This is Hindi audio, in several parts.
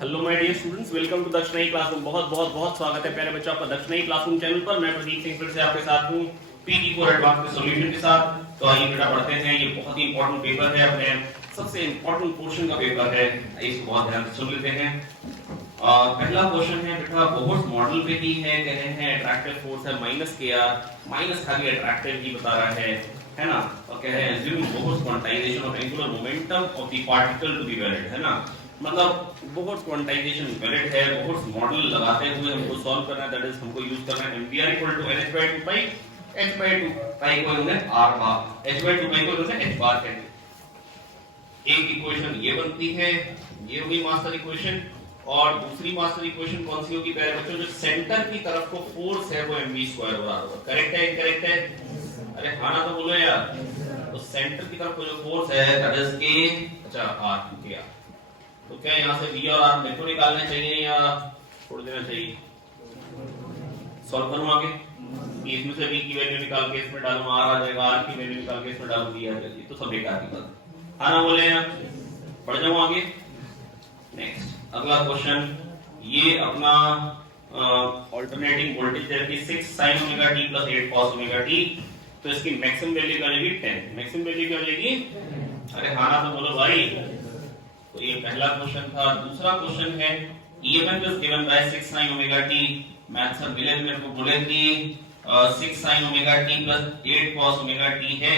Hello my dear students, welcome to दक्षिणाई क्लासरूम। बहुत बहुत बहुत स्वागत है प्यारे बच्चों आपका दक्षिणाई क्लासरूम चैनल पर। मैं प्रदीप सिंह फिर से आपके साथ हूँ PT4 एडवांस के सॉल्यूशन के साथ। तो आइए बेटा पढ़ते हैं। ये बहुत ही इंपॉर्टेंट पेपर है, अपने सबसे इंपॉर्टेंट पोर्शन का पेपर है। इसको बहुत ध्यान से सुन लेते हैं। पहला क्वेश्चन है बेटा, बोहर्स मॉडल पे ही है, कह रहे हैं अट्रैक्टिव फोर्स है -kr, माइनस खाली अट्रैक्टिव ही बता रहा है ना। और कह रहे हैं assume Bohr's quantisation of angular momentum of the particle to be valid, है ना। मतलब बोहर्स क्वांटाइजेशन वैलिड है। बोहर्स मॉडल लगाते हुए हमको सॉल्व करना है, दैट इज हमको यूज करना है mvr = nh/2 पाई, h/2 पाई को इन्होंने r बार, h/2 पाई को इन्होंने h बार कह दिया। एक इक्वेशन ये बनती है, ये होगी मास्टर इक्वेशन। और दूसरी मास्टर इक्वेशन कौन सी होगी प्यारे बच्चों, जो सेंटर की तरफ को फोर्स है वो mv² बराबर होगा। करेक्ट है, इनकरेक्ट है? अरे हाँ ना तो बोलो यार। तो सेंटर की तरफ को जो फोर्स है दैट इज k, अच्छा r k। तो क्या यहाँ से v और r मेरे को निकालने चाहिए या छोड़ देना चाहिए? सॉल्व करूं आगे कि इसमें से v की वैल्यू निकाल के इसमें डालूं, r आ जाएगा, r की वैल्यू निकाल के इसमें डालूं, v आ जाएगी। तो सब बेकार की बात है। हाँ ना बोले यार, पढ़ जाऊं आगे। नेक्स्ट अगला क्वेश्चन, ये अपना alternating voltage therapy 6 sin omega t + 8 cos omega t। तो इसकी मैक्सिमम वैल्यू क्या आ जाएगी? 10। मैक्सिमम वैल्यू क्या आ जाएगी? अरे हाँ ना तो बोलो भाई। तो ये पहला क्वेश्चन था। दूसरा क्वेश्चन है EMF is given by 6 sin omega t। Math sir मिले मेरे को बोले कि 6 sin omega t + 8 cos omega t है।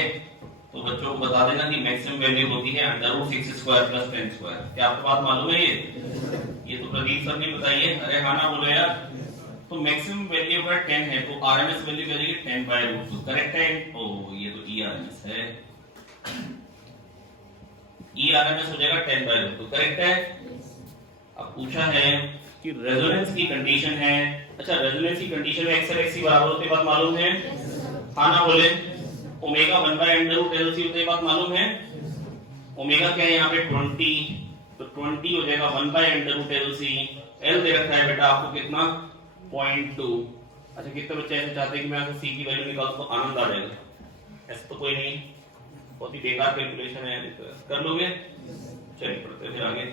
तो बच्चों को बता देना कि मैक्सिमम वैल्यू होती है √6² + 10²। क्या आपको बात मालूम है? ये तो प्रदीप सर ने बताई है। अरे हाँ ना बोलो यार। तो मैक्सिमम वैल्यू अगर 10 है तो RMS वैल्यू क्या जाएगी? 10/√2। करेक्ट है? ओ ये तो ERMS है। ERMS हो जाएगा 10/√2। करेक्ट है? अब पूछा है कि रेजोनेंस की कंडीशन है। अच्छा, रेजोनेंस की कंडीशन में XL XC बराबर होते बात मालूम है? हाँ ना बोले। ओमेगा 1/√LC होते बात मालूम है? ओमेगा क्या है यहाँ पे? 20। तो 20 हो जाएगा 1/√LC। L दे रखा है बेटा आपको कितना? 0.2। अच्छा, कितने बच्चे ऐसे चाहते हैं कि मैं यहाँ से C की वैल्यू निकाल तो आनंद आ जाएगा? ऐसा तो कोई नहीं, बहुत ही बेकार कैलकुलेशन है। कर लोगे? चलिए पढ़ते हैं फिर आगे।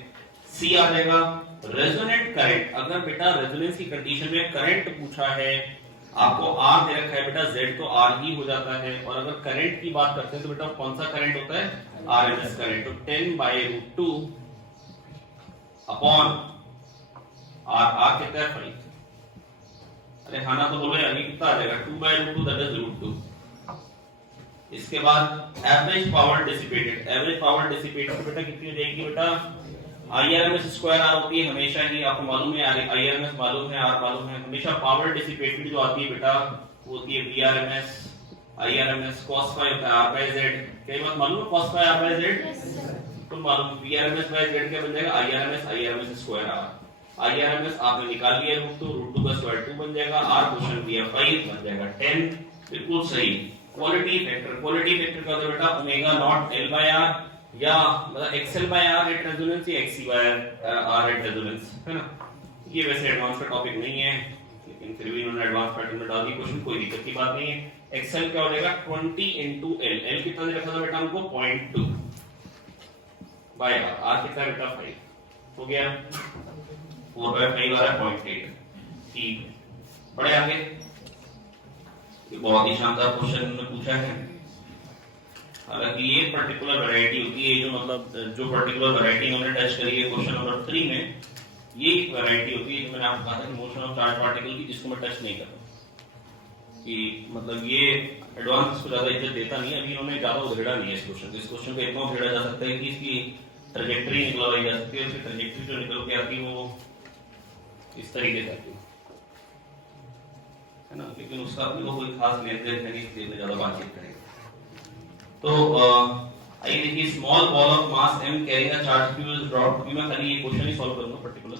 C आ जाएगा रेजोनेंट करंट। अगर बेटा रेजोनेंस की कंडीशन में करंट पूछा है, आपको R दे रखा है बेटा, Z तो R ही हो जाता है। और अगर करंट की बात करते हैं तो बेटा कौन सा करंट होता है? RMS current. तो 10/√2 अपॉन R कितना है? 5। अरे हाँ ना तो बोलो यार, ये कितना आ जाएगा? 2/√2 दैट इज √2। इसके बाद average power dissipated. Average power dissipated बेटा कितनी हो जाएगी बेटा? IRMS² R होती है हमेशा ही, आपको मालूम है। IRMS मालूम है, R मालूम है। हमेशा पावर डिसिपेटेड जो आती है बेटा वो होती है VRMS। IRMS cos phi होता है R/Z। कई बात मालूम है? cos phi R/Z तो मालूम। VRMS/Z क्या बन जाएगा? IRMS² R। IRMS आपने निकाल लिया √2 का स्क्वायर 2 बन जाएगा। R क्वेश्चन दिया 5 बन जाएगा 10। बिल्कुल सही। क्वालिटी फैक्टर, क्वालिटी फैक्टर का बेटा ओमेगा नॉट L/R या मतलब XL/R एट रेजोनेंस या XC/R एट रेजोनेंस, है ना। ये वैसे एडवांस का टॉपिक नहीं है, लेकिन फिर भी इन्होंने एडवांस पैटर्न में डाल दी क्वेश्चन, कोई दिक्कत की बात नहीं है। XL क्या हो जाएगा? 20 × L। L कितना दे रखा था बेटा हमको? 0.2 बाय R कितना बेटा? 5 हो गया। 4/5 आ रहा है 0.8। ठीक, बढ़े आगे। ये बहुत ही शानदार क्वेश्चन पूछा है। हालांकि ये पर्टिकुलर वैरायटी होती है, जो मतलब जो पर्टिकुलर वैरायटी उन्होंने टच करी है क्वेश्चन नंबर 3 में, ये एक वैरायटी होती है जो मैंने आपको कहा था कि मोशन ऑफ चार्ज पार्टिकल की, जिसको मैं टच नहीं कर रहा कि मतलब ये एडवांस को ज्यादा इज्जत देता नहीं है। अभी इन्होंने ज्यादा उधेड़ा नहीं है इस क्वेश्चन को। इस क्वेश्चन को इतना उधेड़ा जा सकता है कि इसकी ट्रैजेक्टरी निकलवाई जा सकती है। उसकी ट्रैजेक्टरी जो निकल के आती है वो इस तरीके से आती है ना, लेकिन उसका अपने को कोई खास लेन देन नहीं, इसलिए ज्यादा बातचीत करेंगे। तो आइए देखिए, small ball of mass m carrying a charge q is dropped. मैं खाली ये क्वेश्चन ही सॉल्व करूंगा पर्टिकुलर,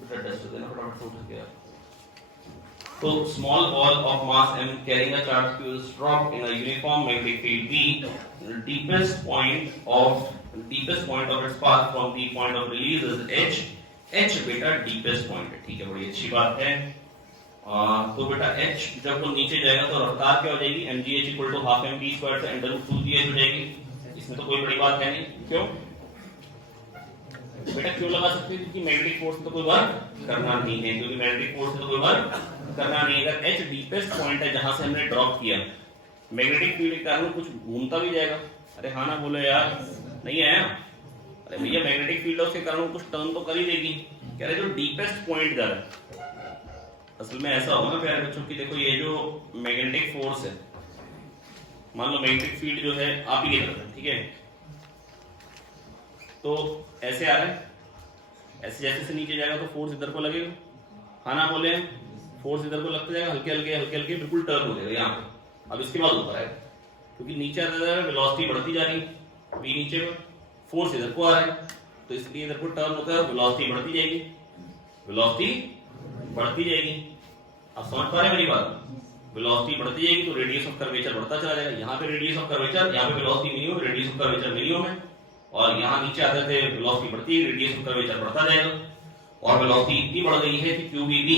बेटा टेस्ट देना फटाफट से उठ के यार। तो small ball of mass m carrying a charge q is dropped in a uniform magnetic field B। Deepest point of its path from the point of release is h बेटा डीपेस्ट पॉइंट है। ठीक है, बड़ी अच्छी बात है। तो बेटा h जब वो नीचे जाएगा तो रफ्तार क्या हो जाएगी? mgh = ½ mv² से √2gh हो जाएगी। इसमें तो कोई बड़ी बात है नहीं। क्यों? बेटा क्यों लगा सकते हैं? क्योंकि मैग्नेटिक फोर्स तो कोई वर्क करना नहीं है, क्योंकि मैग्नेटिक फोर्स तो कोई वर्क करना नहीं है। अगर एच डीपेस्ट पॉइंट है जहां से हमने ड्रॉप किया, मैग्नेटिक फील्ड के कारण कुछ घूमता भी जाएगा। अरे हाँ ना बोलो यार, नहीं आया? अरे भैया मैग्नेटिक फील्ड उसके कारण कुछ टर्न तो कर ही देगी। कह रहे जो डीपेस्ट पॉइंट जा रहा है, असल में ऐसा होगा ना प्यारे बच्चों की, देखो ये जो मैग्नेटिक फोर्स है, मान लो मैग्नेटिक फील्ड जो है आप ही की तरफ है, ठीक है, तो ऐसे आ रहा है, ऐसे जैसे से नीचे जाएगा तो फोर्स इधर को लगेगा, हाँ ना बोले, फोर्स इधर को लगता जाएगा, हल्के हल्के बिल्कुल टर्न हो जाएगा यहाँ पे। अब इसके बाद ऊपर आएगा, क्योंकि नीचे आता जाएगा, वेलोसिटी बढ़ती जा रही है, वी नीचे पर, फोर्स इधर को आ रहा है, तो इसलिए इधर को टर्न होता है, वेलोसिटी बढ़ती जाएगी, वेलोसिटी बढ़ती जाएगी। आप समझ पा रहे हैं मेरी बात? वेलोसिटी बढ़ती जाएगी तो रेडियस ऑफ कर्वेचर बढ़ता चला जाएगा। यहाँ पे रेडियस ऑफ कर्वेचर, यहाँ पे velocity minimum, radius of curvature minimum है, और यहाँ नीचे आते थे वेलोसिटी बढ़ती है, रेडियस ऑफ कर्वेचर बढ़ता जाएगा, और वेलोसिटी इतनी बढ़ गई है कि qvb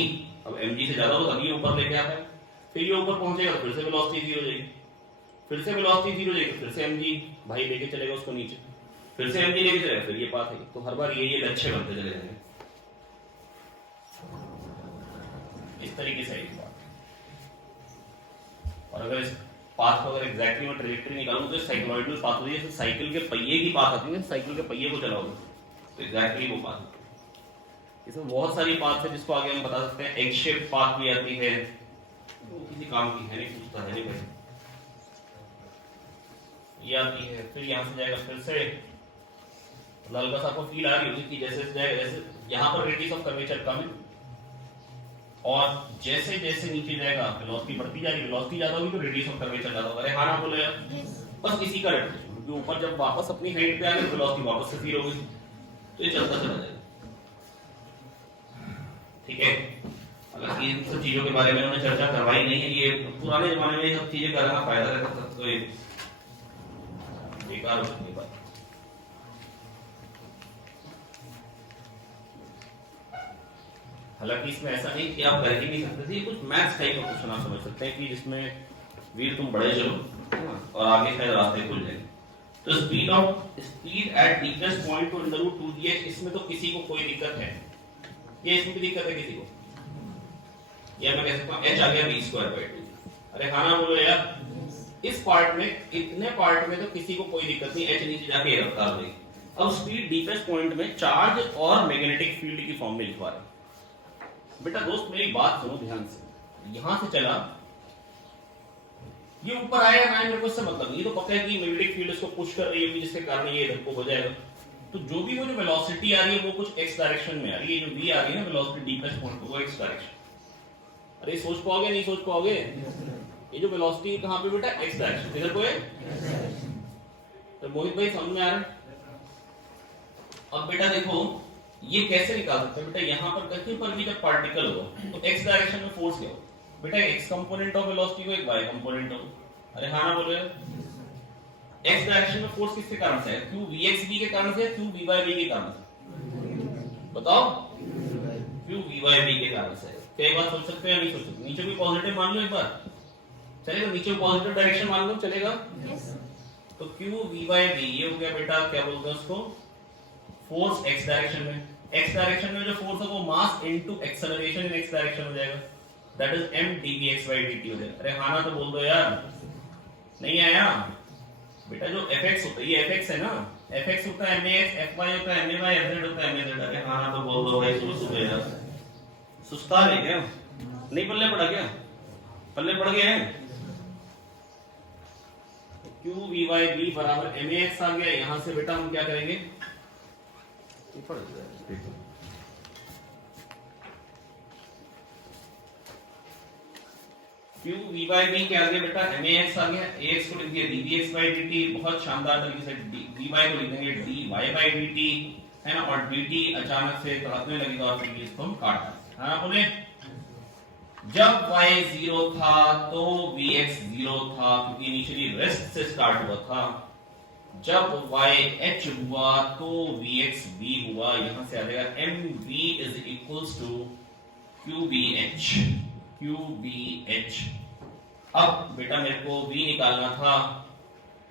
अब mg से ज्यादा हो तभी ऊपर लेके आता है। फिर ये ऊपर पहुंचेगा तो फिर से वेलोसिटी जीरो जाएगी, फिर से वेलोसिटी जीरो जाएगी, फिर से mg भाई लेके चलेगा उसको नीचे, फिर से mg लेके चलेगा, फिर ये पाथ है, तो हर बार ये लक्ष्य बनते चले जाएंगे। इस तरीके से आएगी बात। और अगर इस पाथ को अगर एग्जैक्टली मैं ट्रैजेक्टरी निकालूं तो साइक्लॉइडल पाथ होती है, साइकिल के पहिए की पाथ आती है, साइकिल के पहिए को चलाओगे तो एग्जैक्टली वो पाथ। इसमें बहुत सारी पाथ है जिसको आगे हम बता सकते हैं। एग शेप पाथ भी आती है, वो किसी काम की है नहीं, पूछता है नहीं भाई, ये आती है। फिर यहाँ से जाएगा, फिर से हल्का सा आपको फील आ रही होगी कि जैसे जाएगा, जैसे यहाँ पर रेडियस ऑफ कर्वेचर कम है, और जैसे जैसे नीचे जाएगा वेलोसिटी बढ़ती जा रही है, वेलोसिटी ज्यादा होगी तो रेडियस ऑफ कर्वेचर ज्यादा होगा। अरे हाँ ना बोले, बस इसी का रेट, क्योंकि ऊपर जब वापस अपनी हाइट पे आ गए वेलोसिटी वापस से जीरो होगी, तो ये चलता चला जाएगा, ठीक है। हालांकि इन सब चीजों के बारे में उन्होंने चर्चा करवाई नहीं है, ये पुराने जमाने में ये सब चीजें करना फायदा रहता था, तो ये बेकार हो सकती बात। हालांकि इसमें ऐसा नहीं कि आप कर ही नहीं सकते थे, कुछ मैथ्स टाइप का क्वेश्चन आप समझ सकते हैं कि जिसमें वीर तुम बड़े चलो और आगे शायद रास्ते खुल जाए। तो speed at deepest point to under root 2dx, इसमें तो किसी को कोई दिक्कत है, ये इसमें भी दिक्कत है किसी को, या मैं कह सकता हूं h आ गया v²/2। अरे हाँ ना बोलो यार, इस पार्ट में, इतने पार्ट में तो किसी को कोई दिक्कत नहीं, h नीचे जाके रफ्तार देगी। अब स्पीड डीपेस्ट पॉइंट में चार्ज और मैग्नेटिक फील्ड की फॉर्म में लिखवा रहे हैं। बेटा दोस्त मेरी बात सुनो ध्यान से, यहां से चला, ये ऊपर आएगा ना, मेरे को इससे मतलब नहीं, ये तो पक्का है कि मैग्नेटिक फील्ड इसको पुश कर रही होगी, जिसके कारण ये इधर को हो जाएगा। तो जो भी वो जो वेलोसिटी आ रही है वो कुछ x डायरेक्शन में आ रही है, जो v आ रही है ना वेलोसिटी डीपेस्ट पॉइंट वो x डायरेक्शन। अरे सोच पाओगे नहीं सोच पाओगे, ये जो वेलोसिटी कहां पे बेटा x डायरेक्शन, इधर को है। तो मोहित भाई समझ में आ रहा है? अब बेटा देखो ये कैसे निकाल सकते हैं बेटा, यहां पर कहीं पर भी जब पार्टिकल होगा तो x डायरेक्शन में फोर्स क्या होगा बेटा, x कंपोनेंट ऑफ वेलोसिटी को एक y कंपोनेंट होगा। अरे हाँ ना बोले, x डायरेक्शन में फोर्स किसके कारण से है, q vxb के कारण से, q vyb के कारण से, बताओ, q vyb के कारण से। क्या ये बात सोच सकते हैं या नहीं सोच सकते? नीचे भी पॉजिटिव मान लो एक बार, चलेगा, नीचे पॉजिटिव डायरेक्शन मान लो, चलेगा। तो q vyb ये हो गया बेटा, क्या बोलते हैं उसको, फोर्स x डायरेक्शन में। x डायरेक्शन में जो फोर्स है वो mass into acceleration in x direction हो जाएगा, दैट इज m dvx/dt हो जाएगा। अरे हाँ ना तो बोल दो यार, नहीं आया बेटा, जो fx होता है ये fx है ना, fx होता है max, fy होता है may, fz होता है mz। अरे हाँ ना तो बोल दो भाई, सुबह यार सुस्ता है क्या, नहीं पल्ले पड़ा क्या, पल्ले पड़ गए हैं। q vyb बराबर max आ गया, यहां से बेटा हम क्या करेंगे, q v by b क्या आ गया बेटा, max आ गया, ax को लिख दिया dvx/dt, बहुत शानदार तरीके से dy को लिख देंगे dy/dt, है ना, और dt अचानक से तड़कने लगेगा और फिर इसको हम काट देंगे। हाँ बोले, जब y 0 था तो vx 0 था, क्योंकि इनिशियली रेस्ट से स्टार्ट हुआ था। जब y h हुआ तो vx b हुआ, यहां से आ जाएगा mv is equals to qbh, qbh। अब बेटा मेरे को v निकालना था,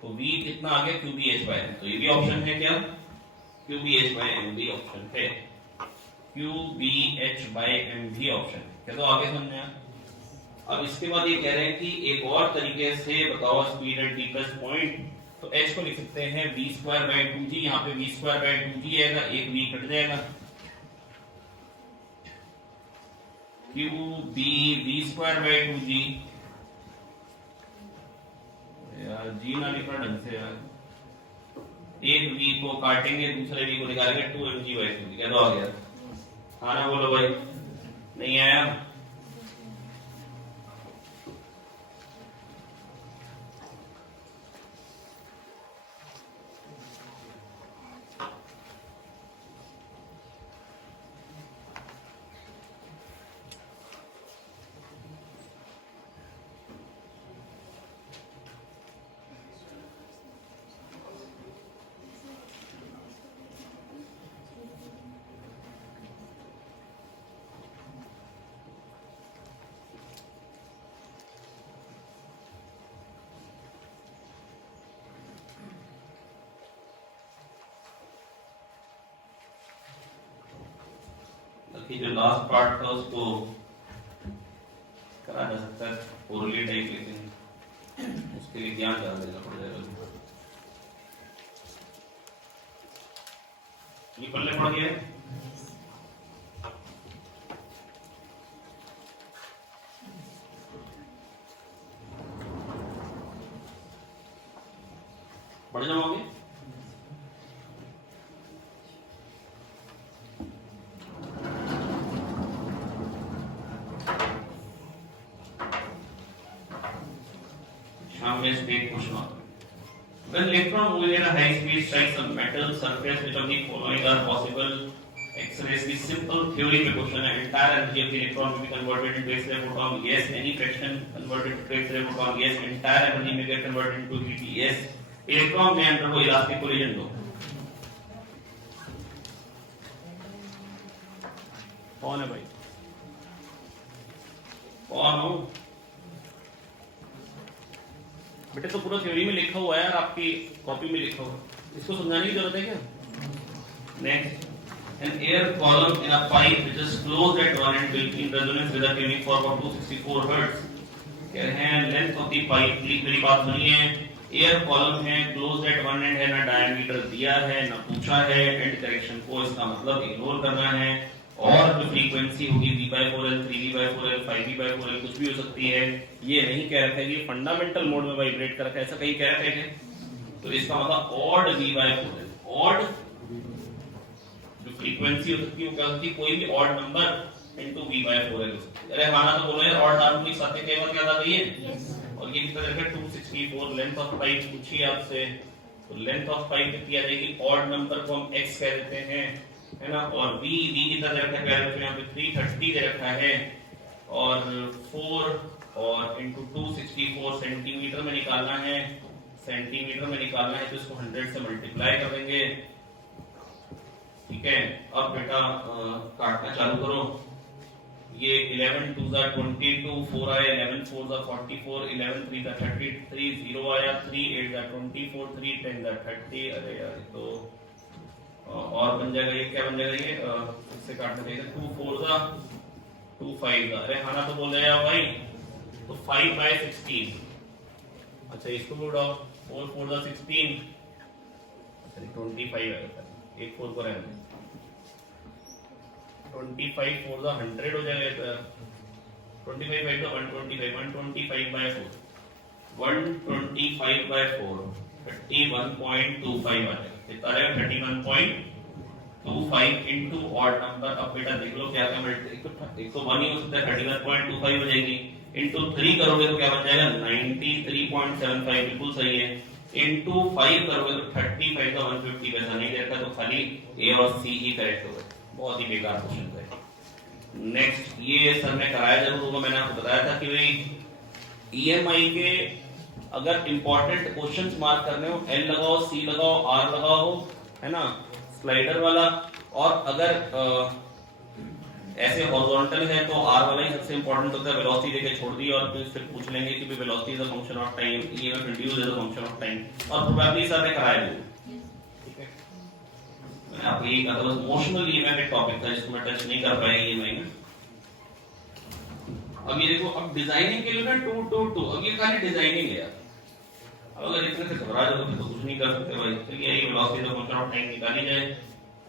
तो v कितना आ गया, qbh बाय, तो ये भी ऑप्शन है क्या, QBH/MB ऑप्शन है, QBH/MB ऑप्शन। चलो आगे समझते हैं। अब इसके बाद ये कह रहे हैं कि एक और तरीके से बताओ स्पीड एट डीपेस्ट पॉइंट। तो h को लिख सकते हैं v²/2g, यहाँ पे v²/2g आएगा, एक v कट जाएगा, QB v²/2g, यार जी ना लिखना ढंग से यार, एक v को काटेंगे दूसरे v को निकालेंगे, 2mg/2g। क्या तो आ गया? हाँ ना बोलो भाई, नहीं आया? जो लास्ट पार्ट था उसको करा जा सकता है ओरली टाइप, लेकिन उसके लिए ध्यान ज्यादा देना पड़ जाएगा। ये पल्ले पड़ गया, पढ़ जाओगे। When electron moving at a high speed strikes a metal surface, which of the following are possible? X-rays की simple theory पे क्वेश्चन है। Entire energy of the electron will be converted into X-ray photon, yes. Any fraction converted to X-ray photon, yes. Entire energy may get converted into heat, yes. Electron may undergo elastic collision, दो। कौन है भाई? कौन हो? बेटे तो पूरा थ्योरी में लिखा हुआ है यार, आपकी कॉपी में लिखा हुआ है, इसको समझाने की जरूरत है क्या? Next, an air column in a pipe which is closed at one end will be in resonance with a tuning fork of 264 Hz। कह रहे हैं लेंथ ऑफ द पाइप, मेरी बात सुनिए, एयर कॉलम है, क्लोज्ड एट वन एंड है, ना डायमीटर दिया है ना पूछा है, एंड करेक्शन को इसका मतलब इग्नोर करना है, और जो फ्रीक्वेंसी होगी v/4l, 3v/4l, 5v/4l कुछ भी हो सकती है। ये नहीं कह रखा है कि फंडामेंटल मोड में वाइब्रेट कर रखा है, ऐसा कहीं कह रखा है क्या? तो इसका मतलब ऑड v/4l, ऑड जो फ्रीक्वेंसी हो सकती है वो क्या होती है? कोई भी ऑड नंबर इनटू v/4l हो सकती है। अरे माना तो बोलो यार ऑड हार्मोनिक साथ क्या बात याद आ गई है? और ये कितना रखा है? 264। लेंथ ऑफ पाइप पूछी आपसे, तो लेंथ ऑफ पाइप कितनी आ जाएगी? ऑड नंबर को हम x कह देते हैं, है ना। और v कितना दे रखा है? यहाँ पे 330 दे रखा है, और 4 और इंटू 264 सेंटीमीटर में निकालना है, सेंटीमीटर में निकालना है, तो इसको 100 से मल्टीप्लाई कर देंगे। ठीक है, अब बेटा काटना चालू करो। ये 11 2 22, 4 आया, 11 4 44, 11 3 33, 0 आया, 3 8 24, 3 10 30। अरे यार तो और बन जाएगा, ये क्या बन जाएगा? ये इससे काटना चाहिए 2 4 2 5। अरे हाँ ना तो बोल रहे हैं भाई, तो 5/16। अच्छा इसको भी उड़ाओ, 4 4 16, अच्छा 25 आएगा, एक 4 को रहने 25 4 100 हो जाएगा, 25 5 125, 125/4, 125/4 31.25 आ जाएगा। कितना आएगा? 31.25 इंटू ऑड नंबर। अब बेटा देख लो क्या क्या एक तो 1 ही हो सकता है, 31.25 हो जाएगी, इंटू 3 करोगे तो क्या बन जाएगा? 93.75, बिल्कुल सही है। इंटू 5 करोगे तो 35 का 150 वैसा नहीं रहता, तो खाली ए और सी ही करेक्ट होगा। बहुत ही बेकार क्वेश्चन है। नेक्स्ट, ये सर ने कराया जरूर होगा, मैंने आपको बताया था कि भाई ईएमआई के अगर इंपॉर्टेंट क्वेश्चंस मार्क करने हो, एल लगाओ, सी लगाओ, आर लगाओ, है ना, स्लाइडर वाला। और अगर ऐसे हॉरिजॉन्टल है तो आर वाला ही सबसे इंपॉर्टेंट होता है। वेलोसिटी देके छोड़ दी और फिर पूछ लेंगे कि velocity is a function of time, EMF induced is a function of time, और प्रोबेबली सर ने कराया जरूर। ठीक है, आपको ये कहा था बस मोशनल ईएमएफ एक टॉपिक था जिसको मैं टच नहीं कर पाया ये महीने। अब ये देखो, अब डिजाइनिंग के लिए ना 2 2 2, अब ये खाली डिजाइनिंग है यार। अब अगर इतने से घबरा जाओगे तो कुछ नहीं कर सकते भाई। चलिए ये वेलोसिटी का फंक्शन ऑफ टाइम निकाली जाए।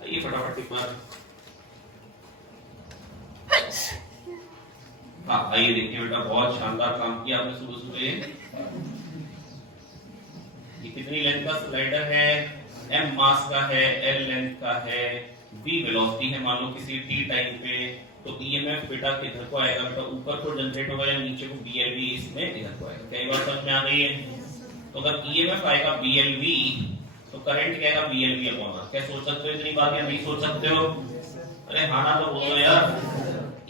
ये फटाफट टिक मार। हाँ आइए देखिए बेटा, बहुत शानदार काम किया आपने सुबह सुबह। ये कितनी लेंथ का स्लाइडर है? m मास का है, l लेंथ का है, v वेलोसिटी है मान लो किसी t टाइम पे। तो ईएमएफ बेटा किधर को आएगा बेटा? ऊपर को जनरेट होगा या नीचे को? BLV इसमें इधर को आएगा। कई बार समझ में आ गई है? तो अगर ईएमएफ आएगा BLV तो करंट क्या आएगा? BLV upon R। क्या सोच सकते हो इतनी बात या नहीं सोच सकते हो? अरे हाँ ना तो बोलो यार।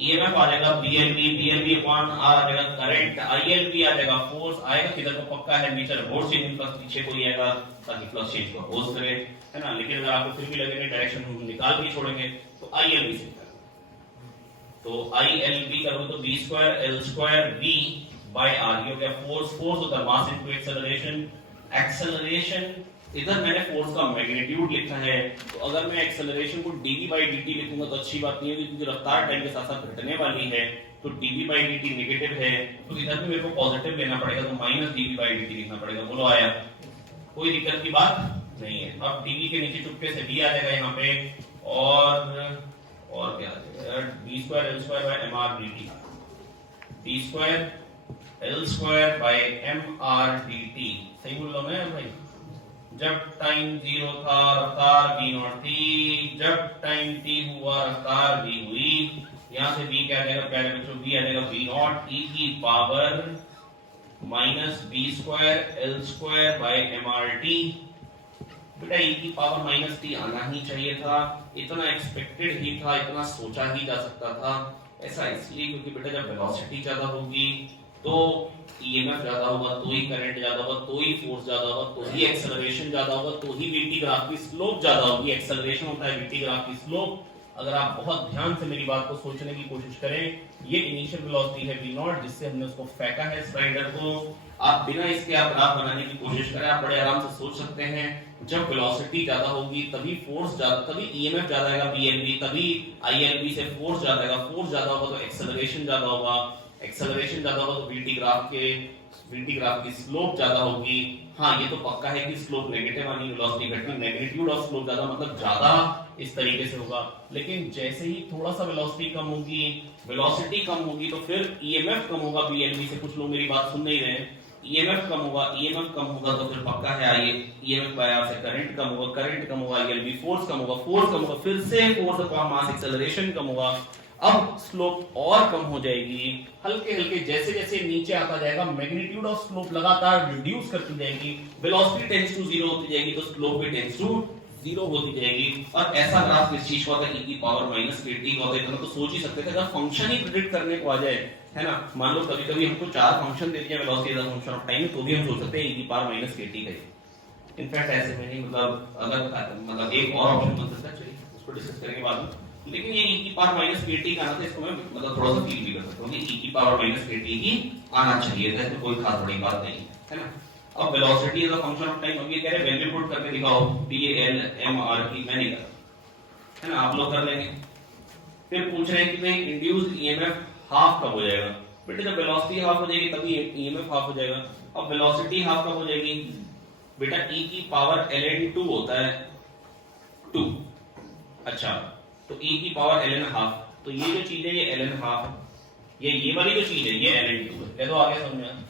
ईएमएफ आ जाएगा BLV अपॉन R आ जाएगा करंट, ILV आ जाएगा फोर्स। आएगा किधर को? पक्का है नीचे फोर्स चेंज प्लस पीछे कोई आएगा ताकि प्लस चेंज को अपोज करे, है ना। लेकिन अगर आपको फिर भी लगे नहीं डायरेक्शन हम निकाल भी छोड़ेंगे तो ILV से करें। तो ILV करोगे तो v square l square v by r। ये हो गया फोर्स। फोर्स होता है मास इनटू एक्सेलरेशन। एक्सेलरेशन इधर मैंने फोर्स का मैग्नीट्यूड लिखा है, तो अगर मैं एक्सेलरेशन को dv बाई dt लिखूंगा तो अच्छी बात नहीं होगी क्योंकि रफ्तार टाइम के साथ साथ घटने वाली है। तो dv बाई dt नेगेटिव है तो इधर भी मेरे को पॉजिटिव लेना पड़ेगा, तो माइनस dv बाई dt लिखना पड़ेगा। बोलो आया? कोई दिक्कत की बात नहीं है। अब dv के नीचे चुपके से d आ जाएगा यहाँ पे, और क्या आ जाएगा? d square l square by mr dt। d square l square by mr dt। सही बोल रहा हूं मैं भाई? जब टाइम 0 था रफ्तार v0 थी, जब टाइम t हुआ रफ्तार v हुई। यहां से v क्या आ जाएगा प्यारे बच्चों? v आ जाएगा v0 e की power minus b square l square by mrt। बेटा e की पावर माइनस t आना ही चाहिए था, इतना एक्सपेक्टेड ही था, इतना सोचा ही जा सकता था। ऐसा इसलिए क्योंकि बेटा जब वेलोसिटी ज्यादा होगी तो ईएमएफ ज्यादा होगा, तो ही करंट ज्यादा होगा, तो ही फोर्स ज्यादा होगा, तो ही एक्सेलरेशन ज्यादा होगा, तो ही वीटी ग्राफ की स्लोप ज्यादा होगी। एक्सेलरेशन होता है वीटी ग्राफ की स्लोप। अगर आप बहुत ध्यान से मेरी बात को सोचने की कोशिश करें, ये इनिशियल वेलोसिटी है v0 जिससे हमने उसको फेंका है स्लाइडर को। आप बिना इसके आप ग्राफ बनाने की कोशिश करें, आप बड़े आराम से सोच सकते हैं जब वेलोसिटी ज्यादा होगी तभी फोर्स ज्यादा, तभी ईएमएफ ज्यादा आएगा BLV, तभी ILV से फोर्स ज्यादा आएगा। फोर्स ज्यादा होगा तो एक्सेलरेशन ज्यादा होगा, एक्सेलरेशन ज्यादा होगा तो वीटी ग्राफ की स्लोप ज्यादा होगी। हाँ ये तो पक्का है कि स्लोप नेगेटिव आनी, वेलोसिटी घटनी, मैग्नीट्यूड ऑफ स्लोप ज्यादा मतलब ज्यादा इस तरीके से होगा। लेकिन जैसे ही थोड़ा सा वेलोसिटी कम होगी, वेलोसिटी कम होगी तो फिर ईएमएफ कम होगा BLV से। कुछ लोग मेरी बात सुन नहीं रहे हैं। ईएमएफ कम होगा, ईएमएफ कम होगा तो फिर पक्का है आइए ईएमएफ बाय आर से करंट कम होगा, करंट कम होगा ILV, फोर्स कम होगा, फोर्स कम होगा, फिर से फोर्स अपॉन मास एक्सेलरेशन कम होगा। अब स्लोप और कम हो जाएगी, हल्के हल्के जैसे जैसे नीचे आता जाएगा मैग्नीट्यूड ऑफ स्लोप लगातार रिड्यूस करती जाएगी। वेलोसिटी टेंड्स टू 0 होती जाएगी तो स्लोप भी टेंड्स टू 0 होती जाएगी। और ऐसा ग्राफ किस चीज का होता है? e की पावर माइनस kt का होता है। तो सोच ही सकते थे अगर फंक्शन ही प्रेडिक्ट करने को आ जाए, है ना। मान लो कभी कभी हमको 4 फंक्शन दे दिया velocity as a function of time, तो भी हम सोच सकते हैं e की पावर माइनस kt का। इनफैक्ट ऐसे में नहीं, मतलब अगर एक और ऑप्शन बन सकता है, चलिए उसको डिस्कस करेंगे बाद में। लेकिन ये e की पावर माइनस kt का आना था, इसको मैं मतलब थोड़ा सा फील भी कर सकता हूँ कि e की पावर माइनस kt ही आना चाहिए था, इसमें कोई खास बड़ी बात नहीं है ना। अब velocity as a function of time, अब ये कह रहे हैं वैल्यू पुट करके दिखाओ PL MR की। मैं नहीं कर, है ना, आप लोग कर लेंगे। फिर पूछ रहे हैं कि भाई इंड्यूस्ड ईएमएफ हाफ कब हो जाएगा? बेटे जब वेलोसिटी हाफ हो जाएगी तभी ईएमएफ हाफ हो जाएगा। अब वेलोसिटी हाफ कब हो जाएगी? बेटा e की पावर ln2 होता है 2। अच्छा तो e की पावर ln हाफ, तो ये जो चीज है ये ln हाफ, ये वाली जो चीज है ये ln2 है। तो आगे समझ में,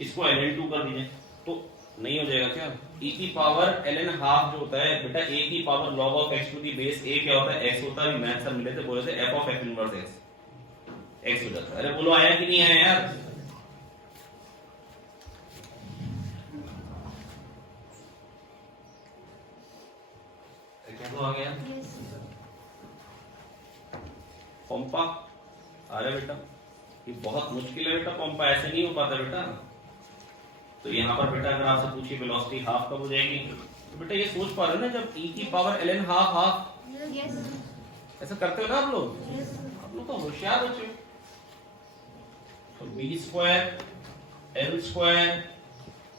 इसको ln2 कर दीजिए तो नहीं हो जाएगा क्या? e की पावर ln हाफ जो होता है बेटा a की power log of x to the base a क्या होता है? x होता है। मैथ सर मिले थे, बोले थे f of x inverse x हो जाता है। अरे बोलो आया कि नहीं आया यार? क्या तो आ गया? पंपा अरे बेटा ये बहुत मुश्किल है बेटा, पंपा ऐसे नहीं हो पाता बेटा। तो यहाँ पर बेटा अगर आपसे पूछिए वेलोसिटी हाफ कब हो जाएगी, तो बेटा ये सोच पा रहे हो ना जब e की पावर ln हाफ हाफ, ऐसा करते हो ना आप लोग? आप लोग तो होशियार बच्चे हो। तो b square l square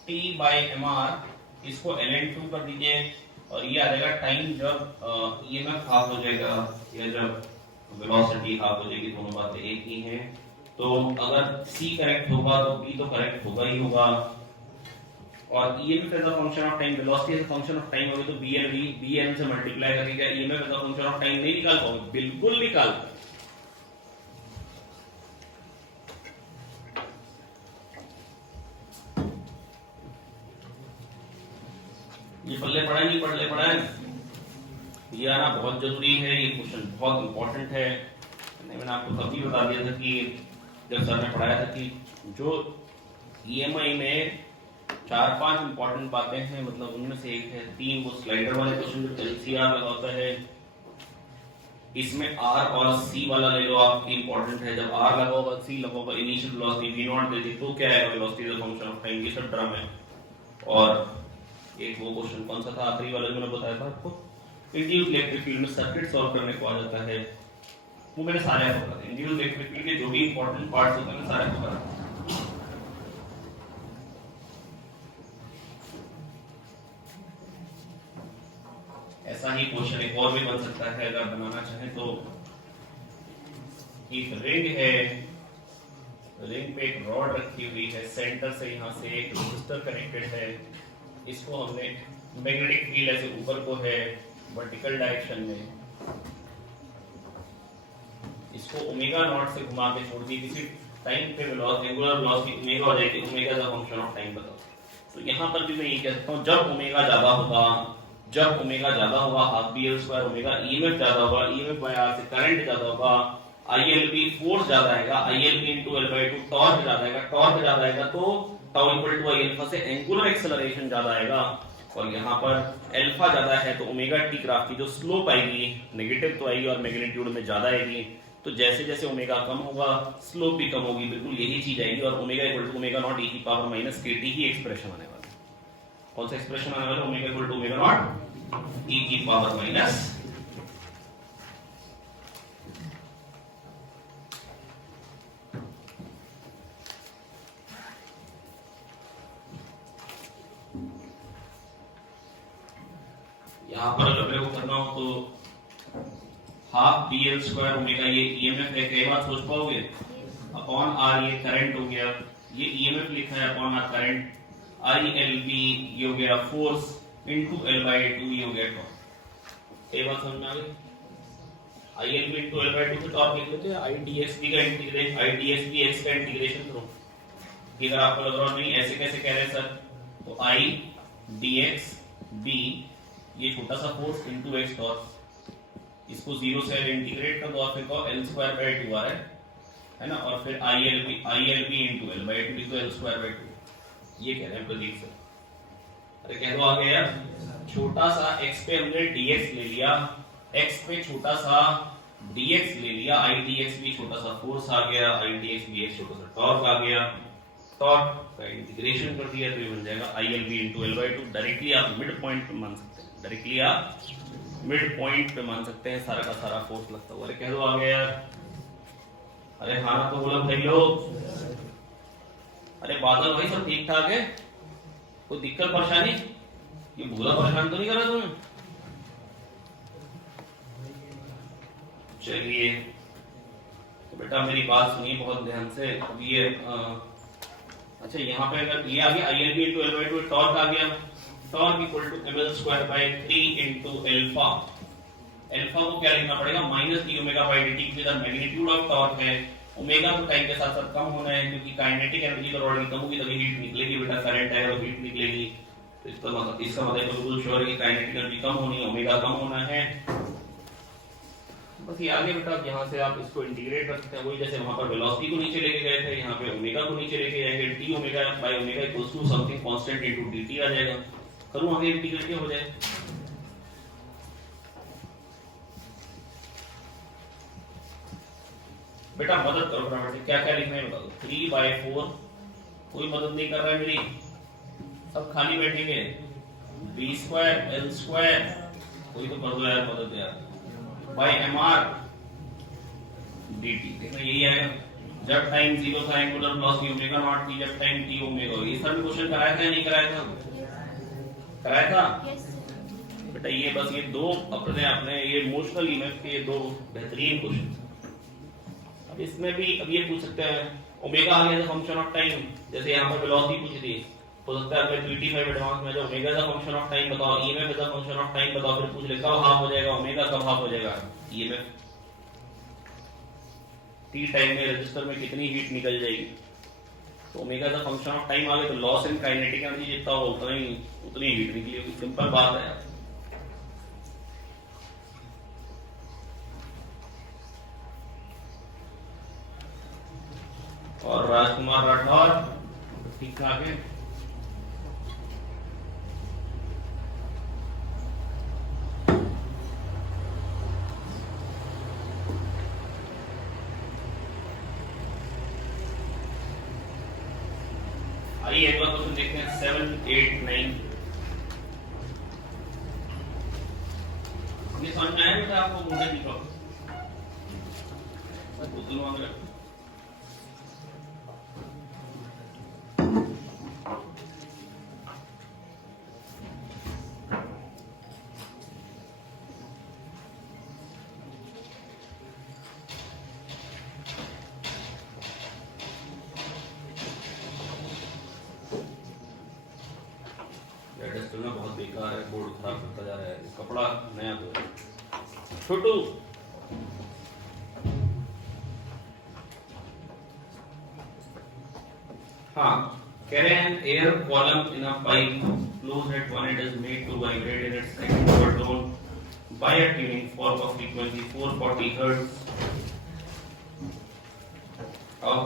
t by mr, इसको ln2 कर दीजिए और ये आ जाएगा टाइम जब ईएमएफ हाफ हो जाएगा या जब वेलोसिटी हाफ हो जाएगी, दोनों बातें एक ही हैं। तो अगर सी करेक्ट होगा तो बी तो करेक्ट होगा ही होगा। और EMF as a function of time, velocity as a function of time होगी तो बी एन से मल्टीप्लाई करके क्या EMF as a function of time नहीं निकाल पाओगे? बिल्कुल निकाल पाओगे। ये पल्ले पड़ा है, नहीं पल्ले पड़ा है, ये आना बहुत जरूरी है, ये क्वेश्चन बहुत इंपॉर्टेंट है। मैंने आपको तब भी बता दिया था कि जब सर ने पढ़ाया था कि जो ईएमआई में 4-5 इंपॉर्टेंट बातें हैं, मतलब उनमें से एक है 3 वो स्लाइडर वाले क्वेश्चन जो एलसीआर लगा होता है। इसमें आर और सी वाला ले लो आप, इंपॉर्टेंट है। जब आर लगा होगा, सी लगा होगा, इनिशियल वेलोसिटी वी नॉट दे दी तो क्या है velocity is a function of time, ये सब ड्रामा है। और एक वो क्वेश्चन कौन सा था आखिरी वाला जो मैंने बताया था आपको, इंड्यूस्ड इलेक्ट्रिक फील्ड में सर्किट सॉल्व करने को आ जाता है, वो मैंने सारे आपको बता दिए। इंड्यूस्ड इलेक्ट्रिक फील्ड के जो भी इंपॉर्टेंट पार्ट्स होते हैं सारे आपको बता। ऐसा ही क्वेश्चन एक और भी बन सकता है अगर बनाना चाहे तो। एक रिंग है, रिंग पे एक रॉड रखी हुई है, सेंटर से यहाँ से एक रेजिस्टर कनेक्टेड है। इसको हमने मैग्नेटिक फील्ड ऐसे ऊपर को है वर्टिकल डायरेक्शन में, इसको ओमेगा नॉट से घुमा के छोड़ दी, किसी टाइम पे वेलोसिटी एंगुलर वेलोसिटी ओमेगा हो जाएगी, ओमेगा का फंक्शन ऑफ टाइम बताओ। तो यहाँ पर भी मैं ये कह सकता हूँ जब ओमेगा ज्यादा होगा, जब ओमेगा ज्यादा होगा half B L square omega, EMF ज्यादा होगा, ईएमएफ बाय आर से करंट ज्यादा होगा, आईएलबी फोर्स ज्यादा आएगा, ILB into L by 2 torque ज्यादा आएगा, टॉर्क ज्यादा आएगा तो tau equal to I alpha से एंगुलर एक्सेलरेशन ज्यादा आएगा। और यहाँ पर अल्फा ज्यादा है तो ओमेगा टी ग्राफ की जो स्लोप आएगी नेगेटिव तो आएगी और मैग्नीट्यूड में ज्यादा आएगी। तो जैसे जैसे ओमेगा कम होगा स्लोप भी कम होगी, बिल्कुल यही चीज आएगी। और omega equal to omega naught e की पावर माइनस केटी ही एक्सप्रेशन आने वाला है। कौन सा एक्सप्रेशन आने वाला है? Omega equal to omega naught e की पावर माइनस यहाँ पर अगर मेरे को करना हो तो half B L square omega, ये ईएमएफ है, कई बार सोच पाओगे, अपॉन आर ये करंट हो गया, ये ईएमएफ लिखा है upon R current, I L B ये हो गया फोर्स इनटू एल बाय 2 ये हो गया टॉर्क। कई बार समझ में आ गई? I L B into L by 2 से टॉर्क लिख लेते हैं, आई डी एक्स बी का integration, I D X B X का इंटीग्रेशन करो। अगर आपको लग रहा नहीं ऐसे कैसे कह रहे हैं सर, तो आई डी एक्स बी ये छोटा सा फोर्स इनटू एक्स टॉर्क, इसको 0 से इंटीग्रेट कर दो और फिर कहो एल स्क्वायर बाय 2 आ है ना, और फिर I L B into L by 2 equal L square by 2। ये कह रहे हैं प्रदीप सर। अरे कह दो आगे यार, छोटा सा x पे हमने dx ले लिया, x पे छोटा सा dx ले लिया, आई dx भी छोटा सा फोर्स आ गया, आई dx भी एक छोटा सा टॉर्क आ गया, टॉर्क का इंटीग्रेशन कर दिया तो ये बन जाएगा I L B into L by 2। Directly आप मिड पॉइंट पे मान सकते हैं, डायरेक्टली आप मिड पॉइंट पे मान सकते हैं सारा का सारा फोर्स लगता हुआ। अरे कह दो आगे यार, अरे हाँ तो बोलो भाई लोग, अरे बादल भाई सब ठीक ठाक है, कोई दिक्कत परेशानी, ये भूला परेशान तो नहीं कर रहा तुम्हें? चलिए तो बेटा मेरी बात सुनिए बहुत ध्यान से। अब ये अच्छा यहाँ पे अगर ये आ गया I L B into L by 2 torque आ गया, torque equal to M L square by 3 into alpha. Alpha को क्या लिखना पड़ेगा? Minus D omega by D T, क्योंकि मैग्नीट्यूड ऑफ टॉर्क है, ओमेगा तो टाइम के साथ साथ कम होना है क्योंकि काइनेटिक एनर्जी तो ऑलरेडी कम होगी तभी हीट निकलेगी बेटा, करंट है और हीट निकलेगी। तो इसका मतलब बिल्कुल श्योर है कि काइनेटिक एनर्जी कम होनी है, ओमेगा कम होना है। बस ये आगे बेटा यहाँ से आप इसको इंटीग्रेट कर सकते हैं, वही जैसे वहां पर वेलोसिटी को नीचे लेके गए थे, यहाँ पे ओमेगा को नीचे लेके जाएंगे, T omega by omega equals to something constant into DT आ जाएगा। करूं आगे इंटीग्रेट हो जाए। बेटा मदद करो फटाफट, क्या क्या लिखना है बता दो। 3/4 कोई मदद नहीं कर रहा है मेरी, सब खाली बैठेंगे। बी स्क्वायर एल स्क्वायर कोई तो कर दो यार मदद यार, by M R D T. देखना यही आएगा, जब टाइम 0 था एंगुलर वेलोसिटी ओमेगा नॉट थी, जब टाइम टी ओमेगा। ये सर भी क्वेश्चन कराया था या नहीं कराया था? कराया था। बेटा ये बस ये दो अपने अपने ये इमोशनल ईएमएफ के दो बेहतरीन क्वेश्चन। अब इसमें भी अब ये पूछ सकते हैं ओमेगा आ गया फंक्शन ऑफ टाइम, जैसे यहाँ पर वेलोसिटी पूछी थी, हो सकता है आपके 3T5 एडवांस में जो ओमेगा का फंक्शन ऑफ टाइम बताओ, ईएमएफ का फंक्शन ऑफ टाइम बताओ, फिर पूछ ले कब हाफ हो जाएगा ओमेगा, कब हाफ हो जाएगा ईएमएफ, टी टाइम में रजिस्टर में कितनी हीट निकल जाएगी। तो ओमेगा का फंक्शन ऑफ टाइम आ गया तो लॉस इन काइनेटिक एनर्जी जितना हो उतनी हीट निकली होगी। सिंपल बात है। और राजकुमार राठौर ठीक ठाक है। आइए एक बार क्वेश्चन देखते हैं 7, 8, 9। ये समझ में आया बेटा आपको? मुझे दिखाओ बोतलों में बहुत बेकार है, बोर्ड खराब करता जा रहा है, कपड़ा नया दो छोटू। हाँ कह रहे हैं air column in a pipe close at one end is made to vibrate in its second overtone by a tuning fork of frequency 440 hertz. अब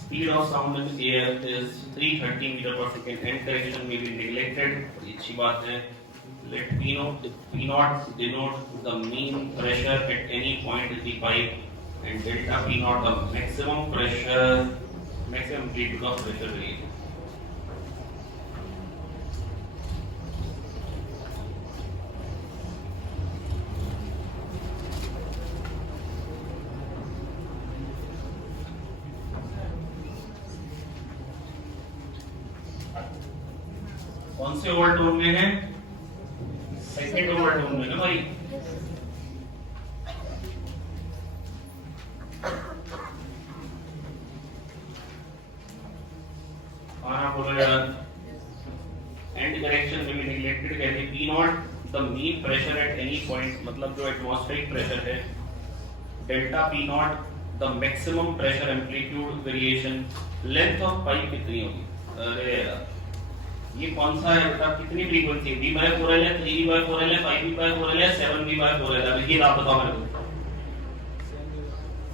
speed of sound in the air is 330 meter per second and correction may be neglected। अच्छी बात है। Let P naught denote the mean pressure at any point in the pipe and delta P naught the maximum pressure, maximum amplitude of pressure variation। कौन से ओवरटोन में है? सेकंड ओवरटोन में ना भाई। आना बोलो यार। एंड करेक्शन में भी नेग्लेक्टेड कहते हैं। P not the mean pressure at any point, मतलब जो एटमॉस्फेरिक प्रेशर है। Delta P not the maximum pressure amplitude variation. Length of pipe कितनी होगी? अरे यार ये कौन सा है बेटा? कितनी फ्रीक्वेंसी है? V/4L है, 3V/4L है, 5V/4L है, 7V/4L है। अब ये आप बताओ मेरे को।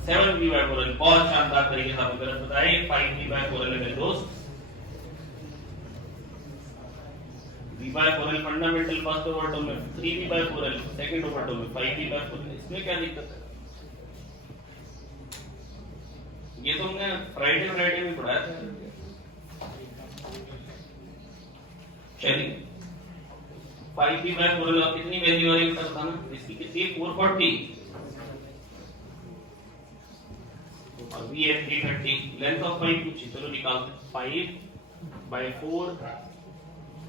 7V/4L बहुत शानदार तरीके से आपने गलत बताया। 5V/4L है मेरे दोस्त। V/4L फंडामेंटल फर्स्ट ओवरटोन में, 3V/4L सेकंड ओवरटोन में, 5V/4L। इसमें क्या दिक्कत है? ये तो हमने फ्राइडे में पढ़ाया था। चलिए 5V/4L कितनी वैल्यू आ रही है बताना। इसकी कितनी है? 440 और V है 330। लेंथ ऑफ पाइप पूछी, चलो निकालते हैं। 5/4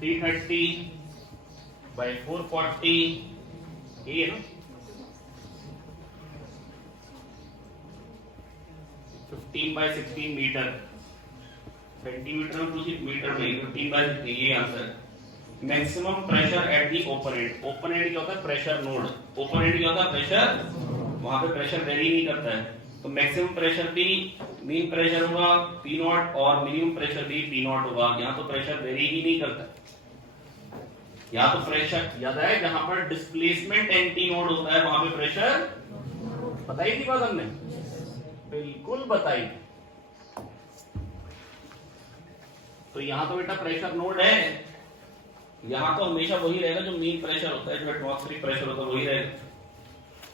330/440 ये है ना 15/16 मीटर। सेंटीमीटर में पूछी, मीटर में 15/16 ये आंसर है। Maximum pressure at the open and. Open and क्या होता है? Pressure node. ओपन एंड क्या होता है? प्रेशर, वहां पे प्रेशर वेरी नहीं करता है। तो मैक्सिमम प्रेशर भी मीन प्रेशर होगा P नॉट और मिनिमम प्रेशर भी P नॉट होगा। यहाँ तो प्रेशर वेरी ही नहीं करता। यहाँ तो प्रेशर याद है, जहां पर डिस्प्लेसमेंट एंटी नोड होता है वहां पे प्रेशर, बताई थी बात हमने, बिल्कुल बताई। तो यहाँ तो बेटा प्रेशर नोड है, यहाँ तो हमेशा वही रहेगा जो मीन प्रेशर होता है, जो एटमॉस्फेरिक प्रेशर होता है वही रहेगा,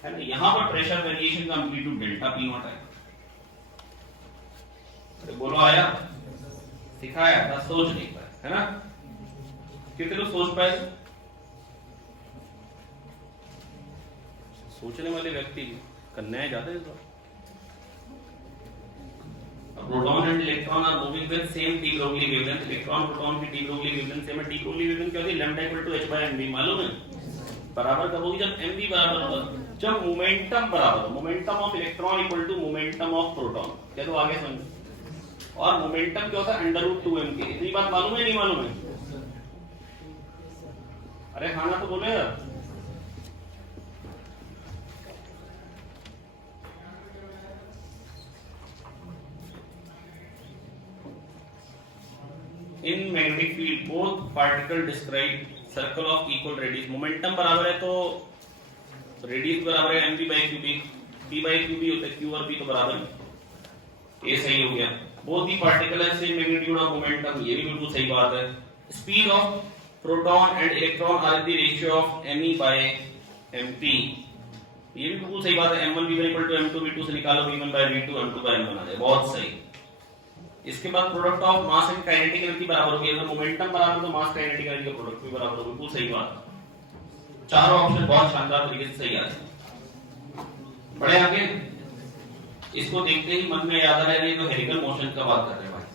है ना। यहाँ पर प्रेशर वेरिएशन का एम्पलीट्यूड डेल्टा P नॉट है। तो बोलो आया? सिखाया था, सोच नहीं पाए, है ना। कितने लोग सोच पाए? सोचने वाले व्यक्ति करना है ज्यादा। Proton and electron are moving with same de Broglie wavelength, electron proton की डी ब्रोगली वेवलेंथ सेम है। डी ब्रोगली वेवलेंथ क्या होती है? लैम्डा इक्वल टू h/mv, मालूम है? बराबर कब होगी? जब mv बराबर होगा, जब मोमेंटम बराबर हो। Momentum of electron equal to momentum of proton. क्या तो आगे समझो। और मोमेंटम क्या होता है? √2m के। इतनी बात मालूम है नहीं मालूम है? अरे खाना तो बोले यार। इन magnetic field both particle describe circle of equal radius. Momentum बराबर है तो रेडियस बराबर है mv/qb, p/qb होता है, q और p तो बराबर है। ये सही हो गया। बोथ दी पार्टिकल है सेम मैग्नीट्यूड ऑफ मोमेंटम, ये भी बिल्कुल सही बात है। Speed of proton and electron are the ratio of me/mp, ये भी बिल्कुल सही बात है। m1v1 = m2v2 से निकालो v1/v2, m2/m1 आ जाए, बहुत सही। इसके बाद product of mass and kinetic energy बराबर होगी। अगर मोमेंटम बराबर तो मास काइनेटिक एनर्जी का प्रोडक्ट भी बराबर होगा, बिल्कुल सही बात। चारों ऑप्शन बहुत शानदार तरीके से सही आ रहे। बड़े आगे इसको देखते ही मन में याद आ रहा है तो हेलिकल मोशन का बात कर रहे हैं भाई,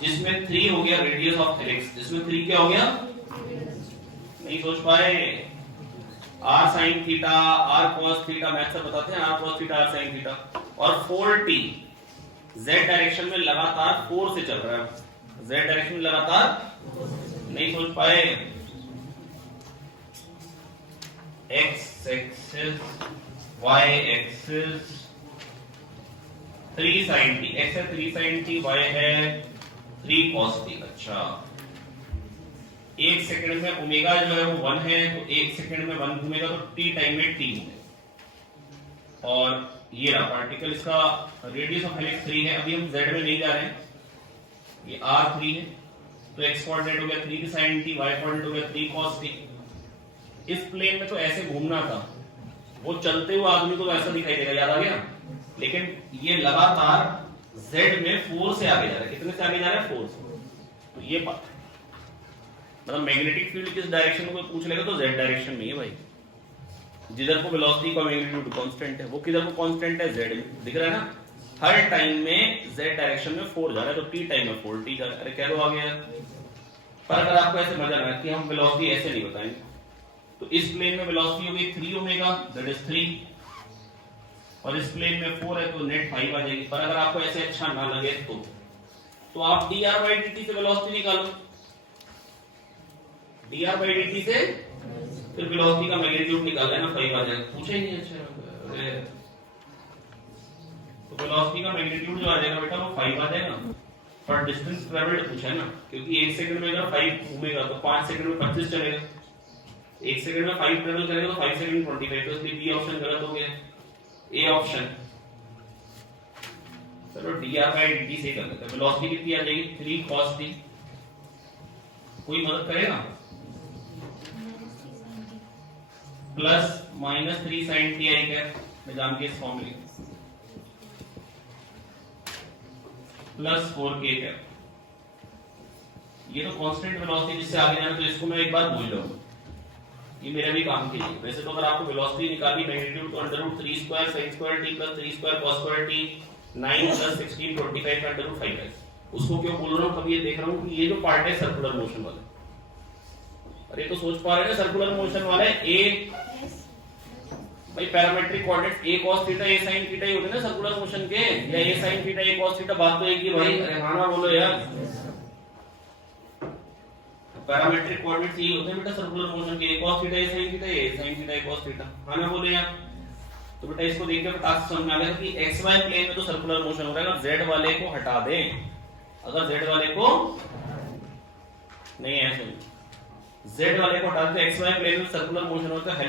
जिसमें 3 हो गया रेडियस ऑफ हेलिक्स। जिसमें 3 क्या हो गया? नहीं सोच पाए? r sin theta, r cos theta, math से बताते हैं, r cos theta, r sin theta. और 4t z डायरेक्शन में लगातार 4 से चल रहा है। z डायरेक्शन में लगातार नहीं सोच पाए? x axis, y axis, 3 sin t, x है 3 sin t, y है 3 cos t। अच्छा, 1 सेकंड में ओमेगा जो है वो 1 है, तो 1 सेकंड में 1 घूमेगा तो t टाइम में t घूमेगा। और ये रहा पार्टिकल, इसका रेडियस ऑफ हेलिक्स 3 है। अभी हम z में नहीं जा रहे हैं, ये r3 है, तो x कोऑर्डिनेट हो गया 3 sin t, y कोऑर्डिनेट हो गया 3 cos t। इस प्लेन में तो ऐसे घूमना था, वो चलते हुए आदमी को तो ऐसा दिखाई देगा, याद आ गया। लेकिन ये लगातार z में 4 से आगे जा रहा है। कितने से आगे जा रहा है? 4 से। तो ये बात मतलब मैग्नेटिक फील्ड किस डायरेक्शन में कोई पूछ लेगा तो z डायरेक्शन में है भाई। जिधर को वेलोसिटी का मैग्नीट्यूड कांस्टेंट है, वो किधर को कांस्टेंट है? z में। दिख रहा है ना? हर टाइम में z डायरेक्शन में 4 जा रहा है, तो t टाइम में 4t जा रहा है। अरे कह दो आ गया। पर अगर आपको ऐसे मजा ना कि हम वेलोसिटी ऐसे नहीं बताएंगे, तो इस प्लेन में वेलोसिटी होगी 3 ओमेगा, दैट इज 3, और इस प्लेन में 4 है तो नेट 5 आ जाएगी। पर अगर आपको ऐसे अच्छा ना लगे तो आप dr/dt से वेलोसिटी निकालो। dr/dt से फिर वेलोसिटी का मैग्नीट्यूड निकाल लेना, 5 आ जाएगा। पूछा ही नहीं। अच्छा, तो वेलोसिटी का मैग्नीट्यूड जो आ जाएगा बेटा वो 5 आ जाएगा। पर डिस्टेंस ट्रैवल्ड पूछा है ना, क्योंकि 1 सेकंड में अगर 5 घूमेगा तो 5 सेकंड में 25 चलेगा। 1 सेकंड में 5 ट्रेवल करेगा तो 5 सेकंड में 25, तो इसलिए बी ऑप्शन गलत हो गया, ए ऑप्शन। चलो dr/dt से कर लेते हैं। वेलोसिटी कितनी आ जाएगी? 3 cos t। कोई मदद करेगा? प्लस माइनस 3 sin t आई क्या? मैं जान के इस फॉर्मूले प्लस 4k क्या? ये तो कांस्टेंट वेलोसिटी, जिससे आगे जाना, तो इसको मैं एक बार भूल जाऊंगा, ये मेरा भी काम के लिए। वैसे तो अगर आपको वेलोसिटी निकालनी मैग्नीट्यूड तो √3² sin² t + 3² cos² t 9 + 16 25 का √5 है। उसको क्यों बोल रहा हूं? कभी ये देख रहा हूं कि ये जो पार्ट है सर्कुलर मोशन वाला, अरे तो सोच पा रहे हैं ना सर्कुलर मोशन वाला है ए भाई, parametric coordinate a cos theta a sin theta ही होते हैं ना सर्कुलर मोशन के, या a sin theta a cos theta, बात तो एक ही भाई। अरे हाँ ना बोलो यार, पैरामेट्रिक कोऑर्डिनेट्स यही होते हैं बेटा सर्कुलर मोशन के, a cos theta a sin theta a sin theta a cos theta. हाँ ना बोले यार। तो बेटा इसको देख के फटाक से समझ में आ गया कि xy प्लेन में तो सर्कुलर मोशन हो रहा है। अगर z वाले को हटा दें, अगर z वाले को नहीं है, z वाले को हटा दें, xy प्लेन में सर्कुलर मोशन होता है।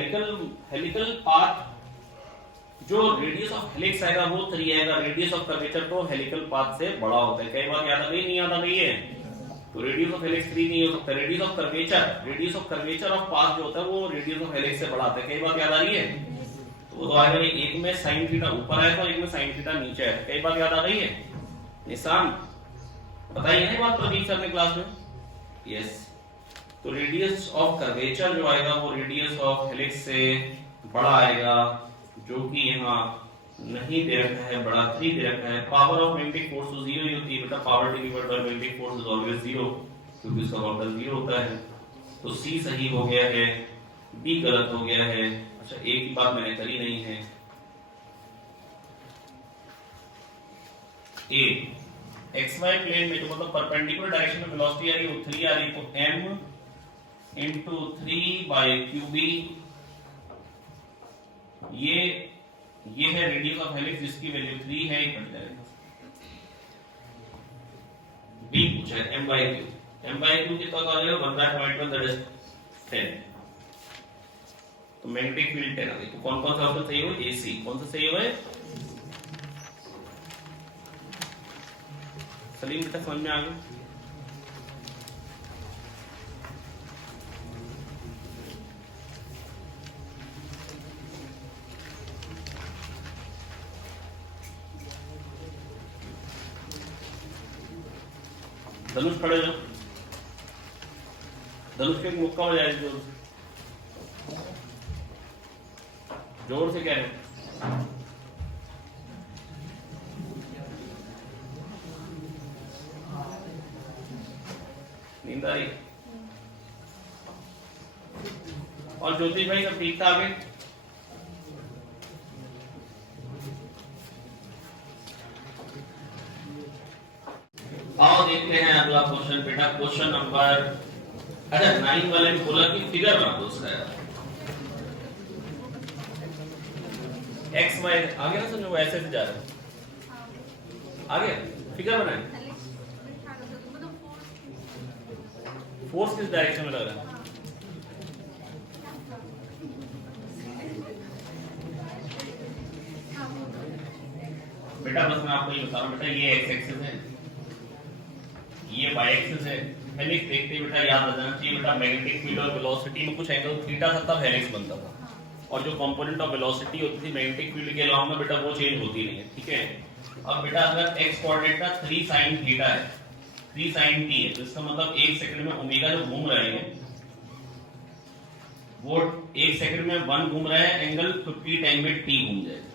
हेलिकल पाथ जो रेडियस ऑफ हेलिक्स आएगा वो 3 आएगा, रेडियस ऑफ कर्वेचर तो हेलिकल पाथ से बड़ा होता है। कई बार याद आ गई, नहीं याद आ गई है? तो रेडियस ऑफ हेलिक्स 3 नहीं हो सकता। Radius of curvature of path जो होता है वो रेडियस ऑफ हेलिक्स से बड़ा होता है। कई बार याद आ रही है? तो वो तो आएगा, एक में sin थीटा ऊपर आएगा, एक में sin थीटा नीचे आएगा। कई बार याद आ गई है? निशान बताइए ना बात प्रदीप सर ने क्लास में। यस, तो रेडियस ऑफ कर्वेचर जो आएगा वो रेडियस ऑफ हेलिक्स से बड़ा आएगा, जो कि यहाँ नहीं दे रखा है, बड़ा 3 दे रखा है। पावर ऑफ मैग्नेटिक फोर्स तो 0 ही होती है बेटा, power divided by magnetic force is always 0, क्योंकि उसका वोल्टेज 0 होता है। तो सी सही हो गया है, बी गलत हो गया है। अच्छा, एक ही बात मैंने करी नहीं है। ए एक्स वाई प्लेन में, तो मतलब परपेंडिकुलर डायरेक्शन में वेलोसिटी आ रही है, वो 3 आ रही है, तो m इंटू 3/qb, ये है रेडियस ऑफ हेलिक्स जिसकी वैल्यू 3 है, ये कट जाएगा। बी पूछा है m/q कितना आ जाएगा 1/0.1, दैट इज 10। तो मैग्नेटिक फील्ड 10 आ गई। तो कौन कौन सा ऑप्शन सही हुआ? ए सी। कौन सा सही हुआ है? सलीम बेटा समझ में आ गया? धनुष खड़े हो, धनुष के मुक्का हो जाए जोर से, कह रहे हो? नींद आ रही? और ज्योतिष भाई सब ठीक था आगे? आओ देखते हैं अगला क्वेश्चन बेटा, क्वेश्चन नंबर, अच्छा 9 वाले में बोला कि फिगर बना दो उसका यार। एक्स वाई आगे ना, समझो ऐसे से जा रहा है आगे, फिगर बनाए। फोर्स किस डायरेक्शन में लग रहा है? बेटा बस मैं आपको ये बता रहा हूं बेटा, ये एक्स एक्सिस है, ये वाई एक्सिस है। हेलिक्स देखते ही बेटा याद रखना चाहिए बेटा, मैग्नेटिक फील्ड और वेलोसिटी में कुछ एंगल थीटा था, तब हेलिक्स बनता था। और जो कंपोनेंट ऑफ वेलोसिटी होती थी मैग्नेटिक फील्ड के अलावा में बेटा, वो चेंज होती नहीं है, ठीक है। अब बेटा अगर एक्स कोऑर्डिनेट का 3 sin थीटा है, 3 sin t है, तो इसका मतलब 1 सेकंड में ओमेगा जो घूम रहे हैं वो 1 सेकंड में 1 घूम रहा है, एंगल 50 टाइम में t घूम जाएगा।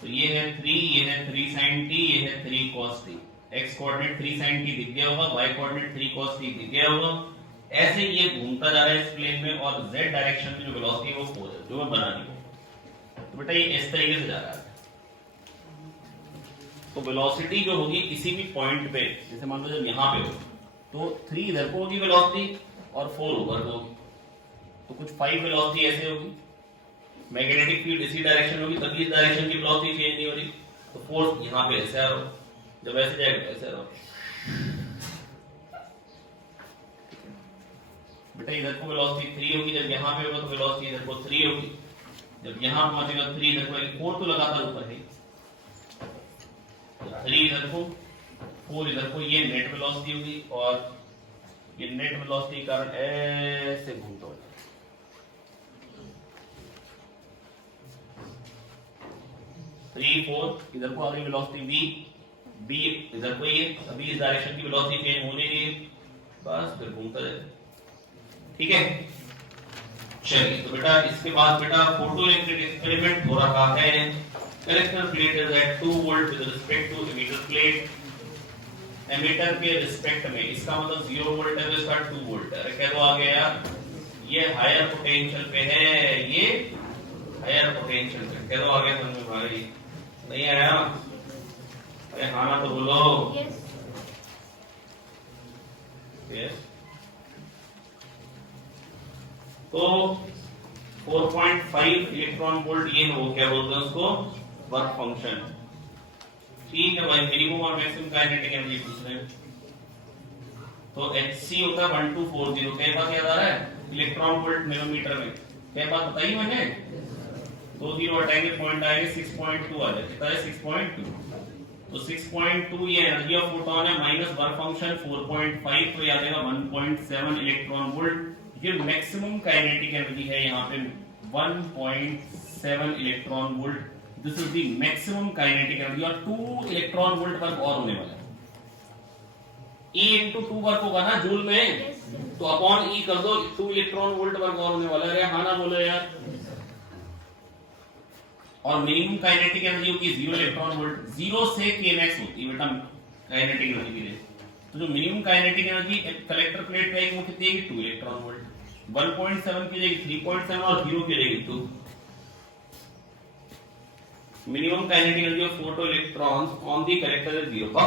तो ये है 3, ये है 3 sin t, ये है 3 cos t। x coordinate 3 sin t दिख गया होगा, y कोऑर्डिनेट 3 cos t दिख गया होगा। ऐसे ये घूमता जा रहा है इस प्लेन में, और z डायरेक्शन में जो वेलोसिटी है वो 4 है, जो मैं बना रही हूं। तो बेटा ये इस तरीके से जा रहा है। तो वेलोसिटी जो होगी किसी भी पॉइंट पे, जैसे मान लो जब यहां पे हो, तो 3 इधर को होगी वेलोसिटी और 4 ऊपर को होगी। तो कुछ 5 वेलोसिटी ऐसे होगी, मैग्नेटिक फील्ड इसी डायरेक्शन होगी, तभी इस डायरेक्शन की वेलोसिटी चेंज नहीं हो रही। तो फोर्स यहां पे ऐसे आ रहा हो, जब ऐसे जाएगा ऐसे आ रहा हो। बेटा इधर को वेलोसिटी 3 होगी, जब यहां पे होगा तो वेलोसिटी इधर को 3 होगी, जब यहां पहुंचेगा 3 इधर को, 4 तो लगातार ऊपर है, 3 इधर को 4 इधर को, ये नेट वेलोसिटी होगी। और ये नेट वेलोसिटी के कारण ऐसे घूमता हो, 3 4 इधर को आ गई वेलोसिटी v, b इधर को, ये अभी इस डायरेक्शन की वेलोसिटी चेंज होने की, बस फिर घूमता जाएगा, ठीक है। चलिए तो बेटा इसके बाद बेटा फोटो इलेक्ट्रिक एक्सपेरिमेंट हो रहा है। Collector plate is at 2 volt with respect to emitter plate. Emitter के रिस्पेक्ट में, इसका मतलब 0 वोल्ट है तो इसका 2 वोल्ट है। अरे कह दो आगे यार, ये हायर पोटेंशियल पे है, ये हायर पोटेंशियल पे, कह दो आगे समझ में भाई नहीं आया? अरे हाँ ना तो बोलो। यस तो 4.5 इलेक्ट्रॉन वोल्ट, ये हो क्या बोलते हैं उसको, वर्क फंक्शन। ठीक है भाई, मिनिमम और मैक्सिमम काइनेटिक एनर्जी पूछ रहे हैं। तो hc होता है 1240। कई बार क्या आ रहा है इलेक्ट्रॉन वोल्ट मिलीमीटर में, कई बार बताई मैंने, 2 0 हटाएंगे पॉइंट आएंगे 6.2 आ जाए, कितना है 6.2। तो 6.2 ये एनर्जी ऑफ फोटोन है, माइनस वर्क फंक्शन 4.5, तो याद आएगा 1.7 इलेक्ट्रॉन वोल्ट। ये मैक्सिमम काइनेटिक एनर्जी है यहाँ पे 1.7 electron volt. This is the maximum kinetic energy, और 2 इलेक्ट्रॉन वोल्ट वर्क और होने वाला है। E इंटू 2 वर्क होगा ना जूल में, तो अपॉन E कर दो, 2 इलेक्ट्रॉन वोल्ट वर्क और होने वाला है। हाँ ना बोलो यार, और मिनिमम काइनेटिक एनर्जी होगी 0 इलेक्ट्रॉन वोल्ट, 0 से k मैक्स होती है बेटा काइनेटिक एनर्जी के लिए। तो जो minimum kinetic energy collector plate पे आएगी वो कितनी है 2 इलेक्ट्रॉन वोल्ट, 1.7 की जगह 3.7 और 0 की जगह 2। Minimum kinetic energy of photo electrons on the collector is 0,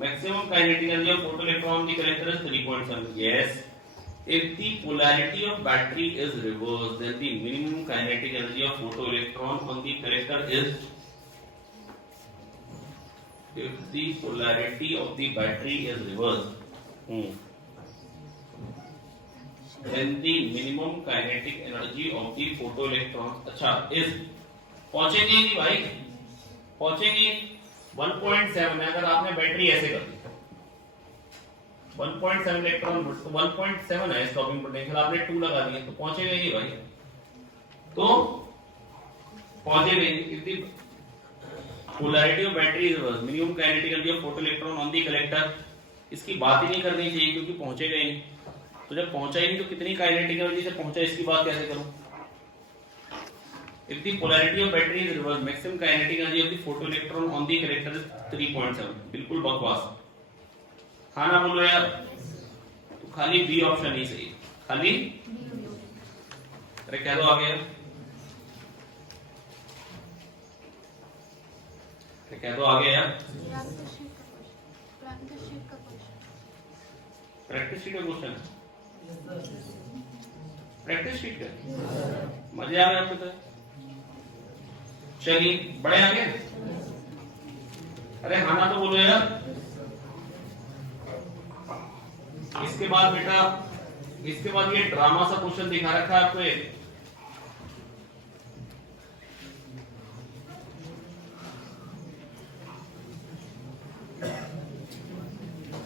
maximum kinetic energy of photoelectron on the collector is 3.7. Yes, if the polarity of battery is reversed, then the minimum kinetic energy of photoelectron on the collector is, if the polarity of the battery is reversed, then the minimum kinetic energy of the photoelectron अच्छा is पहुंचेंगे नहीं भाई, पहुंचेंगे 1.7 है। अगर आपने बैटरी ऐसे कर दी 1.7 इलेक्ट्रॉन वोल्ट, तो 1.7 है स्टॉपिंग पोटेंशियल, आपने 2 लगा दिया तो पहुंचेगा ही भाई, तो पहुंचेगा ही। If the polarity of battery is reverse, minimum kinetic energy of photo electron on the collector, इसकी बात ही नहीं करनी चाहिए क्योंकि पहुंचेगा ही नहीं। तो जब पहुंचा ही नहीं तो कितनी काइनेटिक एनर्जी से पहुंचा इसकी बात कैसे करूं। If the polarity of battery is reversed, maximum kinetic energy of the photoelectron on the collector is 3.7. बिल्कुल बकवास, हाँ ना बोलो यार। तो खाली बी ऑप्शन ही सही, खाली अरे कह दो आगे, अरे कह दो आगे यार। प्रैक्टिस शीट का क्वेश्चन, प्रैक्टिस शीट का मजे आ रहे आपको तो। चलिए बड़े आगे, अरे हाँ ना तो बोलो यार। इसके बाद बेटा, इसके बाद ये ड्रामा सा क्वेश्चन दिखा रखा है आपको,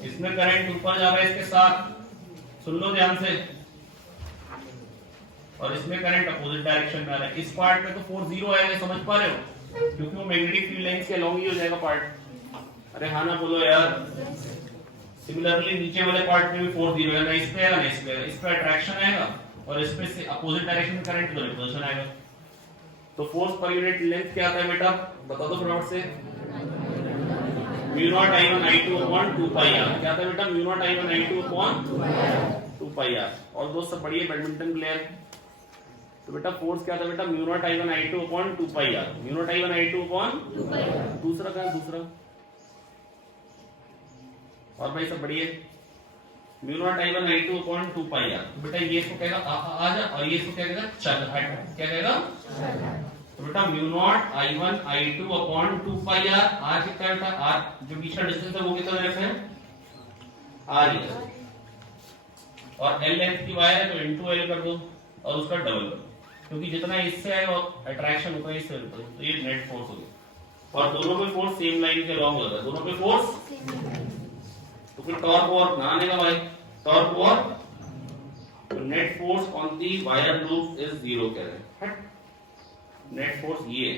इसमें करंट ऊपर जा रहा है इसके साथ, सुन लो ध्यान से, और इसमें करंट अपोजिट डायरेक्शन में आ रहा है। इस पार्ट में तो फोर्स 0 आएगा, समझ पा रहे हो, क्योंकि वो मैग्नेटिक फील्ड लाइंस के अलोंग ही हो जाएगा पार्ट। अरे हाँ ना बोलो यार। सिमिलरली नीचे वाले पार्ट में भी फोर्स 0 है, ना इस पे आएगा ना इस पे आएगा, इस पे अट्रैक्शन आएगा और इस पे से अपोजिट डायरेक्शन में करंट तो रिपल्शन आएगा। तो फोर्स पर यूनिट लेंथ क्या आता है बेटा, बता दो फटाफट से। Mu naught I1 I2 upon 2 पाई r, क्या आता है बेटा, mu naught I1 I2 upon 2 पाई r। और दोस्त सब बढ़िया बैडमिंटन प्लेयर, तो बेटा फोर्स क्या था बेटा, mu naught I1 I2 upon 2 पाई r, mu naught I1 I2 upon 2 पाई r। दूसरा क्या है, दूसरा और भाई सब बढ़िया, mu naught I1 I2 upon 2 पाई r। तो बेटा ये इसको कहेगा आ जा, और ये इसको क्या कहेगा चल, हट, क्या कहेगा चल। तो बेटा mu naught I1 I2 upon 2 पाई r, r कितना बेटा, r जो बीच का डिस्टेंस है वो कितना लेंथ है, r ही है, और l लेंथ की वायर है तो इनटू l कर दो और उसका डबल कर दो, क्योंकि जितना इससे आएगा अट्रैक्शन उतना इससे होता है, तो ये नेट फोर्स हो गया। और दोनों पे फोर्स सेम लाइन के लॉन्ग हो रहा है, दोनों पे फोर्स, तो फिर टॉर्क वर्क ना आने का भाई, टॉर्क वर्क, तो net force on the wire loop is 0 कह रहे हैं। नेट फोर्स ये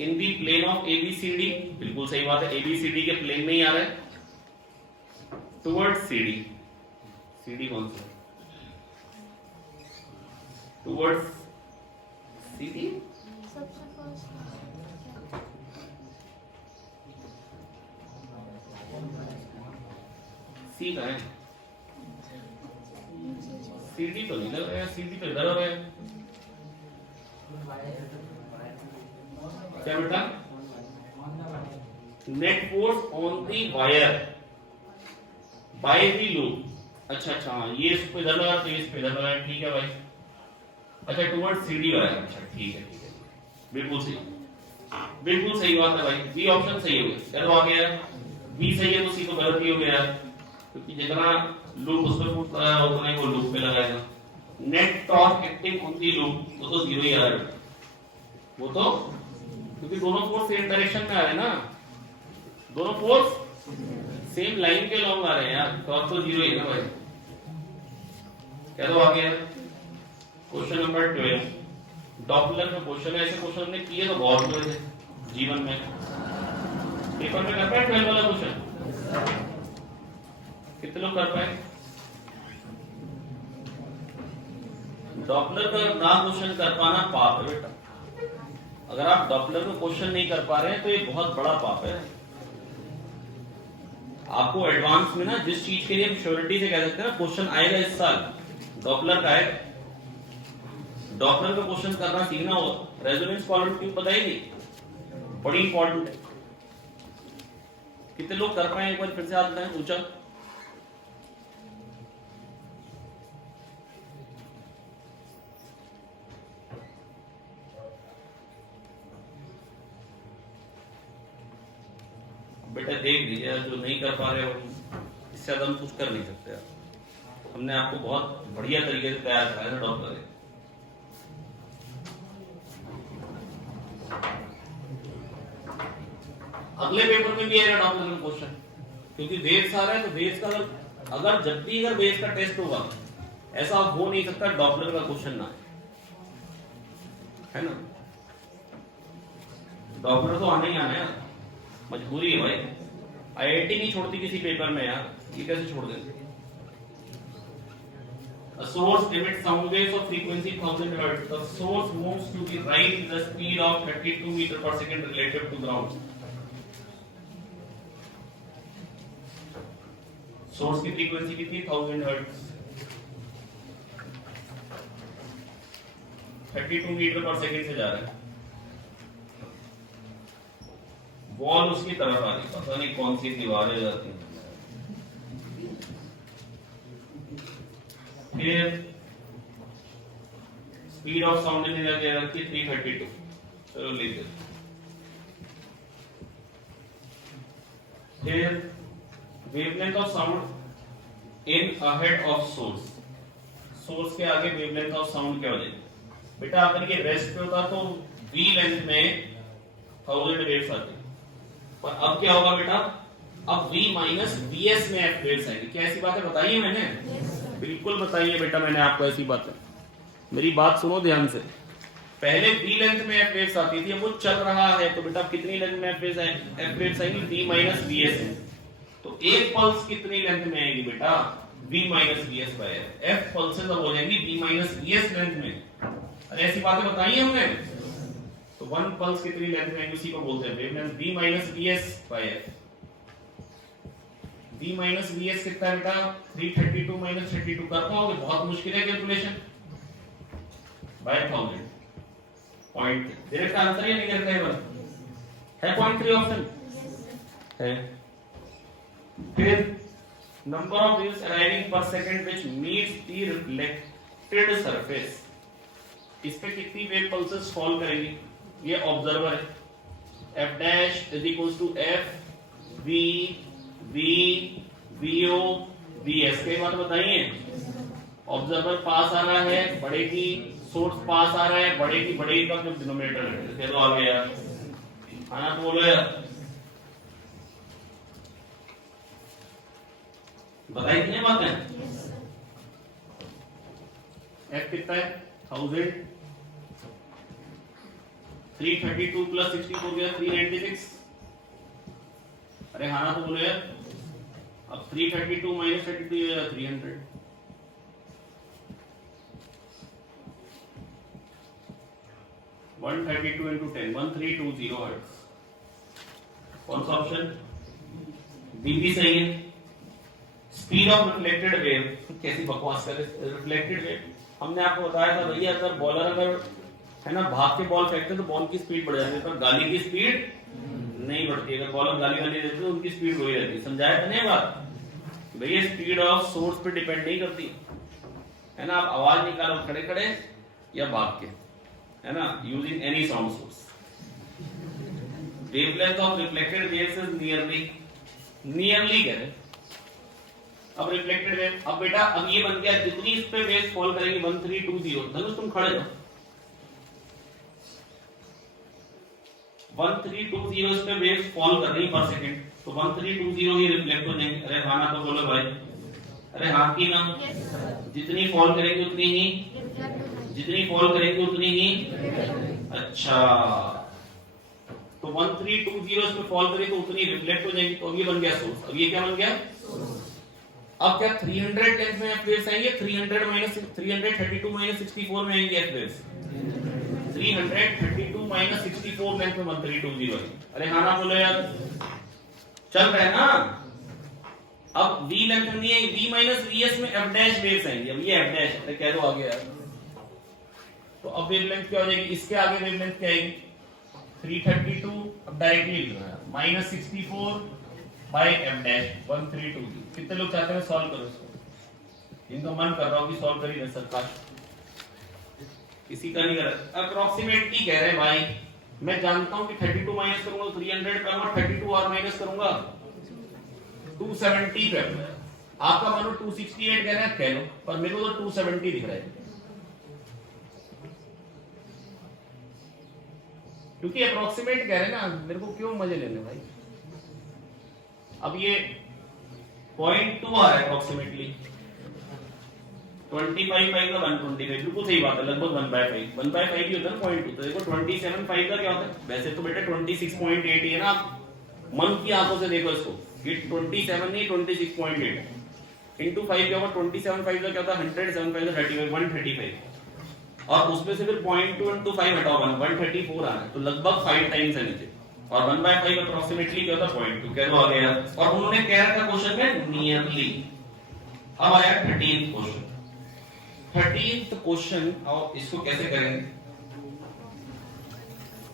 इन दी प्लेन ऑफ ABCD, बिल्कुल सही बात है, ABCD के प्लेन में ही आ रहा है, टुवर्ड्स CD, CD कौन सा, टुवर्ड्स CD, सी का है, CD तो नहीं लग रहा है, CD तो इधर हो रहा है, क्या बेटा, net force on the wire by the loop. अच्छा अच्छा, ये इस पे इधर लगा तो इस पे इधर लगा, ठीक है भाई। अच्छा टुवर्ड्स CD लगा, अच्छा ठीक है, बिल्कुल सही, बिल्कुल सही बात है भाई, बी ऑप्शन सही हो गया। चलो आ गया, बी सही है तो सी तो गलत ही हो गया, क्योंकि जितना लूप उस पर फूट रहा है उतना ही वो लूप पे लगाएगा। Net torque acting on the loop वो तो 0 ही आ रहा है, वो तो, क्योंकि दोनों फोर्स सेम डायरेक्शन में आ रहे हैं ना, दोनों फोर्स सेम लाइन के लॉन्ग आ रहे हैं यार, टॉर्क तो 0 ही है ना भाई। क्या तो आ गया क्वेश्चन नंबर 12, डॉपलर का क्वेश्चन है, ऐसे क्वेश्चन हमने किए तो बहुत हुए थे जीवन में, पेपर में कर पाए 12 वाला क्वेश्चन, कितने लोग कर पाए। डॉपलर का ना क्वेश्चन कर पाना पाप है बेटा, अगर आप डॉपलर का क्वेश्चन नहीं कर पा रहे हैं तो ये बहुत बड़ा पाप है। आपको एडवांस में ना जिस चीज के लिए श्योरिटी से कह सकते हैं ना क्वेश्चन आएगा इस साल, डॉपलर का आएगा। डॉपलर का क्वेश्चन करना सीखना हो, रेजोनेंस कॉलम ट्यूब बताइए, बड़ी इंपॉर्टेंट है। कितने लोग कर पाए एक बार फिर से हाथ उठाएं, पूछा। बेटा देख लीजिए, जो नहीं कर पा रहे हो इससे ज्यादा हम कुछ कर नहीं सकते यार। हमने आपको बहुत बढ़िया तरीके से तैयार कराया ना डॉक्टर। अगले पेपर में भी आएगा डॉक्टर का क्वेश्चन, क्योंकि वेव्स आ रहा है तो वेव्स का अगर जब भी अगर वेव्स का टेस्ट होगा ऐसा हो नहीं सकता डॉपलर का क्वेश्चन ना है ना। डॉपलर तो आना ही आना है, मजबूरी है भाई। आईआईटी नहीं छोड़ती किसी पेपर में यार, ये कैसे छोड़ देंगे। A source emits sound waves of frequency 1000 Hz. The source moves to the right with the speed of 32 meter per second relative to ground. Source की फ्रीक्वेंसी कितनी 1000 हर्ट्ज, 32 मीटर पर सेकंड से जा रहा है। बॉल उसकी तरफ आ रही, पता नहीं कौन सी दीवारें जाती हैं। फिर स्पीड ऑफ साउंड ने लगे रखी 332। चलो लीजिए। फिर wavelength of sound in ahead of source, source के आगे वेवलेंथ ऑफ साउंड क्या हो जाएगी बेटा। अगर ये रेस्ट पे होता तो वी लेंथ में 1000 वेव्स आती, पर अब क्या होगा बेटा, अब v माइनस वीएस में एफ वेव्स आएंगे। क्या ऐसी बातें बताई है मैंने? बिल्कुल बताई है बेटा मैंने आपको ऐसी बातें। मेरी बात सुनो ध्यान से। पहले v लेंथ में एफ वेव्स आती थी, अब वो चल रहा है तो बेटा कितनी लेंथ में एफ वेव्स आएंगी, v माइनस वीएस में। तो एक पल्स कितनी लेंथ में आएगी बेटा, v minus VS by F pulses अब हो जाएंगी v माइनस वीएस लेंथ में। अरे ऐसी बातें बताई है हमने। तो वन पल्स कितनी लेंथ में आएगी, उसी को बोलते हैं wavelength v minus VS by F. v minus VS कितना है बेटा, 332 माइनस 32 कर पाओगे, बहुत मुश्किल है calculation, by 1000 point. Direct answer ये नहीं करते है 0.3 ऑप्शन है। फिर number of waves arriving per second which meets the reflected surface, इस पे कितनी वेव पल्सेस फॉल करेंगी, ये ऑब्जर्वर है। f dash is equals to f v v vo vs के बात बताइए। ऑब्जर्वर पास आ रहा है बढ़ेगी, सोर्स पास आ रहा है बढ़ेगी का जब डिनोमिनेटर है। ये तो आ गया यार, आना तो बोलो यार, बताइए कितने बात है। f कितना है 1000, 332 प्लस 64 गया 396। अरे हाँ ना तो बोलो यार। अब 332 माइनस 32 300। One 32 into 10 1320 hertz. कौन सा ऑप्शन, बी भी सही है। स्पीड ऑफ रिफ्लेक्टेड वेव, कैसी बकवास कर रहे। रिफ्लेक्टेड वेव हमने आपको बताया था भैया, अगर बॉलर अगर है ना भाग के बॉल फेंकते तो बॉल की स्पीड बढ़ जाती है, पर गाली की स्पीड नहीं बढ़ती। अगर बॉलर गाली देते तो उनकी स्पीड वही रहती है। समझाया था नहीं बात भैया, स्पीड ऑफ सोर्स पे डिपेंड नहीं करती है ना। आप आवाज निकालो खड़े खड़े या भाग के, है ना, using any sound source. Wavelength of reflected waves is nearly कह रहे। अब रिफ्लेक्टेड वेव, अब बेटा अब ये बन गया, जितनी इस पे वेव्स फॉल करेंगी 1320। धनुष तुम खड़े हो, 1320 इस पे वेव्स फॉल कर रही पर सेकंड, तो 1320 ही रिफ्लेक्ट हो जाएंगे। अरे हाँ ना तो बोलो भाई, अरे हाँ की ना, जितनी फॉल करेंगे उतनी ही, जितनी फॉल करेंगे उतनी ही। अच्छा, तो 1320 इस पे फॉल करें तो उतनी रिफ्लेक्ट हो जाएगी, तो अब ये बन गया सोर्स। अब ये क्या बन गया, अब क्या 300 लेंथ में एफ वेव्स आएंगे, 300 माइनस 332 माइनस 64 में आएंगे एफ वेव्स। 332 माइनस 64 64 लेंथ में 1320 है। अरे हाँ ना बोलो यार, चल रहा है ना। अब v लेंथ नहीं है, v माइनस vs में f डैश वेव्स आएंगी। अब ये f डैश, अरे कह दो आगे यार। तो अब वेवलेंथ क्या हो जाएगी, इसके आगे वेवलेंथ क्या आएगी 332। अब डायरेक्टली लिख रहा है माइनस 64 बाय f डैश 1320। कितने लोग चाहते हैं सॉल्व करो इसको? इनका मन कर रहा हो कि सॉल्व कर ही नहीं सकता, किसी का नहीं कर रहा। अप्रोक्सीमेटली कह रहे हैं भाई, मैं जानता हूं कि 32 माइनस करूंगा तो 300 करूंगा, 32 और माइनस करूंगा 270 पे। आपका मानो 268 कह रहे हैं, कह लो, पर मेरे को तो 270 दिख रहा है, क्योंकि अप्रोक्सीमेट कह रहे हैं ना, मेरे को क्यों मजे लेने भाई। अब ये 0.2 आ रहा है अप्रोक्सीमेटली, 25 का 125, बिल्कुल सही बात है, लगभग 1/5 1/5 ही होता है ना 0.2। तो देखो 27.5 का क्या होता है, वैसे तो बेटा 26.8 ही है ना। मन की आंखों से देखो इसको, ये 27 नहीं 26.8 इंटू 5 क्या होगा, 27.5 का क्या होता है 100, 7 5 135, और उसमें से फिर 0.2 इंटू 5 हटाओ 134 आ रहा है, तो लगभग 5 टाइम्स है नीचे। और 1/5 अप्रोक्सीमेटली क्या होता है 0.2, कह दो आ गया। और उन्होंने कह रखा क्वेश्चन में नियरली। अब आया 13th क्वेश्चन। 13th क्वेश्चन, और इसको कैसे करेंगे?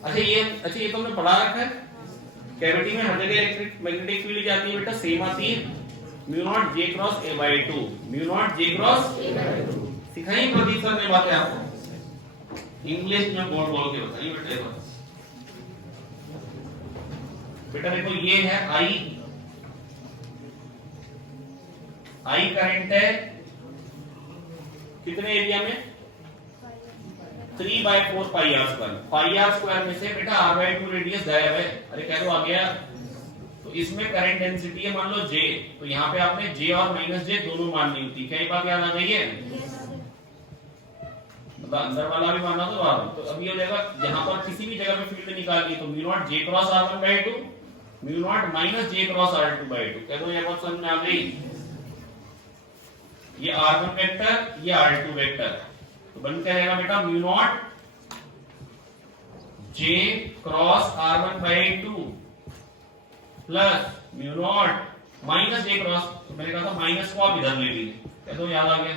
अच्छा ये तो हमने पढ़ा रखा है, कैविटी में हर जगह इलेक्ट्रिक मैग्नेटिक फील्ड जाती है बेटा, सेम आती है, mu not J cross A by 2, mu naught J cross A by 2। सिखाई प्रदीप सर ने बातें आपको, इंग्लिश में बोल के बताइए बेटा। बेटा देखो ये है आई करंट है कितने एरिया में, 3/4 pi R square. Pi R square में से बेटा r/2 रेडियस गायब है, अरे कह दो आ गया। तो इसमें करंट डेंसिटी है मान लो J, तो यहाँ पे आपने J और माइनस J दोनों माननी होती है। क्या ये बात याद आ गई है? मतलब अंदर वाला भी मानना तो बाहर। तो अब ये हो जाएगा, यहाँ पर किसी भी जगह पे फील्ड निकालनी तो mu naught J cross r1/2, mu naught minus J cross r2/2। कह दो ये बात समझ में आ गई? ये r1 वेक्टर, ये r2 वेक्टर, तो बन क्या रहेगा बेटा mu naught J cross r1/2 plus mu naught minus J cross, तो मैंने कहा था माइनस को आप इधर ले लीजिए, क्या तो याद आ गया।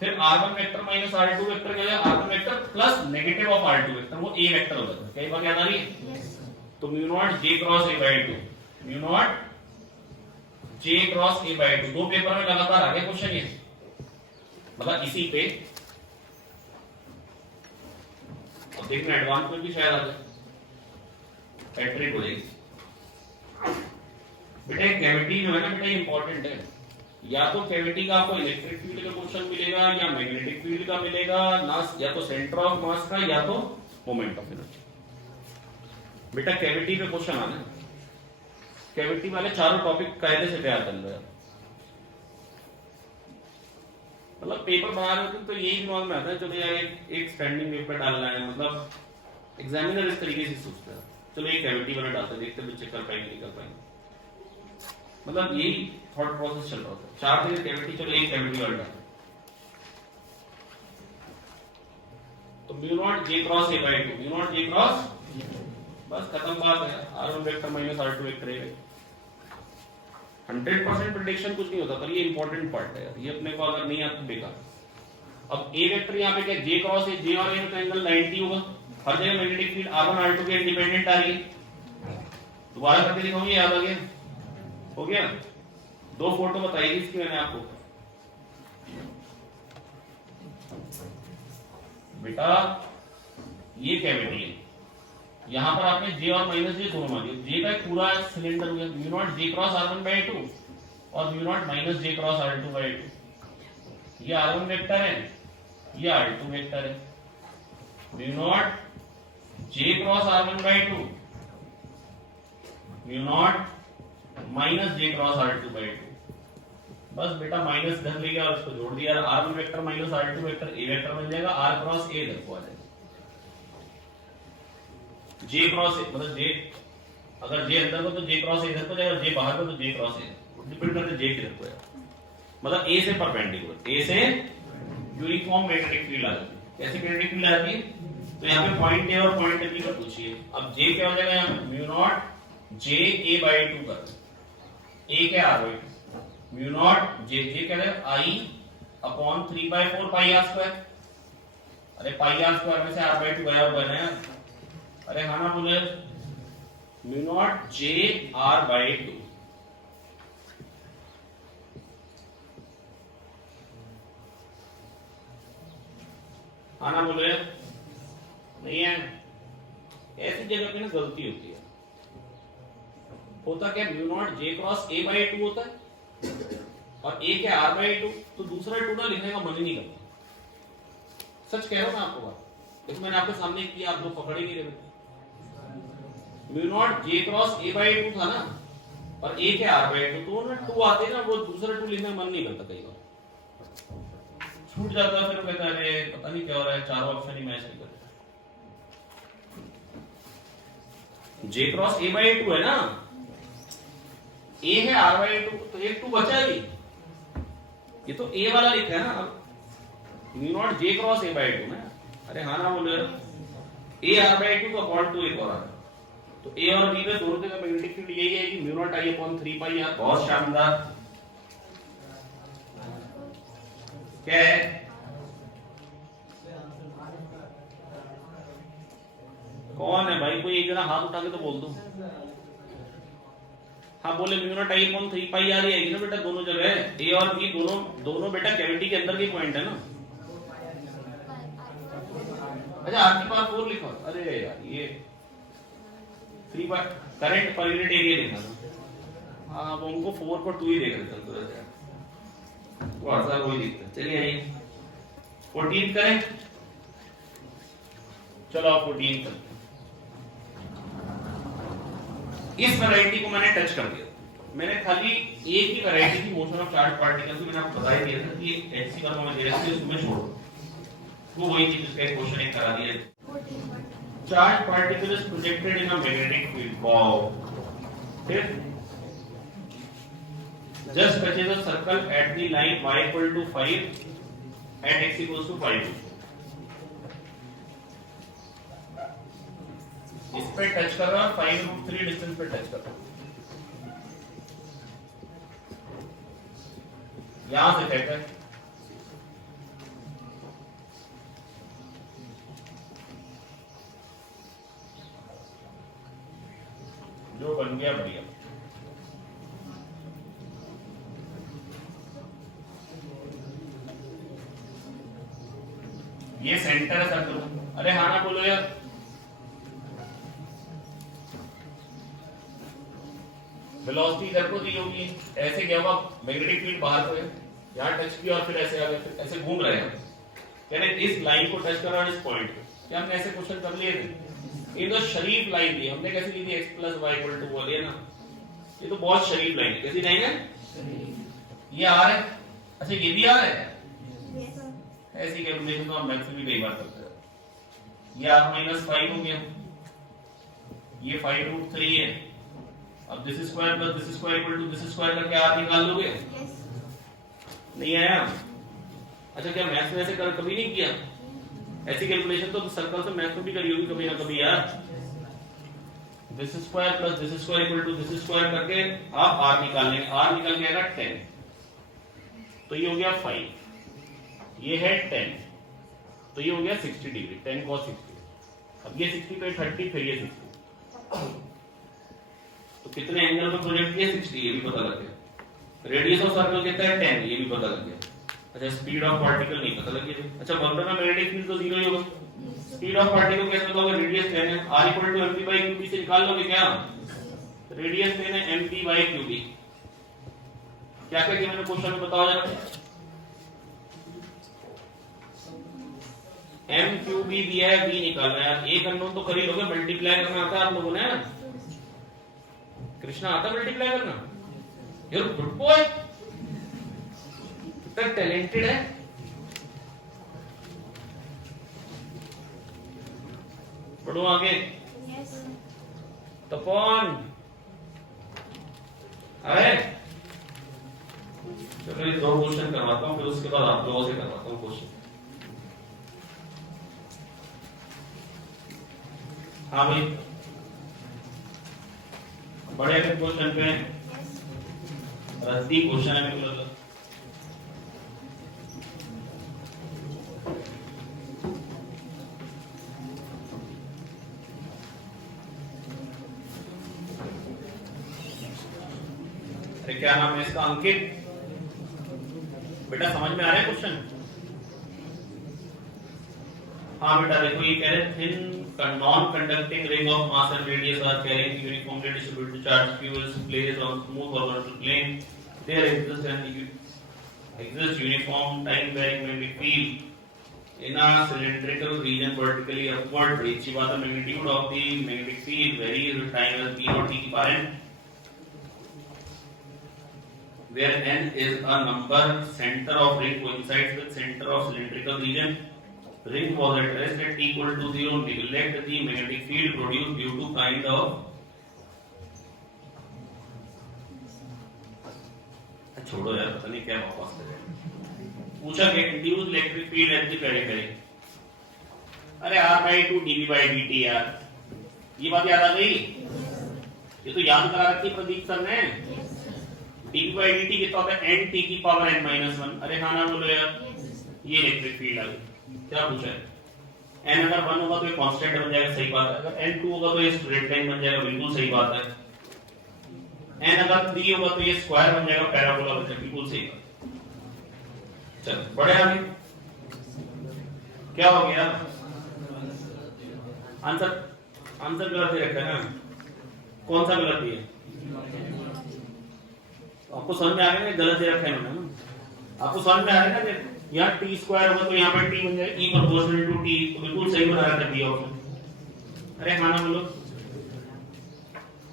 फिर r1 vector minus r2 vector क्या है, r1 vector plus negative of r2 vector, वो a वेक्टर हो जाता है। क्या बात याद आ रही है? तो mu naught J cross a/2, mu naught J cross a/2। दो पेपर में लगातार आ गया क्वेश्चन ये, मतलब इसी पे। अब देखना एडवांस में भी शायद आ जाए, पैट्रिक हो जाएगी बेटा। कैविटी जो है ना बेटा इंपॉर्टेंट है, या तो कैविटी का आपको इलेक्ट्रिक फील्ड का क्वेश्चन मिलेगा या मैग्नेटिक फील्ड का मिलेगा ना, या तो सेंटर ऑफ मास का या तो मोमेंट ऑफ इनर्शिया। बेटा कैविटी पे क्वेश्चन आना है, कैविटी वाले चारों टॉपिक कायदे से तैयार कर लो यार। मतलब पेपर बना रहे होते तो यही दिमाग में आता है, चलो यार एक स्टैंडिंग वेव पे डालना है, मतलब एग्जामिनर इस तरीके से सोचता है, चलो ये कैविटी वाला डालते, देखते बच्चे कर पाएंगे नहीं कर पाएंगे, मतलब यही थॉट प्रोसेस चल रहा होता है। चार जगह कैविटी, चलो एक कैविटी वाला डालते, तो mu naught J cross a/2, mu naught J cross, बस खत्म बात है। r1 vector minus r2 vector है। 100% प्रेडिक्शन कुछ नहीं होता, पर ये इंपॉर्टेंट पार्ट है यार, ये अपने को अगर नहीं आता बेकार। अब a वेक्टर यहाँ पे क्या, J क्रॉस है, J और A का एंगल 90 होगा। हर जगह मैग्नेटिक फील्ड r1 r2 के इंडिपेंडेंट आ रही है। दोबारा करके दिखाऊंगी, याद आ गया? हो गया? दो फोटो बताई थी इसकी मैंने आपको बेटा। ये कैविटी है, यहां पर आपने J और माइनस J दोनों मान लिया। J का एक पूरा सिलेंडर हो गया, mu naught J cross r1/2 और mu naught minus J cross r2/2। ये r1 वेक्टर है, ये r2 वेक्टर है, mu not J cross r1/2, mu naught minus J cross r2/2। बस बेटा माइनस इधर ले गया और उसको जोड़ दिया, r1 vector minus r2 vector a vector बन जाएगा, r क्रॉस a इधर को आ जाएगा। J क्रॉस a मतलब J, अगर J अंदर को तो J क्रॉस a इधर को जाएगा, J बाहर को तो J क्रॉस a, डिपेंड करता है J किधर को है, मतलब A से परपेंडिकुलर, A से यूनिफॉर्म मैग्नेटिक फील्ड आ जाती है। कैसी मैग्नेटिक फील्ड आती है? तो यहाँ पे पॉइंट ए और पॉइंट बी का पूछिए। अब जे क्या हो जाएगा यहाँ पे mu naught J A by 2 कर, ए क्या आर बाई 2 म्यू नॉट जे क्या है आई अपॉन 3/4 पाई आर स्क्वायर। अरे पाई आर स्क्वायर में से आर बाई 2 गया हुआ है ना, अरे हाँ ना बोले mu not J R by 2। हाँ ना बोले नहीं है, ऐसी जगह पे ना गलती होती है। होता क्या mu naught J cross A by 2 होता है और ए क्या आर बाई 2, तो दूसरा 2 ना लिखने का मन ही नहीं करता। सच कह रहा हूं मैं आपको बात, इसमें मैंने आपके सामने किया, आप लोग पकड़ ही नहीं रहे। Mu naught J cross A by 2 था ना और ए क्या आर बाई 2, तो ना 2 आते ना, वो दूसरा 2 लिखने का मन नहीं करता, कई बार छूट जाता है। फिर कहता है अरे पता नहीं क्या हो रहा है, चारों ऑप्शन ही मैच नहीं करते। जे क्रॉस ए बाई 2 है ना, ए है आर बाई 2, तो एक 2 बचा ही, ये तो ए वाला लिखा है ना mu naught J cross A by 2 ना। अरे हाँ ना बोले ए आर बाई 2 का अपॉन 2 एक और आ, तो ए और बी में दोनों का मैग्नेटिक फील्ड यही है कि mu naught I upon 3 pi R. बहुत शानदार। क्या है कौन है भाई, कोई एक जना हाथ उठा के तो बोल दो। हाँ बोले mu naught I upon 3 pi R ही आएगी ना बेटा, दोनों जगह है ए और बी, दोनों बेटा कैविटी के अंदर के पॉइंट है ना। अच्छा आर की पावर 4 लिखो, अरे यार ये 3 by current per unit area लिखा था। हाँ वो उनको 4 पर 2 ही देख रहे थे, तो आंसर वही दिखता है। चलिए आइए 14 करें, चलो आप 14 करते। इस वैरायटी को मैंने टच कर दिया, मैंने खाली एक ही वैरायटी की मोशन ऑफ चार्ज पार्टिकल्स मैंने आपको बता ही दिया था कि एचसी का मैं दे रहा हूं, उसमें छोड़ो, वो वही चीज उसका एक क्वेश्चन एक करा दिया। Charge particle is projected in a magnetic field, wow. फिर just touches a circle at the line y equal to 5 and x equals to 5। इस पे टच कर रहा है, 5√3 डिस्टेंस पे टच कर रहा है, यहां से कहता है जो बन गया बढ़िया। ये सेंटर है सर्कल। अरे हाँ ना बोलो यार, वेलोसिटी इधर को दी होगी, ऐसे गया हुआ मैग्नेटिक फील्ड बाहर को है, यहाँ टच किया और फिर ऐसे आ गया, फिर ऐसे घूम रहे हैं, यानी इस लाइन को टच करा और इस पॉइंट पे। क्या हमने ऐसे क्वेश्चन कर लिए थे? ये तो शरीफ लाइन थी, हमने कैसे ली थी x + y = वो लिया ना, ये तो बहुत शरीफ लाइन है। कैसी लाइन है? ये आ रहा है, अच्छा ये भी आ रहा है, ऐसी कैलकुलेशन तो हम मैथ में भी कई बार करते हैं। ये r - 5 हो गया, ये 5√3 है। अब this square plus this square equal to this square करके r निकाल लोगे? नहीं आया? अच्छा क्या मैथ में ऐसे कभी नहीं किया? ऐसी कैलकुलेशन तो सर्कल से मैथ में भी करी होगी कभी ना कभी यार। This square plus this square equal to this square करके आप r निकाल लेंगे, r निकल के आएगा 10, तो ये हो गया 5, ये है 10, तो ये हो गया 60 डिग्री, 10 cos 60। अब ये 60 पे 30, फिर ये 60, तो कितने एंगल में प्रोजेक्ट किया? 60, ये भी पता लग गया। रेडियस ऑफ सर्कल कितना है? 10, ये भी पता लग गया। अच्छा स्पीड ऑफ पार्टिकल नहीं पता लग गया। अच्छा बंदर में मैग्नेटिक फील्ड तो 0 ही होगा, स्पीड ऑफ पार्टिकल कैसे बताओगे? रेडियस 10 है, r = mv/qb से निकाल लोगे क्या? रेडियस 10 है, mv/qb। क्या क्या मैंने क्वेश्चन में बताओ जरा। mqb दिया है, v निकालना है यार। एक अननोन तो कर ही लोगे, मल्टीप्लाई करना आता है आप लोगों ने? कृष्णा आता मल्टीप्लाई करना? यार गुड बॉय, कितना टैलेंटेड है। बढ़ो आगे। तपोन अरे चलो ये 2 क्वेश्चन करवाता हूँ, फिर उसके बाद आप लोगों से करवाता हूँ क्वेश्चन। हाँ भाई बड़े क्वेश्चन पे रद्दी क्वेश्चन है मेरे को लगा। अरे क्या नाम है इसका? अंकित। बेटा समझ में आ रहा है क्वेश्चन? हाँ बेटा देखो ये कह रहे thin non conducting ring of mass and radius R carrying uniformly distributed charge cubes placed on smooth horizontal plane there exists uniform time varying magnetic field in a cylindrical region vertically upward. एक ही बात है, magnitude of the magnetic field varies with time as p और t की power n, where n is a number. Center of ring coincides with center of cylindrical region. Ring was at rest at t equal to 0. Neglect the magnetic field produced due to kind of छोड़ो यार, पता नहीं क्या वापस करें। पूछा कि induced electric field at the periphery. अरे r/2 dV/dt यार, ये बात याद आ गई? ये तो याद करा रखी प्रदीप सर ने। dV/dt कितना होता है? n t की पावर n-1। अरे हाँ ना बोलो यार, ये इलेक्ट्रिक फील्ड आ गई। क्या पूछा है? n अगर 1 होगा तो ये कांस्टेंट बन जाएगा, सही बात है। अगर n 2 होगा तो ये स्ट्रेट लाइन बन जाएगा, बिल्कुल सही बात है। n अगर 3 होगा तो ये स्क्वायर बन जाएगा, पैराबोला बन जाएगा, बिल्कुल सही बात। चलो बढ़े आगे। क्या हो गया? आंसर गलत दे रखा है ना? कौन सा गलत दिया? आपको समझ में आ गया ना? गलत दे रखा है ना? आपको समझ में आ रहा है ना? यहाँ टी स्क्वायर होगा तो यहाँ पर टी बन जाएगा, ई प्रोपोर्शनल टू टी, बिल्कुल सही बना रखा दिया ऑप्शन। अरे हाँ ना बोलो,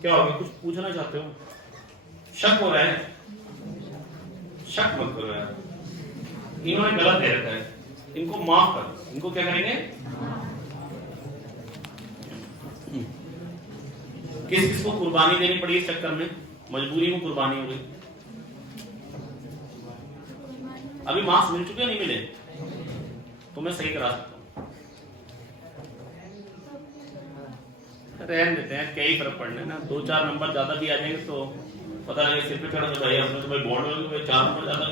क्या हो गया? कुछ पूछना चाहते हो? शक हो रहा है? शक मत करो यार, इन्होंने गलत दे रखा है, इनको माफ कर। इनको क्या करेंगे? किस किस को कुर्बानी देनी पड़ी इस चक्कर में? मजबूरी में कुर्बानी हो गई। अभी मार्क्स मिल चुके नहीं मिले तो मैं सही करा सकता हूँ। रहने देते हैं, क्या ही फर्क पड़ना है ना। 2-4 नंबर ज्यादा भी आ जाएंगे तो पता लगे सिर पे चढ़ तो भाई हमने तो भाई बॉन्ड में 4 नंबर ज्यादा।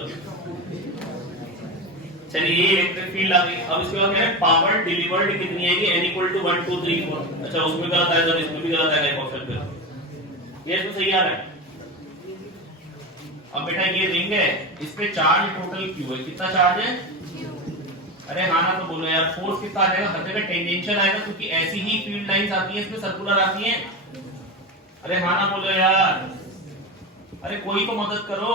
चलिए ये इलेक्ट्रिक फील्ड आ गई। अब इसके बाद क्या है? पावर डिलीवर्ड कितनी आएगी? n = 1 2 3 4। अच्छा उसमें गलत आया, तो इसमें भी गलत आएगा ऑप्शन पे। ये तो सही आ रहा है। अब बेटा ये रिंग है, इस पे चार्ज टोटल क्यू है। कितना चार्ज है? अरे हाँ ना तो बोलो यार, फोर्स कितना आ जाएगा? हर जगह टेंजेंशियल आएगा क्योंकि ऐसी ही फील्ड लाइंस आती हैं, इसमें सर्कुलर आती हैं। अरे हाँ ना बोलो यार, अरे कोई तो मदद करो।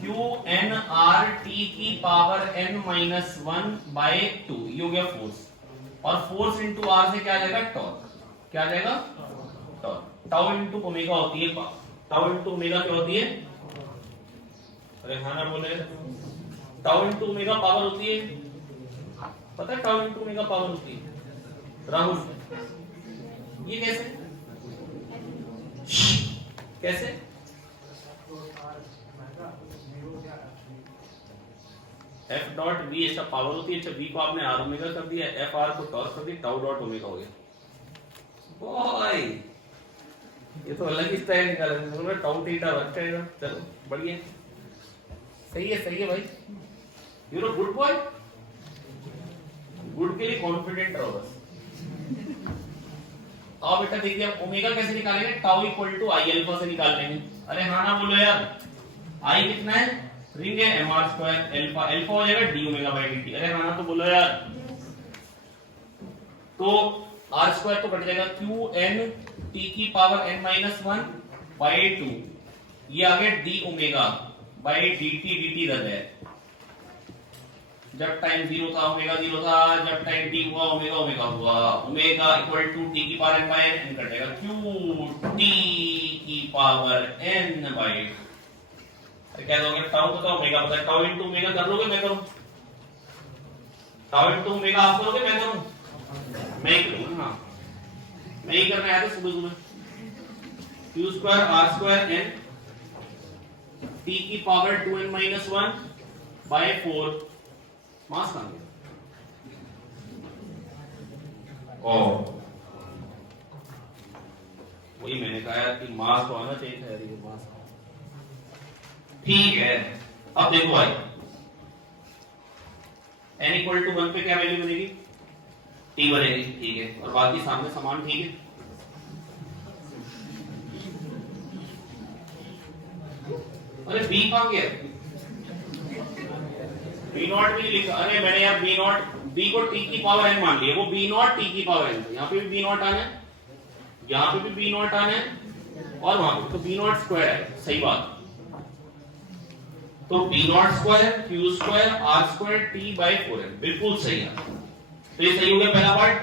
Q(n)R t की पावर n-1/2 ये हो गया फोर्स, और फोर्स इंटू आर से क्या आ जाएगा? टॉर्क। क्या आ जाएगा? टॉर्क। टाउ इंटू ओमेगा होती है पावर। टाउ इंटू ओमेगा क्या होती है? अरे हाँ ना बोले, टाउ इंटू ओमेगा पावर होती है। पता है टाउ इंटू ओमेगा पावर होती है राहुल? ये कैसे? कैसे? एफ डॉट वी ऐसा पावर होती है। अच्छा वी को आपने आर ओमेगा कर दिया, एफ आर को टॉर्क कर दिया, टाउ डॉट ओमेगा हो गया। बॉय ये तो अलग ही स्टाइल निकाला, टाउ थीटा रखा है। चलो बढ़िया, सही है भाई। You know good boy, good के लिए कॉन्फिडेंट रहो बस। आओ बेटा देखिए, अब ओमेगा कैसे निकालेंगे? Tau equal to I alpha से निकाल लेंगे। अरे हाँ ना बोलो यार, आई कितना है? रिंग है mr², अल्फा अल्फा हो जाएगा d ओमेगा/dt। अरे हाँ ना तो बोलो यार, तो r² तो कट जाएगा, qn t की पावर n-1/2 ये आ गया d ओमेगा/dt। dt रद्द है, जब टाइम 0 था ओमेगा 0 था, जब टाइम t हुआ ओमेगा ओमेगा हुआ। ओमेगा इक्वल टू t की पावर n/n कट जाएगा, q t की पावर n/2। क्या दोगे? टाउ तो ओमेगा पता है, टाउ इनटू ओमेगा कर लोगे? मैं करूं? टाउ इनटू ओमेगा आप करोगे? मैं करूं? मैं ही करूंगा। हां मैं ही करने आया था सुबह। q² r² n t की पावर 2n-1/4 मास कहां गया? ओ वही मैंने कहा यार कि मास तो आना चाहिए था यार, ये मास। ठीक है, अब देखो भाई n इक्वल टू 1 पे क्या वैल्यू बनेगी, t बनेगी। ठीक है, और बाकी सामने समान। ठीक है, अरे b कहां गया, b नॉट भी लिखा। अरे मैंने यार b नॉट, b को t की पावर n मान लिया, वो b नॉट t की पावर n। यहाँ पे भी b नॉट आना है, यहाँ पे भी b नॉट आना है, और वहां पे तो b नॉट स्क्वायर है। सही बात, तो b naught square q square r square t by 4n, बिल्कुल सही है। तो ये सही हो गया पहला पार्ट।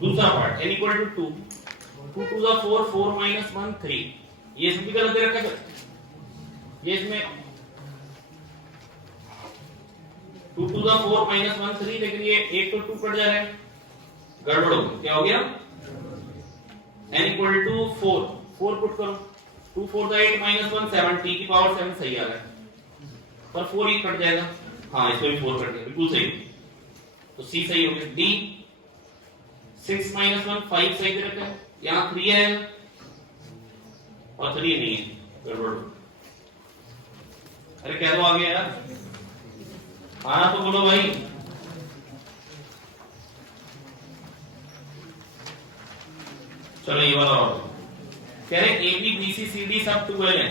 दूसरा part n equal to 2 2 to 4 4 minus 1 3, ये इसमें भी गलत दे रखा है। ये इसमें 2 टू 4 माइनस 1 3, लेकिन ये एक तो 2 कट जा रहा है, गड़बड़ हो गई। क्या हो गया, n इक्वल टू 4 4 पुट करो, 2 4 8 माइनस 1 7, t की पावर 7 सही आ रहा है, पर 4 ही कट जाएगा। हाँ, इसमें भी 4 कट गया, बिल्कुल सही। तो c सही हो गया। d 6 माइनस 1 5 सही दे रखा है, यहाँ 3 है और 3 नहीं है, गड़बड़। अरे क्या तो आ गया यार, हाँ तो बोलो भाई। चलो ये वाला और कह रहे A B B C C D सब 12 है,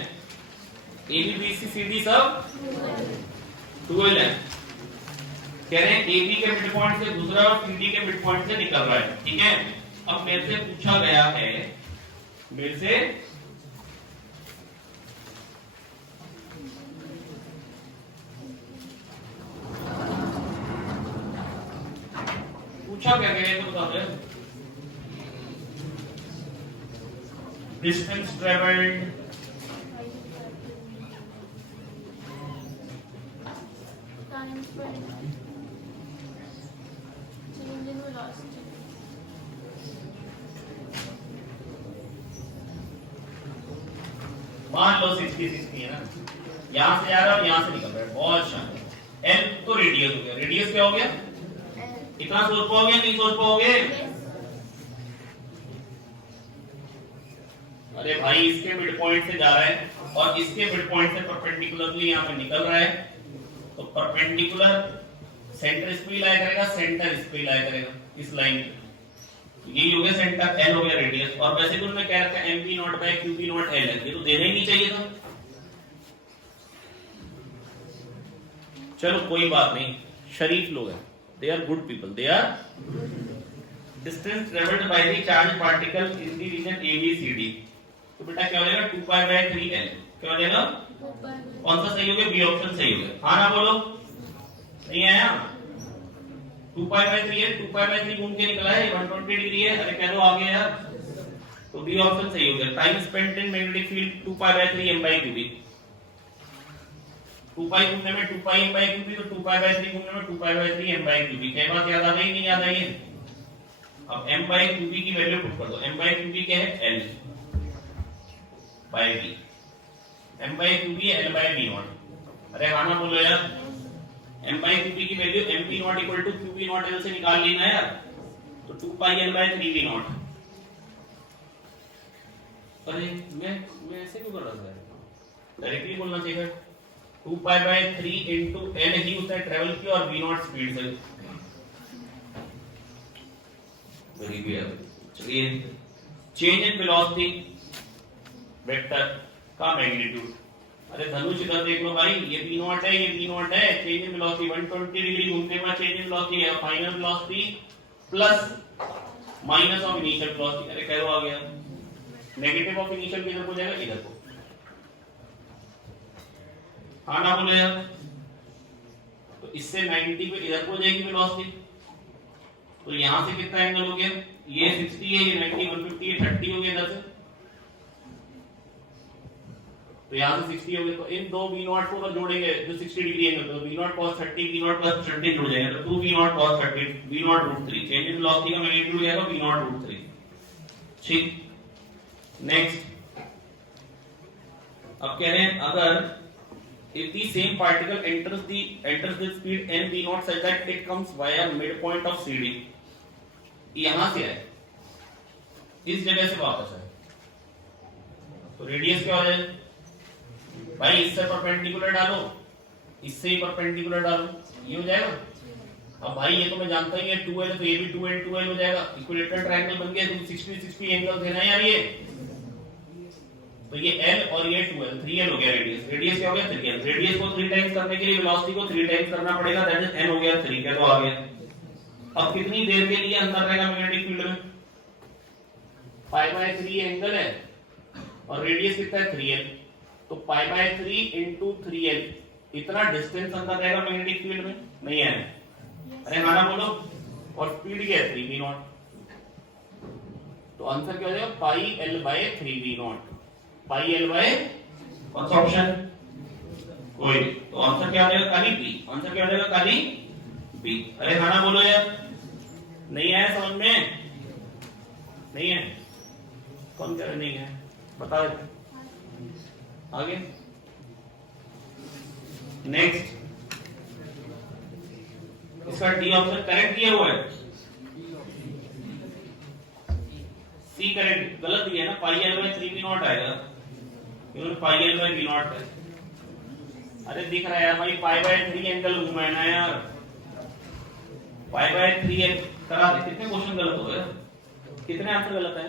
A B B C C D सब 12 है। कह रहे हैं ए बी के मिड पॉइंट से गुजरा और सी डी के मिड पॉइंट से निकल रहा है। ठीक है, अब मेरे से पूछा गया है, मेरे से पूछा क्या गया है तो बता दो। Distance travelled, time spend, change in velocity. मान लो 60 है ना, यहां से आ रहा है और यहां से निकल रहा है, बहुत शानदार। एल तो रेडियस हो गया, रेडियस क्या हो गया, इतना सोच पाओगे नहीं सोच पाओगे। अरे भाई इसके मिड पॉइंट से जा रहा है और इसके मिड पॉइंट से परपेंडिकुलरली यहां पे निकल रहा है, तो परपेंडिकुलर सेंटर इस पे लाई करेगा, सेंटर इस पे लाई करेगा, इस लाइन पे। यही हो गया सेंटर, एल हो गया रेडियस। और वैसे भी उन्होंने कह रखा है M B naught by Q B naught L है, ये तो देना ही नहीं चाहिए था। चलो कोई बात नहीं, शरीफ लोग हैं, they are good people, they are distance traveled by the charged particle in the region ABCD। तो बेटा क्या हो जाएगा 2 पाई बाय 3l, क्या हो जाएगा, कौन सा सही हो गया, बी ऑप्शन सही हो गया। हाँ ना बोलो, नहीं आया, 2 pi bye 3l, 2 pi by 3 घूम के निकला है, 120 डिग्री है। अरे कह दो आ गया यार, तो बी ऑप्शन सही हो गया। Time spent in magnetic field 2 pi by 3 m by QB, 2 pi घूमने में 2 पाई m बाय क्यूबी, तो 2 पाई बाय 3 घूमने में 2 pi by 3 m by QB. क्या बात याद आ गई, नहीं याद आई? अब m बाय क्यूबी की वैल्यू पुट कर दो, m बाय क्यूबी क्या है, l by b, m by QB है l बाय b नॉट। अरे हाँ ना बोलो यार, m बाय क्यूबी की value mb naught equal to qb naught l से निकाल लेना यार, तो 2 पाई l बाय 3b नॉट। अरे मैं ऐसे क्यों कर रहा था, डायरेक्टली बोलना चाहिए। 2 पाई बाय 3 इंटू एल ही उसने ट्रेवल किया और v नॉट स्पीड से। Very good. चलिए, चेंज इन वेलोसिटी वेक्टर का मैग्नीट्यूड। अरे धनुष इधर देख लो भाई, ये v नॉट है, ये v नॉट है। चेंज इन वेलोसिटी 120 डिग्री घूमने के बाद चेंज इन वेलोसिटी है final velocity plus minus of initial velocity. अरे क्या आ गया, नेगेटिव ऑफ इनिशियल किधर को जाएगा, इधर को। हाँ ना बोले यार, तो इससे 90 पे इधर को जाएगी वेलोसिटी, तो यहां से कितना एंगल हो गया, ये 60 है, ये 90, 150 है, 30 हो गया इधर से, तो यहां से 60 हो गया। तो इन दो v नॉट को अगर जोड़ेंगे जो 60 डिग्री एंगल, तो v naught cos 30 v naught plus 30 जुड़ जाएगा, तो 2 v naught cos 30 v naught root 3। Change in velocity का मैग्नीट्यूड क्या होगा, v नॉट रूट 3। ठीक, नेक्स्ट अब कह रहे हैं अगर if the same particle enters the speed n v naught such that it comes via midpoint of CD, यहां से है इस जगह से वापस आए तो रेडियस क्या हो जाए भाई, इससे परपेंडिकुलर डालो, इससे ही परपेंडिकुलर डालो, ये हो जाएगा। अब भाई ये तो मैं जानता ही है 2l, तो ये भी 2l 2l हो जाएगा, इक्विलेटरल ट्रायंगल बन गया। तुम 60 60 एंगल देना यार ये, तो ये l और ये 2l, 3l हो गया रेडियस। रेडियस क्या हो गया 3l। रेडियस को 3 टाइम्स करने के लिए वेलोसिटी को 3 टाइम्स करना पड़ेगा, दैट इज n हो गया 3 के, तो आ गया। अब कितनी देर के लिए अंदर रहेगा मैग्नेटिक फील्ड में, π/3 एंगल है और रेडियस कितना है 3l, तो π/3 into 3l इतना डिस्टेंस अंदर रहेगा मैग्नेटिक फील्ड में, नहीं है? अरे हाँ ना बोलो। और स्पीड क्या है 3v0, तो आंसर क्या हो जाएगा πl/3v0। πl/ कौन सा ऑप्शन, कोई, तो आंसर क्या हो जाएगा खाली p। आंसर क्या हो जाएगा खाली p। अरे हाँ ना बोलो यार, नहीं है समझ में, नहीं है? कौन कह रहा नहीं है, बता देते आगे। नेक्स्ट, इसका डी ऑप्शन करेक्ट दिया हुआ है, सी करेक्ट, गलत दिया है ना, πl/3v0 आएगा, क्योंकि πl/v0 है। अरे दिख रहा है यार भाई, π/3 एंगल घुमा है ना यार, π/3 करा दे। कितने क्वेश्चन गलत हो गए, कितने आंसर गलत है?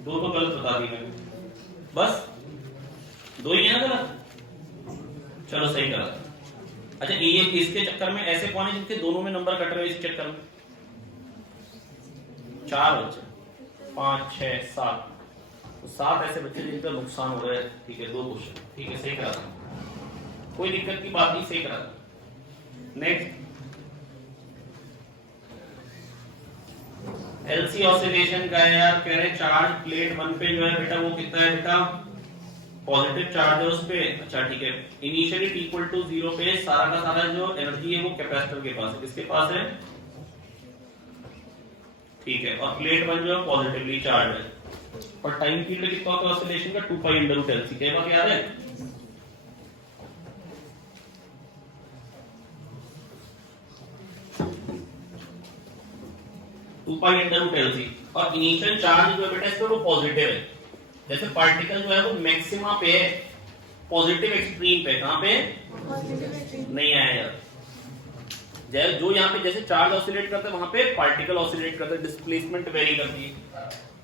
2 तो गलत बता दी मैंने, बस 2 ही है ना गलत, चलो सही करा। अच्छा ये इसके चक्कर में ऐसे कौन है जिनके दोनों में नंबर कट रहे हैं इस चक्कर में? 4 बच्चे, 5 6 7, तो 7 ऐसे बच्चे जिनका नुकसान हो रहा है। ठीक है, 2 क्वेश्चन, ठीक है सही करा, कोई दिक्कत की बात नहीं, सही करा। नेक्स्ट, एलसी ऑसिलेशन का है यार, कह रहे चार्ज प्लेट 1 पे जो है बेटा वो कितना है बेटा, पॉजिटिव चार्ज है उस पे। अच्छा ठीक है, इनिशियली t इक्वल टू 0 पे सारा का सारा जो एनर्जी है वो कैपेसिटर के पास है, किसके पास है? ठीक है, और प्लेट 1 जो है पॉजिटिवली चार्ज है, और टाइम पीरियड कितना होता है ऑसिलेशन का 2π/LC, क्या बात याद है? LC, और इनिशियल चार्ज जो है बेटा इसका वो पॉजिटिव है। जैसे पार्टिकल जो है वो मैक्सिमा पे है, पॉजिटिव एक्सट्रीम पे, कहां पे? नहीं आया यार, जो यहाँ पे जैसे चार्ज ऑसिलेट करता है वहां पे पार्टिकल ऑसिलेट करता है, डिस्प्लेसमेंट वेरी करती है।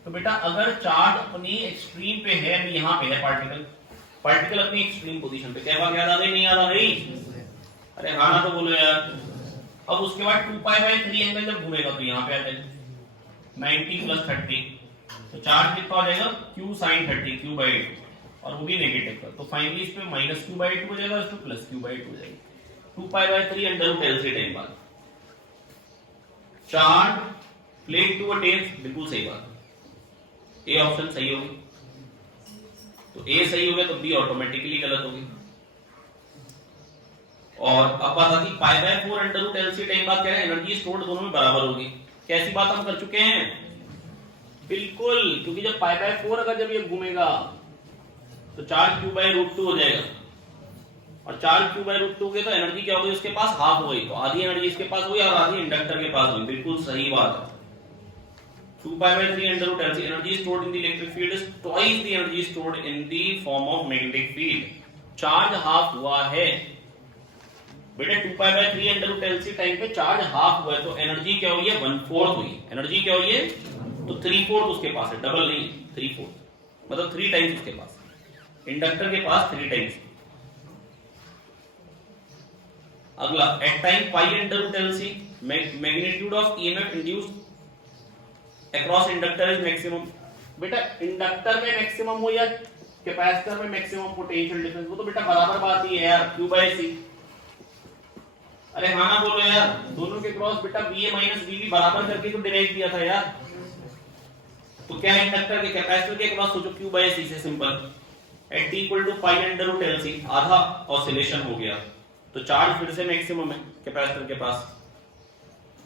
तो बेटा अगर चार्ज अपनी एक्सट्रीम पे है, अभी यहाँ पे है पार्टिकल अपनी एक्सट्रीम पोजीशन पे, क्या बात याद आ गई, नहीं याद आ गई? अरे हाँ ना तो बोलो यार। अब उसके बाद 2π/3 एंगल जब घूमेगा तो यहाँ पे आ जाएगा 90 + 30, तो चार्ज कितना हो जाएगा q sin 30, q/2, और वो भी नेगेटिव का, तो फाइनली इस पे -q/2 हो जाएगा, इस पे +q/2 हो जाएगी। 2π/3 √LC टाइम बाद चार्ज प्लेट टू अटेन्स, बिल्कुल सही बात, ए ऑप्शन सही होगी। तो ए सही हो गया तो बी ऑटोमेटिकली गलत होगी। और अब बात आती π/4 √LC टाइम बाद क्या है, एनर्जी स्टोर्ड दोनों में बराबर होगी। कैसी बात हम कर चुके हैं, बिल्कुल, क्योंकि जब π/4 अगर जब ये घूमेगा तो चार्ज q/√2 हो जाएगा, और चार्ज q/√2 के तो एनर्जी क्या होगी उसके पास, हाफ होगी, तो आधी एनर्जी इसके पास हुई और आधी इंडक्टर के पास हुई, बिल्कुल सही बात है। 2π/3 √LC, energy stored in the electric field is twice the energy stored in the form of magnetic field. Charge half हुआ है बेटे, 2π/3 √LC टाइम पे चार्ज हाफ हुआ है, तो एनर्जी क्या हुई है 1/4 हुई। एनर्जी क्या हुई है, तो 3/4 उसके पास है, डबल नहीं 3/4, मतलब 3 टाइम्स उसके पास, इंडक्टर के पास 3 टाइम्स। अगला, at time π/LC magnitude of EMF induced across inductor is maximum. बेटा इंडक्टर में मैक्सिमम हो या कैपेसिटर में मैक्सिमम पोटेंशियल डिफरेंस, वो तो बेटा बराबर बात ही है यार, q/c। अरे हाँ ना बोलो यार, दोनों के क्रॉस बेटा VA - VB बराबर करके तो डिराइव किया था यार। तो क्या इंडक्टर के कैपेसिटर के क्रॉस सोचो q/c से simple, at t equal to π/LC, आधा ऑसिलेशन हो गया, तो चार्ज फिर से मैक्सिमम है कैपेसिटर के पास,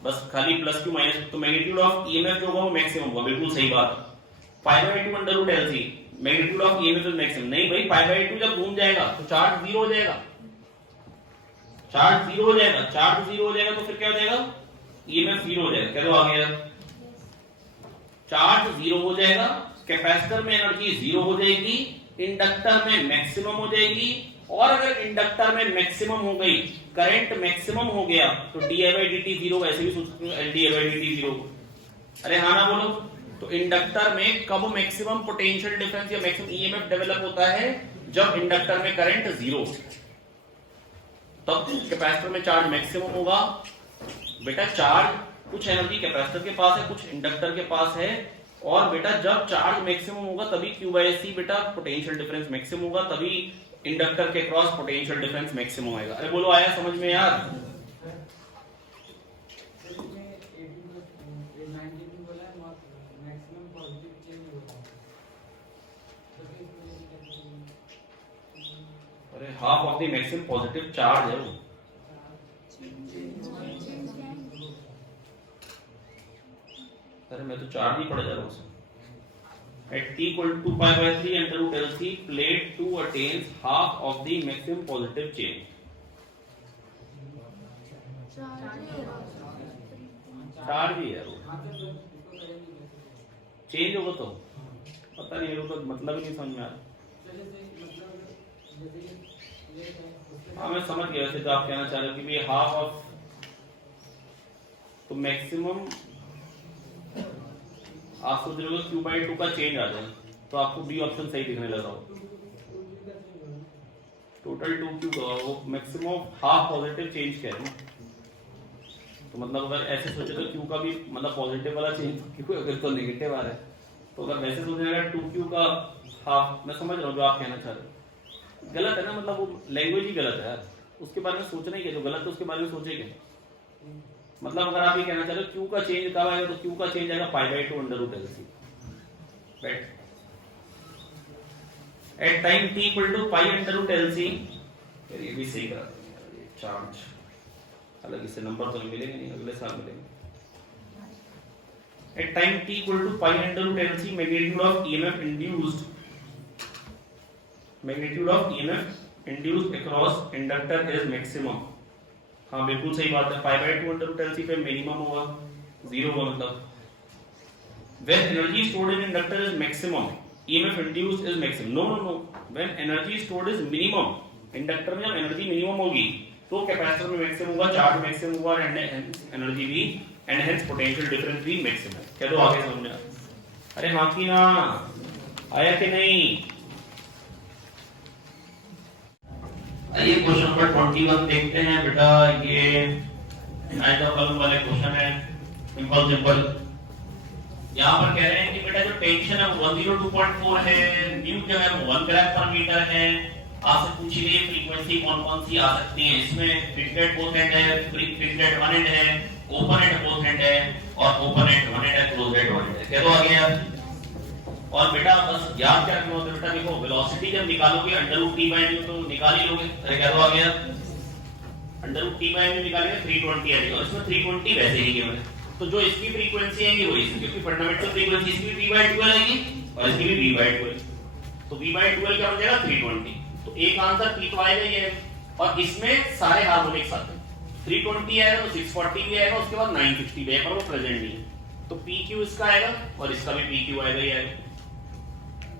बस खाली प्लस q माइनस, तो मैग्नीट्यूड ऑफ EMF जो होगा वो मैक्सिमम होगा, बिल्कुल सही बात। π/2 √LC magnitude of EMF is maximum, नहीं भाई π/2 जब घूम जाएगा तो चार्ज 0 हो जाएगा, चार्ज 0 हो जाएगा, चार्ज 0 हो जाएगा तो फिर क्या हो जाएगा, ईएमएफ जीरो हो जाएगा। क्या तो आ गया, चार्ज जीरो हो जाएगा, कैपेसिटर में एनर्जी जीरो हो जाएगी, इंडक्टर में मैक्सिमम हो जाएगी, और अगर इंडक्टर में मैक्सिमम हो गई, करंट मैक्सिमम हो गया, तो डी/dt जीरो, वैसे भी सोच सकते हो डी/dt जीरो। अरे हाँ ना बोलो। तो इंडक्टर में कब मैक्सिमम पोटेंशियल डिफरेंस या मैक्सिमम ईएमएफ डेवलप होता है, जब इंडक्टर में करंट जीरो, तब कैपेसिटर में चार्ज मैक्सिमम होगा। बेटा चार्ज, कुछ एनर्जी कैपेसिटर के पास है, कुछ इंडक्टर के पास है, और बेटा जब चार्ज मैक्सिमम होगा तभी Q/C बेटा पोटेंशियल डिफरेंस मैक्सिमम होगा, तभी इंडक्टर के क्रॉस पोटेंशियल डिफरेंस मैक्सिमम आएगा। अरे बोलो, आया समझ में यार? अरे half of the maximum positive charge है वो। अरे मैं तो चार्ज ही पढ़ जा रहा हूँ। At t equal to 2π/3 under root LC, plate 2 attains half of the maximum positive change. Charge ही है वो, चेंज होगा तो पता नहीं, मेरे को मतलब ही नहीं समझ में आ रहा। हाँ मैं समझ गया वैसे, तो आप कहना चाह रहे हो कि भाई हाफ ऑफ, तो मैक्सिमम आप सोच रहे हो Q/2 का चेंज आ जाए, तो आपको बी ऑप्शन सही दिखने लग रहा हो। टोटल 2Q का वो मैक्सिमम हाफ पॉजिटिव चेंज कह रहे हैं, तो मतलब अगर ऐसे सोचे तो Q का भी मतलब पॉजिटिव वाला चेंज, Q अगर तो नेगेटिव आ रहा है, तो अगर वैसे सोचेगा 2Q का हाफ, मैं समझ रहा हूँ जो आप कहना चाह रहे हो। गलत है ना, मतलब वो लैंग्वेज ही गलत है यार, उसके बारे में सोचना ही क्या, जो गलत है उसके बारे में सोचेंगे। मतलब अगर आप ये कहना चाह रहे हो Q का चेंज कब आएगा, तो Q का चेंज आएगा π/2 under root LC। Right, at time t equal to pi under root LC, ये भी सही करा देंगे चार्ज, हालांकि इससे नंबर तो मिलेंगे नहीं, अगले साल मिलेंगे। At time t equal to pi under root LC, magnitude of EMF induced, magnitude of EMF induced across inductor is maximum. हाँ बिल्कुल सही बात है, π/2 अंडर रूट LC पे मिनिमम होगा, जीरो का मतलब when energy stored in inductor is maximum, EMF induced is maximum. No, when energy stored is minimum, inductor में जब एनर्जी मिनिमम होगी तो कैपेसिटर में मैक्सिमम होगा, चार्ज मैक्सिमम होगा, एंड एनर्जी भी, एंड हेंस पोटेंशियल डिफरेंस भी मैक्सिमम। चलो आगे समझ में। अरे हाँ की ना आया कि नहीं? आइए क्वेश्चन नंबर 21 देखते हैं बेटा। ये कॉलम वाले क्वेश्चन है, सिंपल। यहाँ पर कह रहे हैं कि बेटा जो टेंशन है वो 102.4 है, न्यू जो है वो 1 ग्राम पर मीटर है। आपसे पूछी गई फ्रीक्वेंसी कौन-कौन सी आ सकती है, इसमें फिक्स्ड एट बोथ एंड है, फिक्स्ड एट वन एंड है, ओपन एट बोथ एंड है, और ओपन एट वन एंड है, क्लोज एट वन एंड है। क्या तो आ गया? और बेटा बस याद क्या रखना होता है बेटा, देखो वेलोसिटी जब निकालोगे अंडर रूट t/nu तो निकाल ही लोगे। अरे क्या तो आ गया? अंडर रूट t/nu निकालेंगे 320 आएगा, और इसमें 320 वैसे ही है। तो जो इसकी फ्रीक्वेंसी आएगी वही इसकी, क्योंकि फंडामेंटल फ्रीक्वेंसी इसकी भी v/12 आएगी और इसकी भी v/12, तो v/12 क्या हो जाएगा 320। तो एक आंसर p तो आएगा ही है, और इसमें सारे हार्मोनिक्स आते हैं। 320 आएगा तो 640 भी आएगा, उसके बाद 960 भी आएगा, पर वो प्रेजेंट नहीं है, तो pq इसका आएगा और इसका भी pq आएगा ही आएगा।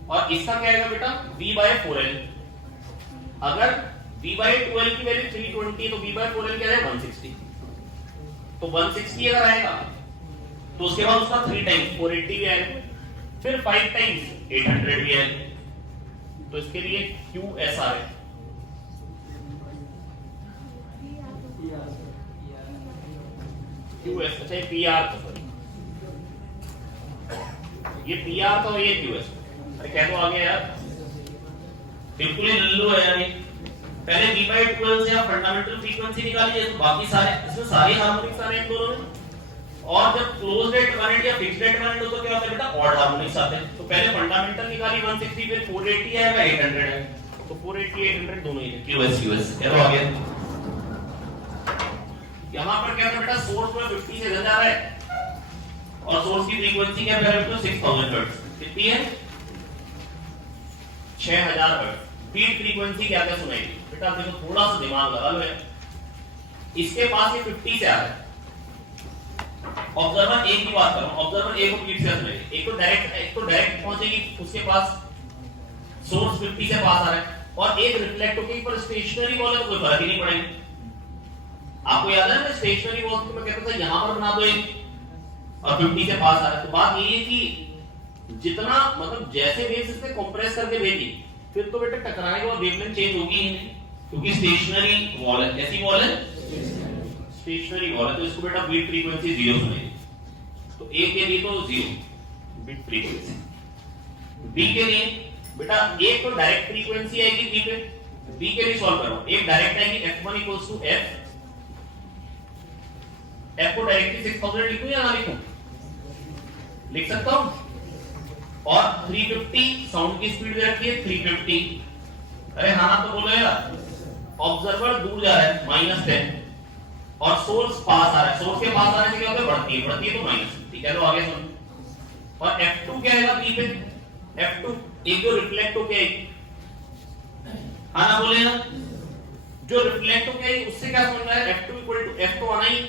और इसका क्या आएगा बेटा v/4l। अगर v/12 की वैल्यू 320 तो v/4l क्या है 160, तो 160 अगर आएगा तो उसके बाद उसका 3 टाइम्स 480 भी आएगा, फिर 5 टाइम्स 800 भी आएगा। तो इसके लिए QSR है, QS, अच्छा ये PR था, सॉरी ये PR था और ये QS। अरे क्या तो आ गया यार, बिल्कुल ही लल्लू है यार। पहले v/12 से आप फंडामेंटल फ्रीक्वेंसी निकालिए, तो बाकी सारे इसमें सारे हार्मोनिक्स आ रहे हैं दोनों में। और जब क्लोज्ड एट वन एंड या फिक्स्ड एट वन एंड हो तो क्या होता है बेटा ऑड हार्मोनिक्स आते हैं। तो पहले फंडामेंटल निकाली 160, फिर 480 आएगा 800 है, तो 480 800 दोनों ही है, QS क्या आ गया। यहां पर क्या है बेटा, सोर्स में 50 से ज्यादा आ रहा है, और सोर्स की फ्रीक्वेंसी क्या है बेटा 6000 हर्ट्ज, कितनी है 6000 हर्ट्ज। बीट फ्रीक्वेंसी क्या क्या सुनाएगी बेटा, देखो थोड़ा सा दिमाग लगा लो। इसके पास ये 50 से आ रहा है, ऑब्जर्वर ए की बात कर रहा हूं, ऑब्जर्वर ए को फीड से समझिए, एक तो डायरेक्ट पहुंचेगी, उसके पास सोर्स 50 से पास आ रहा है, और एक रिफ्लेक्ट होके पर स्टेशनरी वॉल है तो कोई फर्क ही नहीं पड़ेगा। आपको याद है ना स्टेशनरी वॉल तो मैं कहता था यहां पर बना दो एक और 50 से पास आ रहा है। तो बात ये है कि जितना मतलब जैसे वेव्स इसमें कंप्रेस करके भेजी फिर तो बेटा टकराने के बाद वेवलेंथ चेंज होगी ही नहीं, क्योंकि स्टेशनरी वॉल है। कैसी वॉल है? स्टेशनरी वॉल है, तो इसको बेटा बीट फ्रीक्वेंसी 0 सुनेगी। तो ए के लिए तो 0 बीट फ्रीक्वेंसी, बी के लिए बेटा एक तो डायरेक्ट फ्रीक्वेंसी आएगी बी पे, बी के लिए सॉल्व करो। एक डायरेक्ट आएगी f1 f, f को डायरेक्टली 6000 लिखूं या ना लिखूं? लिख सकता हूं। और 350 साउंड की स्पीड दे रखी है 350। अरे हाँ ना तो बोलो यार, ऑब्जर्वर दूर जा रहा है -10 और सोर्स पास आ रहा है, सोर्स के पास आने से क्या होता है? बढ़ती है तो -50। है तो आगे सुन। और f2 क्या है बी पे? f2 एक जो रिफ्लेक्ट होके आएगी, हाँ ना बोले ना, जो रिफ्लेक्ट होके आएगी उससे क्या समझ रहा है? f2 f तो आना ही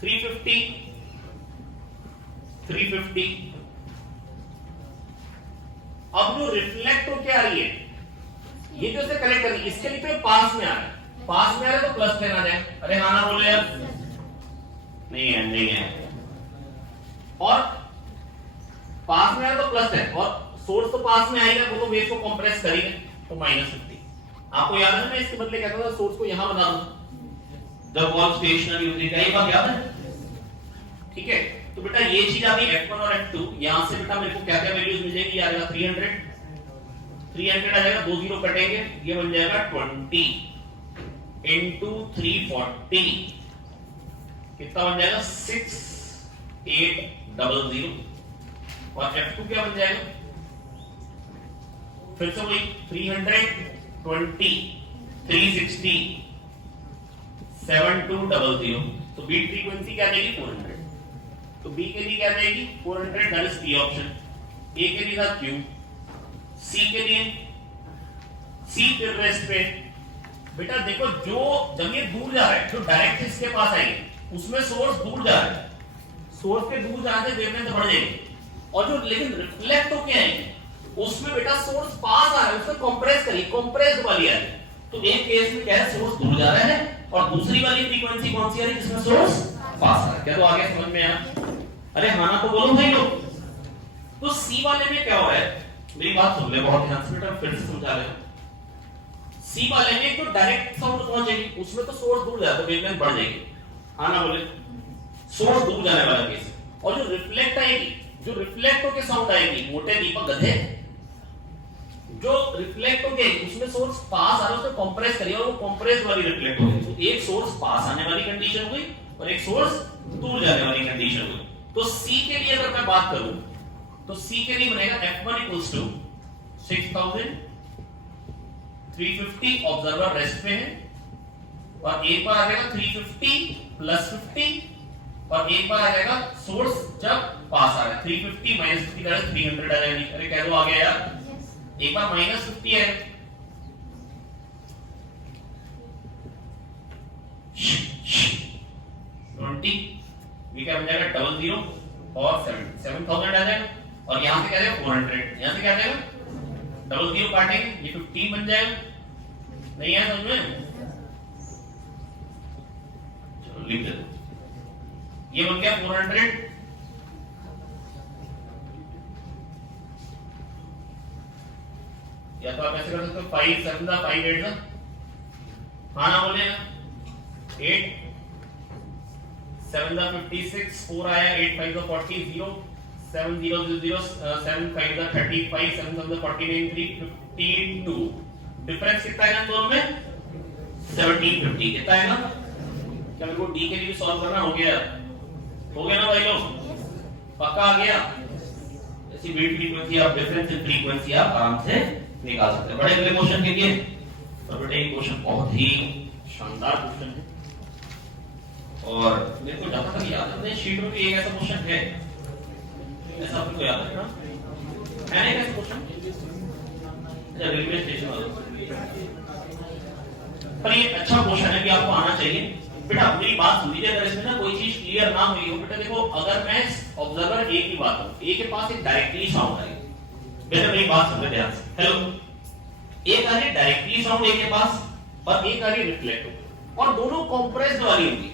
350। अब जो रिफ्लेक्ट होके आ रही है ये जो से कनेक्ट कर रही है, इसके लिए तो पास में आ रहा है, पास में आ रहा है तो +10 आ जाए। अरे हाँ ना बोले यार, नहीं है। और पास में आ रहा तो +10 और सोर्स तो पास में आएगा, वो तो वेव को कंप्रेस करेगा तो -50। आपको याद है मैं इसके बदले कहता था सोर्स को यहां बना दो जब वॉल स्टेशनरी होती है, ये बात याद है? ठीक है, तो बेटा ये चीज आ गई f1 और f2। यहां से बेटा मेरे को क्या क्या वैल्यूज मिल जाएगी? आ जाएगा 300 आ जाएगा, 2 0 कटेंगे, ये बन जाएगा 20 into 340 कितना बन जाएगा? 6800। और f2 क्या बन जाएगा? फिर से वही 320 360 7200। तो बीट फ्रीक्वेंसी क्या देगी? 400। तो बी के लिए क्या देगी? 400, दैट इज बी ऑप्शन। ए के लिए था क्यू, सी के लिए सी फिर रेस्ट पे। बेटा देखो जो जब ये दूर जा रहा है, जो डायरेक्ट इसके पास आएगी उसमें सोर्स दूर जा रहा है, सोर्स के दूर जाने से वेवलेंथ बढ़ जाएगी। और जो लेकिन रिफ्लेक्ट होके आएगी उसमें बेटा सोर्स पास आ रहा है, उसको कंप्रेस करिए, कंप्रेस्ड वाली है। तो एक केस में क्या है? सोर्स दूर जा रहा है और दूसरी वाली फ्रीक्वेंसी कौन सी आ रही है जिसमें सोर्स पास आ रहा है। क्या तो आगे समझ में आया? अरे हाँ ना तो बोलो भाई लोग। तो सी वाले में क्या हो रहा है? मेरी बात सुन ले बहुत ध्यान से बेटा, फिर से समझा रहे हैं। सी वाले में एक तो डायरेक्ट साउंड पहुंचेगी, उसमें तो सोर्स दूर जाता है, वेवलेंथ बढ़ जाएगी। हाँ ना बोले? सोर्स दूर जाने वाला केस। और जो रिफ्लेक्ट आएगी, जो रिफ्लेक्ट होके साउंड आएगी, मोटे दीपक गधे, जो रिफ्लेक्ट होके उसमें सोर्स पास आ रहा है, उसको कंप्रेस करिए और वो कंप्रेस वाली रिफ्लेक्ट होगी। तो एक सोर्स पास आने वाली कंडीशन हो गई और एक सोर्स दूर जाने वाली कंडीशन हो गई। तो सी के लिए अगर मैं बात करूं तो सी के लिए बनेगा f1 6350 ऑब्जर्वर रेस्ट पे है, और एक बार आ जाएगा 350 + 50 और एक बार आ जाएगा सोर्स जब पास आ रहा है 350 - 50 का 300 आ जाएगा। अरे कह दो आ गया यार, एक बार -50 है, ये क्या बन जाएगा? 00 और 7000 आ जाएगा। और यहां से क्या जाएगा? 400। यहां से क्या जाएगा? 00 काटेंगे, ये 15 बन जाएगा। नहीं है समझ में? चलो लिख दे, ये बन गया 400। या तो आप ऐसे कर सकते हो 5 7 दा 5 8 दा, हाँ ना बोले 8 7 दा 56, 4 आया, 8 5 दा 40, 0 7 0 0 7 5 दा 35, 7 7 दा 49, 3 52। डिफरेंस कितना है ना दोनों में? 1750 कितना है ना? क्या मेरे को डी के लिए भी सॉल्व करना हो गया? हो गया ना भाई लोग? पक्का आ गया? ऐसी बीट फ्रीक्वेंसी आप डिफरेंस इन फ्रीक्वेंसी आप आराम से निकाल सकते हैं। बड़े अगले क्वेश्चन के लिए और बेटे ये क्वेश्चन बहुत ही शानदार क्वेश्चन है, और मेरे को जहां तक याद है शीट में भी एक ऐसा क्वेश्चन है, ऐसा आपको याद है ना? है ना ऐसा क्वेश्चन? रेलवे स्टेशन वाला, पर ये अच्छा क्वेश्चन है कि आपको आना चाहिए। बेटा मेरी बात सुन लीजिए, अगर इसमें ना कोई चीज क्लियर ना हुई हो बेटा, देखो अगर मैं ऑब्जर्वर ए की बात करूं, ए के पास एक डायरेक्टली साउंड आई, बेटा मेरी बात सुन ले ध्यान से, हेलो, एक आ रही डायरेक्टली साउंड ए के पास और एक आ रही रिफ्लेक्ट होकर, और दोनों कंप्रेस्ड वाली होंगी,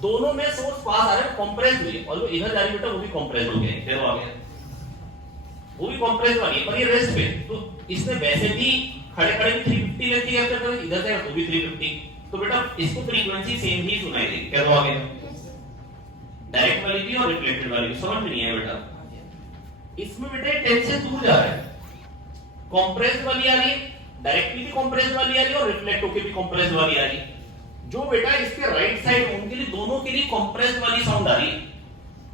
दोनों में सोर्स पास आ रहा है कंप्रेस्ड हुई, और जो इधर जा रही बेटा वो भी कंप्रेस्ड हो गया, देखो आ गया, वो भी कंप्रेस्ड वाली है, पर ये रेस्ट पे, तो इसमें वैसे भी खड़े खड़े भी 350 लेती है, इधर से तो भी 350, तो बेटा इसको फ्रीक्वेंसी सेम ही सुनाई देगी, क्या आ गया, डायरेक्ट वाली भी और रिफ्लेक्टेड वाली भी, समझ में नहीं है बेटा, इसमें बेटा 10 से दूर जा रहा है, कंप्रेस्ड वाली आ रही है, डायरेक्टली भी कंप्रेस्ड वाली आ रही है और रिफ्लेक्ट होके भी कंप्रेस्ड वाली आ रही है, जो बेटा इसके राइट साइड उनके लिए दोनों के लिए कंप्रेस्ड वाली साउंड आ रही है,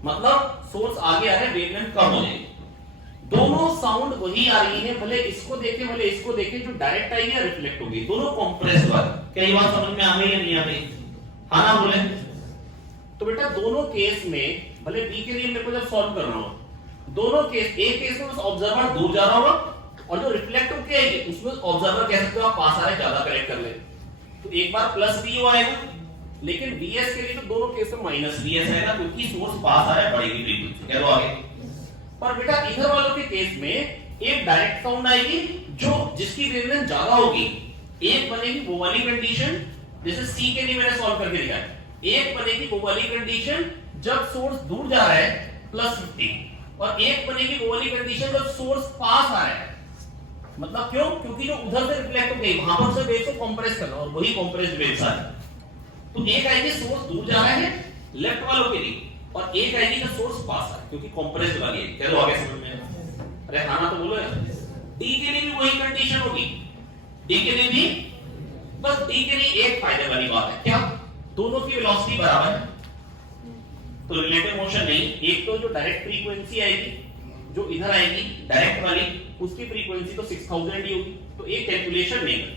मतलब सोर्स आगे आ रहा है, वेवलेंथ कम हो जाएगी, दोनों साउंड वही आ रही है, भले इसको देखे भले इसको देखे, जो डायरेक्ट आएगी या रिफ्लेक्ट होगी, दोनों कंप्रेस्ड वाली, क्या ये बात समझ में आ गई या नहीं आ गई, हाँ ना बोले, तो बेटा दोनों केस में भले बी के लिए मेरे को जब सॉल्व करना हो, दोनों केस, एक केस में ऑब्जर्वर दूर जा रहा होगा और जो रिफ्लेक्ट होके आएगी उसमें ऑब्जर्वर कह सकते हो आप पास आ रहे ज्यादा करेक्ट कर ले, तो एक बार प्लस वीओ आएगा, लेकिन वीएस के लिए तो दोनों केस में माइनस वीएस आएगा, क्योंकि सोर्स पास आ रहा है बढ़ेगी फ्रीक्वेंसी, चलो आगे, पर बेटा इधर वालों के केस में एक डायरेक्ट साउंड आएगी जो जिसकी वेवलेंथ ज्यादा होगी, एक बनेगी वो वाली कंडीशन, जैसे सी के लिए मैंने सॉल्व करके दिखाया, एक बनेगी वो वाली कंडीशन जब सोर्स दूर जा रहा है +50, और एक बनेगी वो वाली कंडीशन जब सोर्स पास आ रहा है, मतलब क्यों, क्योंकि जो उधर से रिफ्लेक्ट हो गई वहां पर से वेव को कंप्रेस करना, और वही कंप्रेस्ड वेव्स आ रही, तो एक आएगी सोर्स दूर जा रहा है लेफ्ट वालों के लिए, और एक आएगी जब सोर्स पास आ रहा है, क्योंकि कंप्रेस्ड वाली है, चलो आगे समझ में, अरे हाँ ना तो बोलो यार, डी के लिए भी वही कंडीशन होगी, डी के लिए भी, बस डी के लिए एक फायदे वाली बात है, क्या दोनों की वेलोसिटी बराबर है, तो रिलेटिव मोशन नहीं, एक तो जो डायरेक्ट फ्रीक्वेंसी आएगी जो इधर आएगी डायरेक्ट वाली, उसकी फ्रीक्वेंसी तो 6000 ही होगी, तो एक कैलकुलेशन नहीं करनी,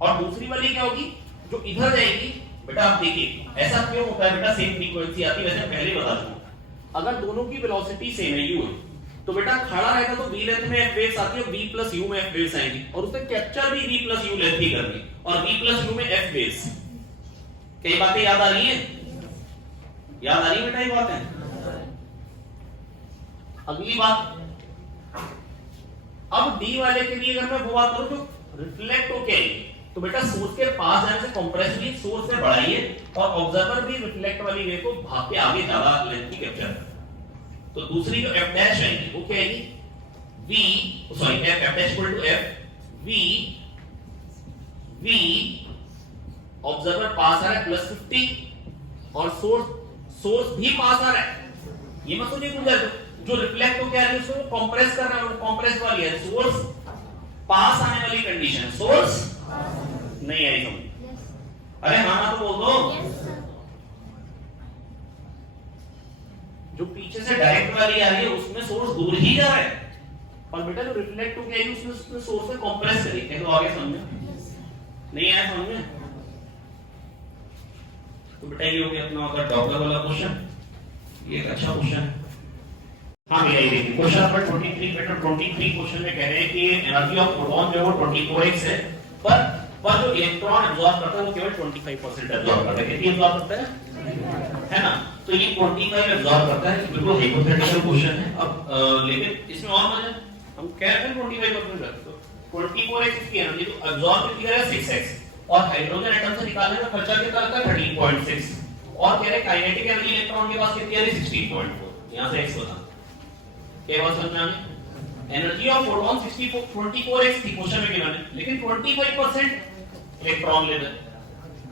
और दूसरी वाली क्या होगी जो इधर जाएगी, बेटा आप देखिए ऐसा क्यों होता है बेटा, सेम फ्रीक्वेंसी आती है, वैसे पहले बता दूं, अगर दोनों की वेलोसिटी सेम है u है, तो बेटा खड़ा रहेगा तो v लेंथ में f वेव्स आती है, v प्लस u में f वेव्स आएंगी, और उससे कैप्चर भी v प्लस u लेंथ ही करनी, और v प्लस u में f वेव्स, कई बातें याद आ रही है, याद आ रही है बेटा ये बातें, अगली बात, अब डी वाले के लिए अगर मैं वो बात करूं जो रिफ्लेक्ट होके, तो बेटा सोर्स के पास जाने से कंप्रेस भी सोर्स से बढ़ाइए, और ऑब्जर्वर भी रिफ्लेक्ट वाली वेव को भाग के आगे ज्यादा लेंथ की कैप्चर, तो दूसरी जो f डैश आएगी वो क्या आएगी, v sorry f dash equal to f v observer पास आ रहा है +50, और सोर्स भी पास आ रहा है, ये मत सोचिए कुछ जो रिफ्लेक्ट हो क्या है उसको कंप्रेस कर रहा है, वो कंप्रेस वाली है, सोर्स पास आने वाली कंडीशन, सोर्स नहीं आई समझ, अरे हाँ ना तो बोल दो, जो पीछे से डायरेक्ट वाली आ रही है उसमें सोर्स दूर ही जा रहा है, और बेटा जो रिफ्लेक्ट हो गया उसमें सोर्स से कंप्रेस करेंगे, तो आगे समझ में नहीं आया समझ में, तो बेटा ये हो गया अपना अगर डॉपलर वाला क्वेश्चन, ये एक अच्छा क्वेश्चन है, हाँ भैया ये देखिए क्वेश्चन नंबर 23 बेटा 23 क्वेश्चन में कह रहे हैं कि एनर्जी ऑफ प्रोटॉन जो है वो 24x है, पर जो इलेक्ट्रॉन एब्जॉर्ब करता है वो केवल 25% एब्जॉर्ब करता है, कितनी एब्जॉर्ब करता है ना, तो ये 25 एब्जॉर्ब करता है, बिल्कुल हाइपोथेटिकल क्वेश्चन है, अब लेकिन इसमें और मजा, हम कह रहे हैं 25% तो 24x इसकी एनर्जी, तो एब्जॉर्ब कितनी कर रहा है 6x, और हाइड्रोजन एटम से निकालने का खर्चा कितना लगता है 13.6, और कह रहे हैं काइनेटिक एनर्जी इलेक्ट्रॉन के पास कितनी आ रही है 16.4, यहां से x बता, क्या बात समझ में आ गई, एनर्जी ऑफ प्रोटॉन 24x थी क्वेश्चन में गिवन है, लेकिन 25% इलेक्ट्रॉन ले रहे,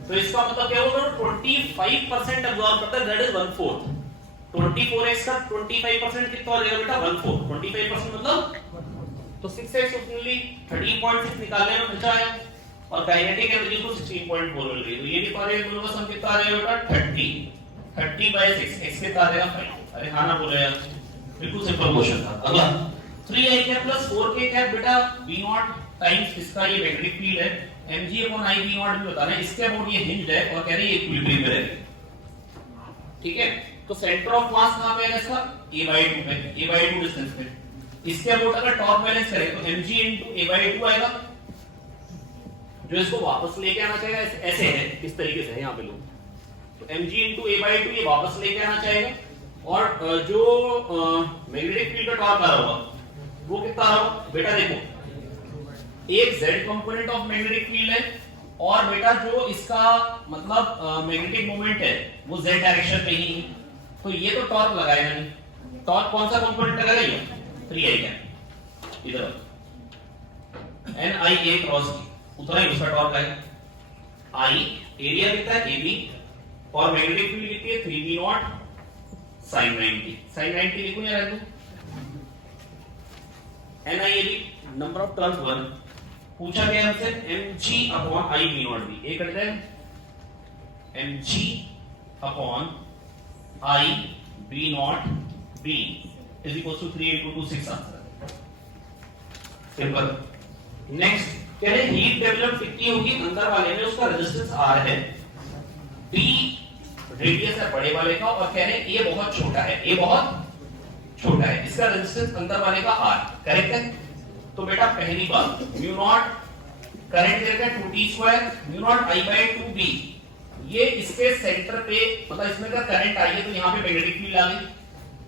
तो इसका मतलब क्या होगा, 25% एब्जॉर्ब करता है, दैट इज 1/4, 24x का 25% कितना हो जाएगा बेटा 1/4, 25% मतलब, तो 6x उसमें 13.6 निकालने में खर्चा आया, और काइनेटिक एनर्जी को 16.4 मिल रही है, तो ये भी पारे दोनों का सम कितना आ जाएगा बेटा 30/6, x कितना आ जाएगा 5, अरे हाँ ना बोले यार, बिल्कुल सिंपल क्वेश्चन था, अगला 3i cap plus 4k cap बेटा v0 टाइम्स इसका ये मैग्नेटिक फील्ड है, mg/i v0 भी बता रहे हैं, इसके अबाउट ये हिंज्ड है, और कह रहे हैं ये इक्विलिब्रियम में रहेगा, ठीक है, तो सेंटर ऑफ मास कहां पे है इसका a/2 पे, a/2 डिस्टेंस पे, इसके अबाउट अगर टॉर्क बैलेंस करें तो mg * a/2 आएगा, जो इसको वापस लेके आना चाहेगा ऐसे है, इस तरीके से है यहाँ पे लो, तो mg इंटू a/2 ये वापस लेके आना चाहेगा, और जो मैग्नेटिक फील्ड का टॉर्क आ रहा होगा वो कितना आ रहा होगा बेटा, देखो एक z component of magnetic field है, और बेटा जो इसका मतलब मैग्नेटिक मोमेंट है वो z डायरेक्शन में ही है, तो ये तो टॉर्क लगाएगा नहीं, टॉर्क कौन सा कंपोनेंट लगाएगा, ये 3i क्या इधर NIA क्रॉस b, उतना ही उसका टॉर्क आएगा, I एरिया कितना है AB, और मैग्नेटिक फील्ड कितनी है 3v0 sin 90, sin 90 लिखूं या रहने दूं, NIAB नंबर ऑफ टर्न्स 1, पूछा गया हमसे mg upon I v0 b, एक कट जाए mg upon I v0 b is equal to 3 into 2 6 answer, सिंपल। नेक्स्ट कह रहे हीट डेवलप कितनी होगी, अंदर वाले में उसका रेजिस्टेंस R है, D रेडियस है बड़े वाले का, और कह रहे हैं ये बहुत छोटा है, ये बहुत छोटा है, इसका रेजिस्टेंस अंदर वाले का R, करेक्ट है। तो बेटा पहली बात म्यू नॉट करंट देगा 2t² म्यू नॉट I/2b, ये इसके सेंटर पे मतलब इसमें का करंट आई है तो यहाँ पे मैग्नेटिक फील्ड आ गई,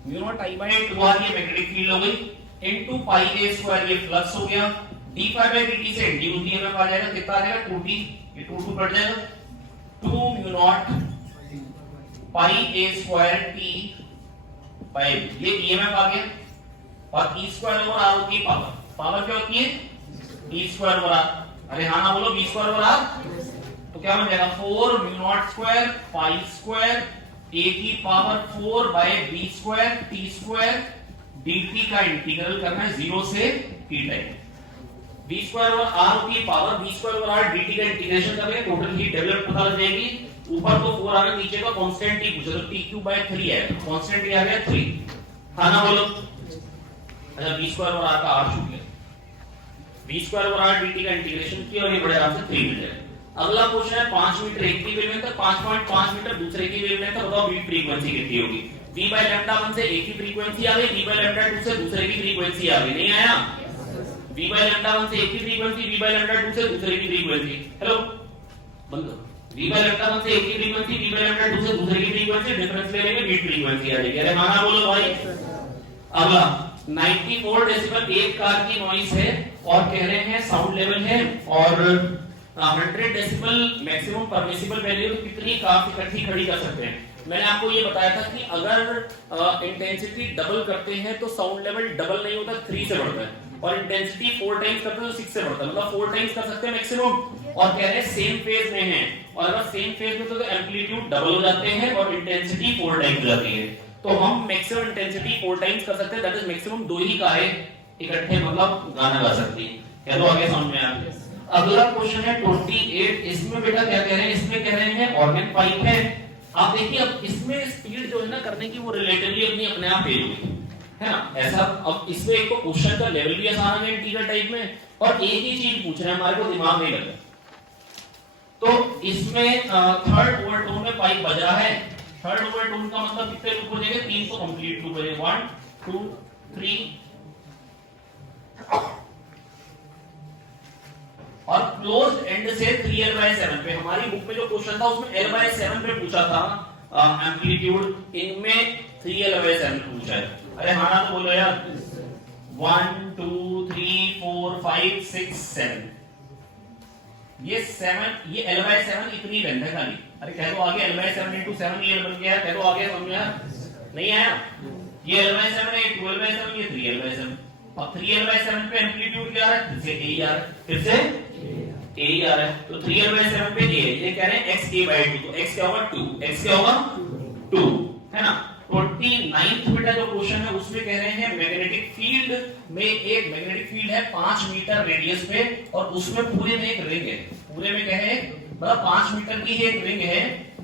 म्यू नॉट I/2r ये मैग्नेटिक फील्ड हो गई, इनटू πa² ये फ्लक्स हो गया, d∅dt से इंड्यूस ईएमएफ आ जाएगा, कितना आ जाएगा 2t, ये 2 कट जाएगा, 2 म्यू नॉट πa² t ये ईएमएफ आ गया, और e² होती है पावर, पावर क्या होती है e², अरे हाँ ना बोलो b², तो क्या बन जाएगा 4 म्यू नॉट स्क्वायर π² a की power 4 by b² t² dt का इंटीग्रल करना है 0 से t तक, b² और r की पावर b² और r dt का इंटीग्रेशन करेंगे, टोटल हीट डेवलप पता लग जाएगी, ऊपर तो 4 आ गया, नीचे का कांस्टेंट t पूछा तो t³/3 है, कांस्टेंट क्या आ गया 3, हाँ ना बोलो, अच्छा b² और r का r छूट गया, b² और r dt का इंटीग्रेशन किया और ये बड़े आराम से 3 मिल जाएगा। अगला क्वेश्चन है 5 मीटर एक की वेवलेंथ है, 5.5 मीटर दूसरे की वेवलेंथ है, बताओ बीट फ्रीक्वेंसी कितनी होगी, v/λ1 से एक की फ्रीक्वेंसी आ गई, v/λ2 से दूसरे की फ्रीक्वेंसी आ गई, नहीं आया, v/λ1 से एक की फ्रीक्वेंसी, v/λ2 से दूसरे की फ्रीक्वेंसी, हेलो बंद करो, v/λ1 से एक की फ्रीक्वेंसी, v/λ2 से दूसरे की फ्रीक्वेंसी, डिफरेंस ले लेंगे बीट फ्रीक्वेंसी आ जाएगी, अरे माना बोलो भाई। अगला 94 डेसिबल एक कार की नॉइस है, और कह रहे हैं साउंड लेवल है, और 100 डेसिबल मैक्सिमम परमिसिबल वैल्यू, तो कितनी कार इकट्ठी खड़ी कर सकते हैं। मैंने आपको ये बताया था कि अगर इंटेंसिटी डबल करते हैं तो साउंड लेवल डबल नहीं होता, 3 से बढ़ता है, और इंटेंसिटी 4 टाइम्स करते हैं तो 6 से बढ़ता है, मतलब 4 टाइम्स कर सकते हैं मैक्सिमम, और कह रहे हैं सेम फेज में है, और अगर सेम फेज में तो एम्पलीट्यूड डबल हो जाते हैं और इंटेंसिटी 4 टाइम्स हो जाती है, तो हम मैक्सिमम इंटेंसिटी 4 टाइम्स कर सकते हैं, दैट इज मैक्सिमम 2 ही कारें इकट्ठे मतलब गाना गा सकती है, क्या तो आगे समझ में आ गया। अगला क्वेश्चन है 28, इसमें बेटा क्या कह रहे हैं, इसमें कह रहे हैं ऑर्गन पाइप है, आप देखिए अब इसमें स्पीड जो है ना करने की वो रिलेटिवली अपने आप तेज होगी, है ना, ऐसा। अब इसमें एक तो क्वेश्चन का लेवल भी आसान है इंटीग्रल टाइप में, और एक ही चीज पूछ रहे हैं, हमारे को दिमाग नहीं लग रहा, तो इसमें थर्ड ओवरटोन में पाइप बज रहा है, थर्ड ओवरटोन का मतलब कितने लूप हो जाएंगे, 3 तो कंप्लीट लूप हो जाएंगे, 1 2 3, और क्लोज्ड एंड से 3l/7 पे, हमारी बुक में जो क्वेश्चन था उसमें l/7 पे पूछा था एम्पलीट्यूड, इनमें 3l/7 पूछा है, अरे हाँ ना तो बोलो यार, 1 2 3 4 5 6 7, ये 7 ये l/7 इतनी लेंथ है खाली, अरे कह दो आगे l/7 into 7 ये बन गया, कह दो आगे समझ में आया, नहीं आया, ये l/7 है, 2l/7 ये 3l/7, और 3l/7 पे एम्पलीट्यूड क्या है, फिर से a ही आ रहा है, फिर से a ही आ रहा है, तो 3l/7 पे a, ये कह रहे हैं xa/2, तो x क्या होगा 2, x क्या होगा 2, है ना। 29th बेटा जो क्वेश्चन है उसमें कह रहे हैं मैग्नेटिक फील्ड में, एक मैग्नेटिक फील्ड है 5 मीटर रेडियस पे, और उसमें पूरे में एक रिंग है, पूरे में कह रहे हैं मतलब 5 मीटर की एक रिंग है,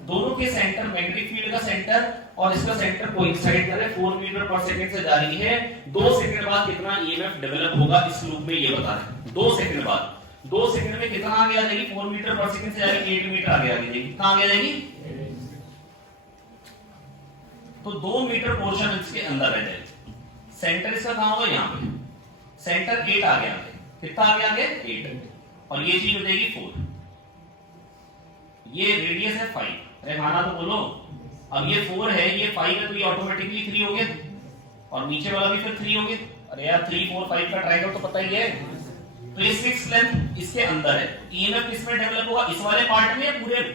दोनों के सेंटर मैग्नेटिक फील्ड का सेंटर और इसका सेंटर कोइंसाइड कर रहे हैं, 4 मीटर पर सेकंड से जा रही है, 2 सेकंड बाद कितना ईएमएफ डेवलप होगा इस लूप में ये बता रहे हैं, 2 सेकंड बाद, 2 सेकंड में कितना आगे आ जाएगी, 4 मीटर पर सेकंड से जाएगी 8 मीटर आगे आ जाएगी, कितना आगे आ जाएगी, तो 2 मीटर पोर्शन इसके अंदर रह जाएगा, सेंटर इसका कहां होगा, यहाँ पे सेंटर 8 आगे आ गया, कितना आगे आ गया 8, और ये चीज हो जाएगी 4, ये रेडियस है 5। अरे माना तो बोलो, अब ये 4 है, ये 5 है, तो ये ऑटोमेटिकली 3 हो गया, और नीचे वाला भी फिर 3 हो गया। अरे यार 3 4 5 का ट्रायंगल तो पता ही है। तो ये 6 लेंथ इसके अंदर है, ईएमएफ किसमें डेवलप होगा, इस वाले पार्ट में या पूरे में,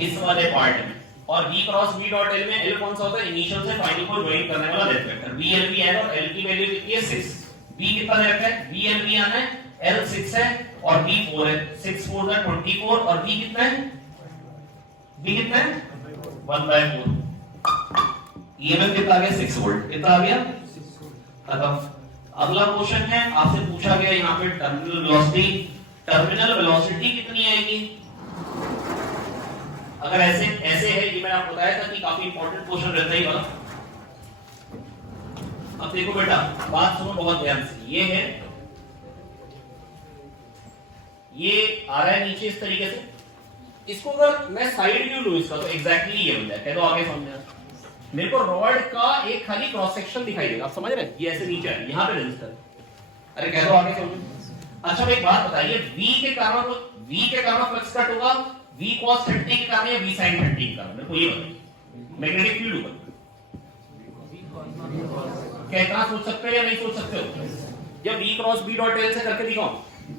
इस वाले पार्ट में। और V cross V dot L में L कौन सा होता है, इनिशियल से फाइनल को ज्वाइन करने वाला डेप्थ वेक्टर। VLV है और L की वैल्यू कितनी है 6। V कितना दे रखा है, VLV आना है, L 6 है और V 4 है, 6 4 है 24 और V कितना है, V कितना है 1/4। ईएमएफ कितना आ गया 6 वोल्ट, कितना आ गया खत्म। अगला क्वेश्चन है, आपसे पूछा गया यहाँ पे टर्मिनल वेलोसिटी कितनी आएगी। अगर ऐसे है, ये मैंने आपको बताया था कि काफी इंपॉर्टेंट क्वेश्चन रहता है ये वाला। अब देखो बेटा, बात सुनो बहुत ध्यान से। ये है, ये आ रहा है नीचे इस तरीके से, इसको अगर मैं साइड व्यू लूं इसका, तो एग्जैक्टली ये बन जाए। कह दो आगे समझना, मेरे को रॉड का एक खाली क्रॉस सेक्शन दिखाई देगा, आप समझ रहे हैं, ये ऐसे नीचे है, यहाँ पे रेजिस्टर। अरे कह दो आगे समझो। अच्छा एक बात बताइए, V के कारण फ्लक्स कट होगा, V cos 30 के कारण या V sin 30 के कारण, मेरे को ये बताइए। मैग्नेटिक फील्ड होगा, क्या इतना सोच सकते हो या नहीं सोच सकते हो। जब V cross B dot L से करके दिखाओ,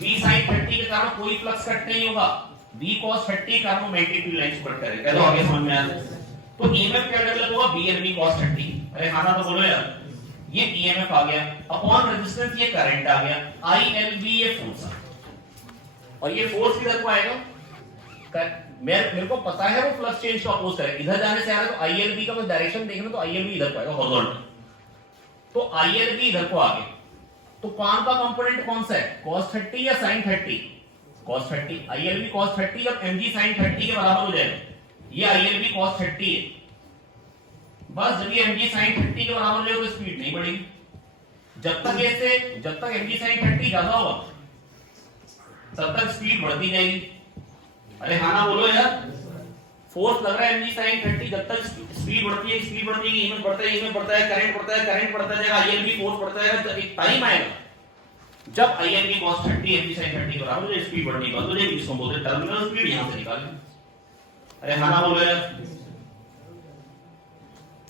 V sin 30 के कारण कोई फ्लक्स कट नहीं होगा, V cos 30 के कारण मैग्नेटिक फील्ड लाइन कट करेगा। कह दो आगे समझ में आ रहा है। तो ईएमएफ क्या डेवलप होगा, VLV cos 30। अरे हाँ ना तो बोलो यार, ये ईएमएफ आ गया, अपॉन रेजिस्टेंस ये करंट आ गया, ILV ये फोर्स, और ये फोर्स किधर को आएगा, मेरे को पता है वो फ्लक्स चेंज को अपोज करेगा, इधर जाने से आ रहा है, तो ILV का बस डायरेक्शन देखना, तो ILV इधर को आएगा हॉरिजॉन्टल, तो ILV इधर को आ गया। तो कौन का कंपोनेंट कौन सा है, cos 30 या sin 30, cos 30। ILV cos 30 जब mg sin 30 के बराबर हो जाएगा, ये ILV cos 30 है, बस जब ये mg sin 30 के बराबर हो जाएगा तो स्पीड नहीं बढ़ेगी। जब तक mg sin 30 ज्यादा होगा तब तक स्पीड बढ़ती जाएगी। अरे हाँ ना बोलो यार, फोर्स लग रहा है mg sin 30, जब तक स्पीड बढ़ती है, ईएमएफ बढ़ता है, करंट बढ़ता जाएगा, ILV फोर्स बढ़ता जाएगा। एक टाइम आएगा जब ILV cos 30 mg sin 30 के बराबर हो जाए, स्पीड बढ़नी बंद हो जाएगी, जिसको बोलते हैं टर्मिनल स्पीड। यहां से निकालें। अरे हाँ ना बोलो यार,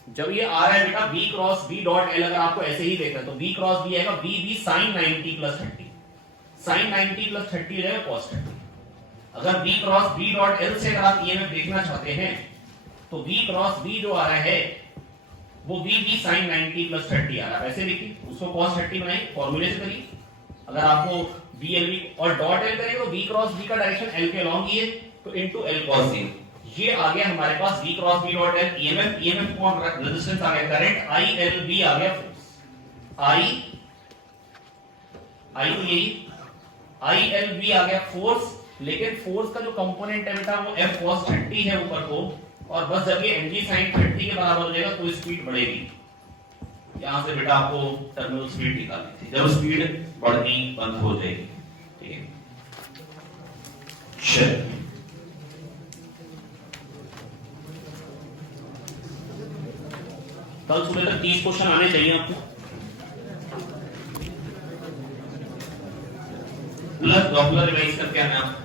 जब ये आ रहा है बेटा V cross V dot L, अगर आपको ऐसे ही देखना है तो V क्रॉस V आएगा V sin 90 plus 30, sin 90 plus 30 हो जाएगा cos 30। अगर V cross V dot L से अगर आप ईएमएफ देखना चाहते हैं तो V क्रॉस V जो आ रहा है वो V sin 90 प्लस 30 आ रहा है। वैसे देखिए, उसको cos 30 बनाइए, फॉर्मूले से करिए। अगर आपको VLV और डॉट L करेंगे तो V क्रॉस V का डायरेक्शन L के अलॉन्ग ही है, तो इनटू L cos 0। ये आ गया हमारे पास V cross V dot L। EMF कौन, रेजिस्टेंस आ गया, करंट ILV आ गया, फोर्स I तो यही ILV आ गया फोर्स। लेकिन फोर्स का जो कंपोनेंट है बेटा वो F cos 30 है ऊपर को, और बस जब ये mg sin 30 के बराबर हो जाएगा तो स्पीड बढ़ेगी। यहां से बेटा आपको टर्मिनल स्पीड निकालनी थी, जब स्पीड बढ़नी बंद हो जाएगी। ठीक है, चल कल सुबह तक 30 क्वेश्चन आने चाहिए आपको। प्लस डॉपलर रिवाइज करके आना आप।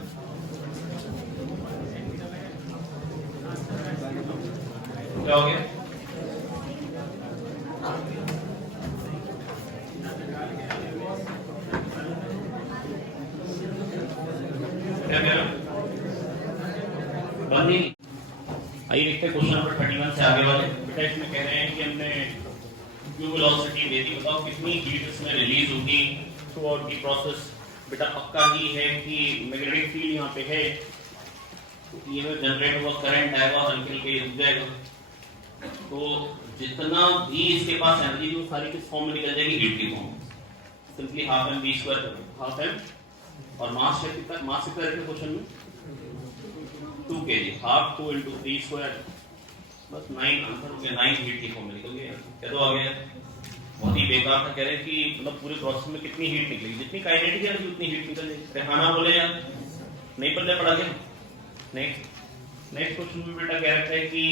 क्या हो गया, क्या कह रहा बंद नहीं। आइए देखते हैं क्वेश्चन नंबर 31 से आगे वाले। बेटा इसमें कह रहे हैं कि हमने व्यू वेलोसिटी दे दी, बताओ कितनी हीट इसमें रिलीज होगी थ्रू आउट दी प्रोसेस। बेटा पक्का ही है कि मैग्नेटिक फील्ड यहाँ पे है, ये में जनरेट हुआ करंट आएगा और हल्के हल्के रुक जाएगा, तो जितना भी इसके पास एनर्जी थी वो सारी किस फॉर्म में निकल जाएगी, हीट की फॉर्म में। Simply half M v square, half M, और मास कितना रहता है क्वेश्चन में 2 kg, हाफ 2 into 3 स्क्वायर, बस 9 आंसर हो गया, 9 हीट की फॉर्म में निकल गया। क्या तो आ गया, बहुत ही बेकार था। कह रहे हैं कि मतलब पूरे प्रोसेस में कितनी हीट निकलेगी, जितनी काइनेटिक एनर्जी उतनी हीट निकल जाएगी। हाँ ना बोले यार, नहीं पल्ले पड़ा गया। नेक्स्ट क्वेश्चन में बेटा कह रखा है कि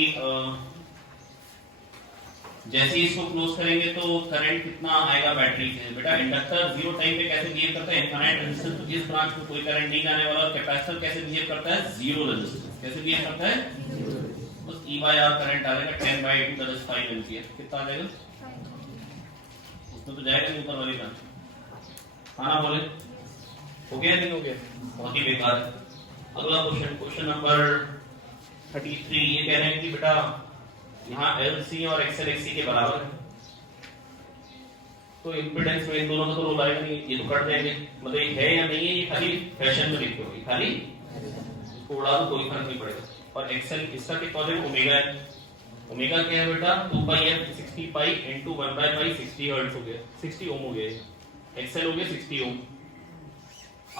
जैसे ही इसको क्लोज करेंगे तो करंट कितना आएगा बैटरी से? बेटा इंडक्टर जीरो टाइम पे कैसे बिहेव करता है? इनफाइनाइट रेजिस्टेंस, तो इस ब्रांच में कोई करंट नहीं जाने वाला। और कैपेसिटर कैसे बिहेव करता है? Zero resistance. कैसे बिहेव करता है? बस E by R करंट आ जाएगा 10/2 दैट इज 5 एम्पीयर। कितना आ जाएगा? उसमें तो जाएगा नहीं ऊपर वाली ब्रांच। हाँ बोले हो गया नहीं हो गया? बहुत ही बेकार है। अगला क्वेश्चन, क्वेश्चन नंबर 33। ये कह रहे हैं कि बेटा यहाँ LC और XL XC के बराबर है, तो इंपेडेंस में इन दोनों का तो रोल आएगा नहीं, ये तो कट जाएंगे। मतलब ये है या नहीं है, ये खाली फैशन में लिखो, ये खाली इसको उड़ा दो, कोई फर्क नहीं पड़ेगा। और XL इसका कितना हो जाएगा? ओमेगा है। ओमेगा क्या है बेटा? 2πf 60 पाई इनटू 1/पाई 60 हर्ट्ज हो गया, 60 ओम हो गया। XL हो गया 60 ओम,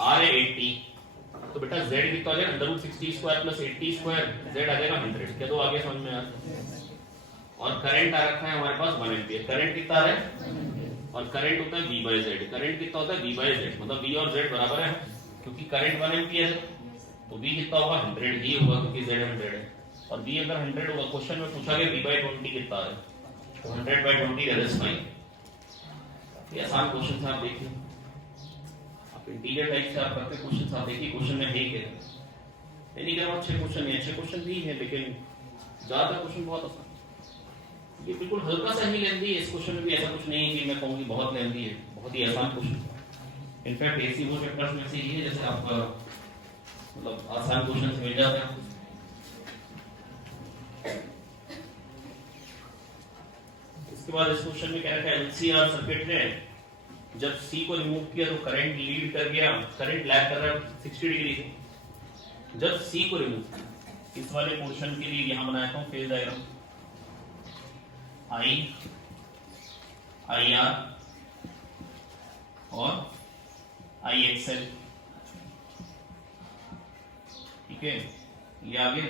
R है 80, तो बेटा Z कितना आ जाएगा? √60² प्लस 80², Z आ जाएगा 100। क्या तो आगे समझ में आ रहा है? और करंट आ रखा है हमारे पास 1 एम्पीयर। करंट कितना आ रहा है? और करंट होता है V/Z। करंट कितना होता है? V/Z, मतलब V और Z बराबर है, क्योंकि करंट 1 एम्पीयर है तो V कितना होगा? 100 ही होगा, क्योंकि Z 100 है। और V अगर 100 होगा, क्वेश्चन में पूछा गया V/20 कितना है, तो 100/20 दैट इज 5। ये आसान क्वेश्चन था, आप देखिए, आप इंटीजर टाइप से आप करते क्वेश्चन आप देखिए, क्वेश्चन में है क्या नहीं कह रहा। अच्छे क्वेश्चन है, अच्छे क्वेश्चन भी है, लेकिन ज्यादा क्वेश्चन बहुत आसान। ये बिल्कुल हल्का सा ही लेंदी है, इस क्वेश्चन में भी ऐसा कुछ नहीं है कि मैं कहूँगी बहुत लेंदी है, बहुत ही आसान क्वेश्चन। इनफैक्ट एसी वो चैप्टर्स में से ही है जैसे आपका मतलब आसान क्वेश्चन मिल जाते हैं। इसके बाद इस क्वेश्चन में क्या है? LCR सर्किट में जब C को रिमूव किया तो करंट लीड कर गया, करंट लैग कर रहा है 60 डिग्री से। जब C को रिमूव किया, इस वाले पोर्शन के लिए यहां बनाया हूं फेज डायग्राम, I IR और IXL, ठीक है, ये आगे।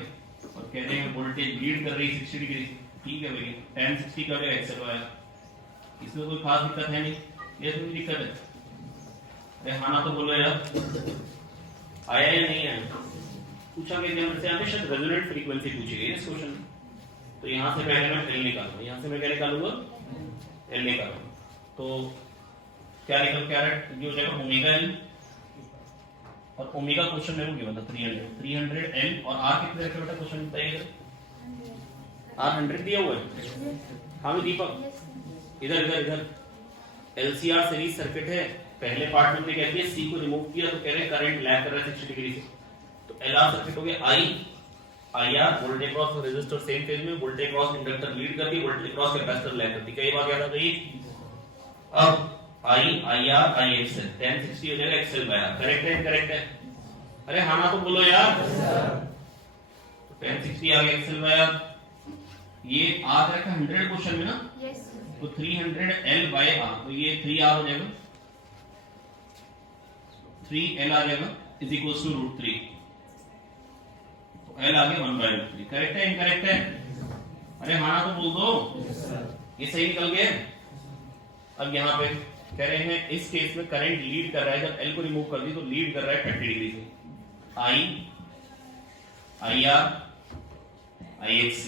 और कह रहे हैं वोल्टेज लीड कर रही है 60 डिग्री से, ठीक है भैया, tan 60 का क्या XL आया, इसमें कोई खास दिक्कत है नहीं, ये तो कोई दिक्कत है? अरे हाँ ना तो बोलो यार, आया या नहीं आया? पूछा गया हमसे, हमेशा रेजोनेंट फ्रीक्वेंसी पूछी गई इस क्वेश्चन में। तो यहाँ से पहले मैं L निकालूंगा, यहाँ से मैं क्या निकालूंगा? L निकालूंगा। तो क्या निकल के आ रहा है? ये हो जाएगा ओमेगा L, और ओमेगा क्वेश्चन में गिवन था 300 L, और R कितने रखे बेटा क्वेश्चन में बताइएगा? R 100 दिया हुआ है। हाँ भी दीपक, इधर इधर इधर LCR सीरीज सर्किट है। पहले पार्ट में हमने कह दिया C को रिमूव किया तो कह रहे हैं करंट लैग कर रहा है 60 डिग्री से, तो LR सर्किट हो गया I IR, voltage cross resistor same phase में, वोल्टेज क्रॉस इंडक्टर लीड करती, वोल्टेज क्रॉस कैपेसिटर लैग करती। कई बार याद आता है। अब I IR IXL tan 60 हो जाएगा XL बाय R। करेक्ट है? करेक्ट है? अरे हाँ ना तो बोलो यार। तो tan 60 आ गया XL बाय R, ये आ रखा 100 क्वेश्चन में ना, यस तो 300 L बाय R, तो ये 3R हो जाएगा, 3L आ जाएगा इज इक्वल्स टू √3, तो L आ गया 1/√3। करेक्ट है? इनकरेक्ट है? अरे हाँ तो बोल दो, ये सही निकल गया। अब यहाँ पे कह रहे हैं इस केस में करंट लीड कर रहा है, जब L को रिमूव कर दी तो लीड कर रहा है 30 डिग्री से, I IR IXC।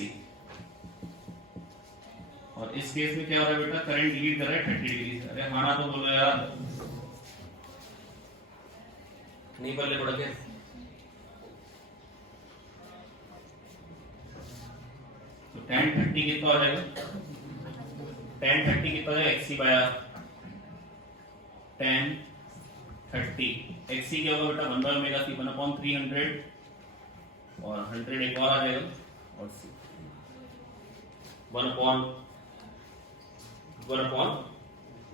और इस केस में क्या हो रहा है बेटा? करंट लीड कर रहा है 30 डिग्री से। अरे हाँ तो बोलो यार, नहीं पल्ले पड़ गया। तो tan 30 कितना हो जाएगा? tan 30 कितना हो जाएगा? XC by R। tan 30 XC क्या होगा बेटा? 1/ωc 1/300, और 100 एक और आ जाएगा, और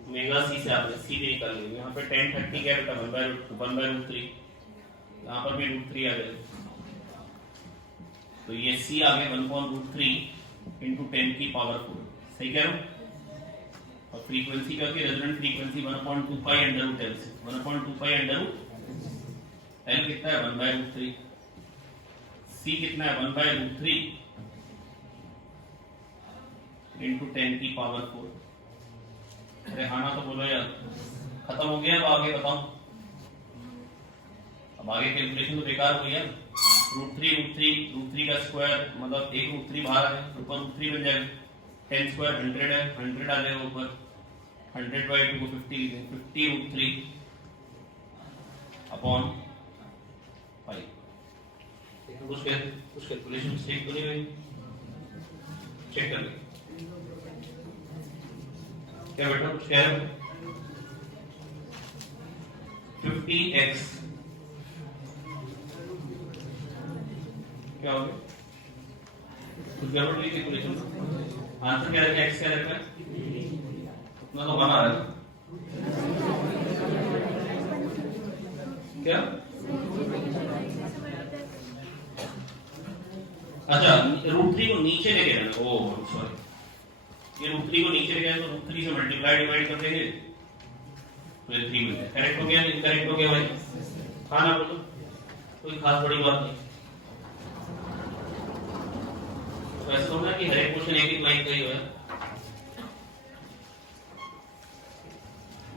1/ωc से आपने सीधे निकाल लिया। यहाँ पे tan 30 क्या बेटा? 1/√3, यहाँ पर भी √3 आ जाएगा, तो ये C आ गया 1/√3 इंटू 10 की पावर 4। सही कह रहा हूँ? और फ्रीक्वेंसी क्या होती है? रेजोनेंट फ्रीक्वेंसी 1/2π√L से, 1/2π√L कितना है? 1/√3। C कितना है? 1/√3 इंटू 10 की पावर 4। अरे हाँ ना तो बोलो यार, खत्म हो गया। अब आगे बताओ, अब आगे कैलकुलेशन तो बेकार हो गया। √3 का स्क्वायर मतलब एक √3 बाहर है, ऊपर √3 बन जाएगा, 10 स्क्वायर 100 है, 100 आ जाएगा ऊपर, 100 बाई 2 को 50 लिखें, 50√3 अपॉन 5। कुछ कैलकुलेशन मिस्टेक तो नहीं हुई? चेक कर ले क्या बेटा, कुछ कह रहे हो? 50x क्या हो गया? कुछ गड़बड़ हुई कैलकुलेशन? आंसर क्या रहेगा? x क्या रहेगा? उतना तो 1 आ रहा है क्या? अच्छा, √3 को नीचे लेके जाना। ओ सॉरी, ये √3 को नीचे लेके जाए तो √3 से मल्टीप्लाई डिवाइड कर देंगे तो ये 3 मिलता है। करेक्ट हो गया? इनकरेक्ट हो गया भाई? हाँ ना बोलो, कोई खास बड़ी बात नहीं। तो ऐसा होना कि हर एक क्वेश्चन एक एक लाइन का ही है।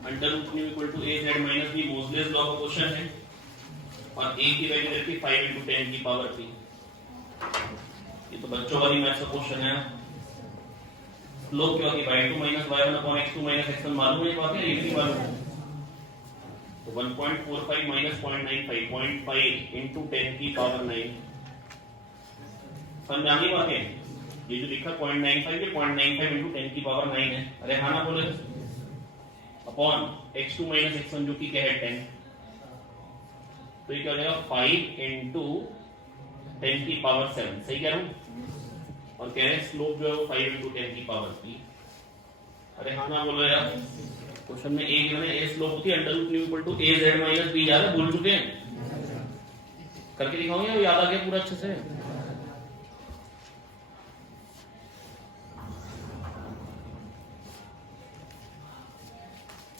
Under root nu equal to a z minus b Moseley's law का क्वेश्चन है और a की वैल्यू रहती है 5 × 10 की पावर 3। ये तो बच्चों वाली मैथ्स का क्वेश्चन है। स्लोप क्या होती है? y2 - y1 upon x2 - x1 मालूम है ये बात है? ये नहीं मालूम? तो 1.45 - 0.95 0.5 × 10 की पावर 9 समझ आनी बात है? ये जो लिखा 0.95 ये 0.95 × 10 की पावर 9 है। अरे हाँ ना बोले? अपॉन x2 - x1 जो कि क्या है 10, तो ये क्या हो जाएगा 5 × 10 की पावर 7। सही कह रहा हूं? और कह रहे हैं स्लोप जो है वो 5 × 10 की पावर 3। अरे हाँ ना बोलो यार, क्वेश्चन में एक जो है a स्लोप होती है under root nu equal to a z minus b। याद है? भूल चुके हैं? करके दिखाऊंगा, याद आ गया पूरा अच्छे से?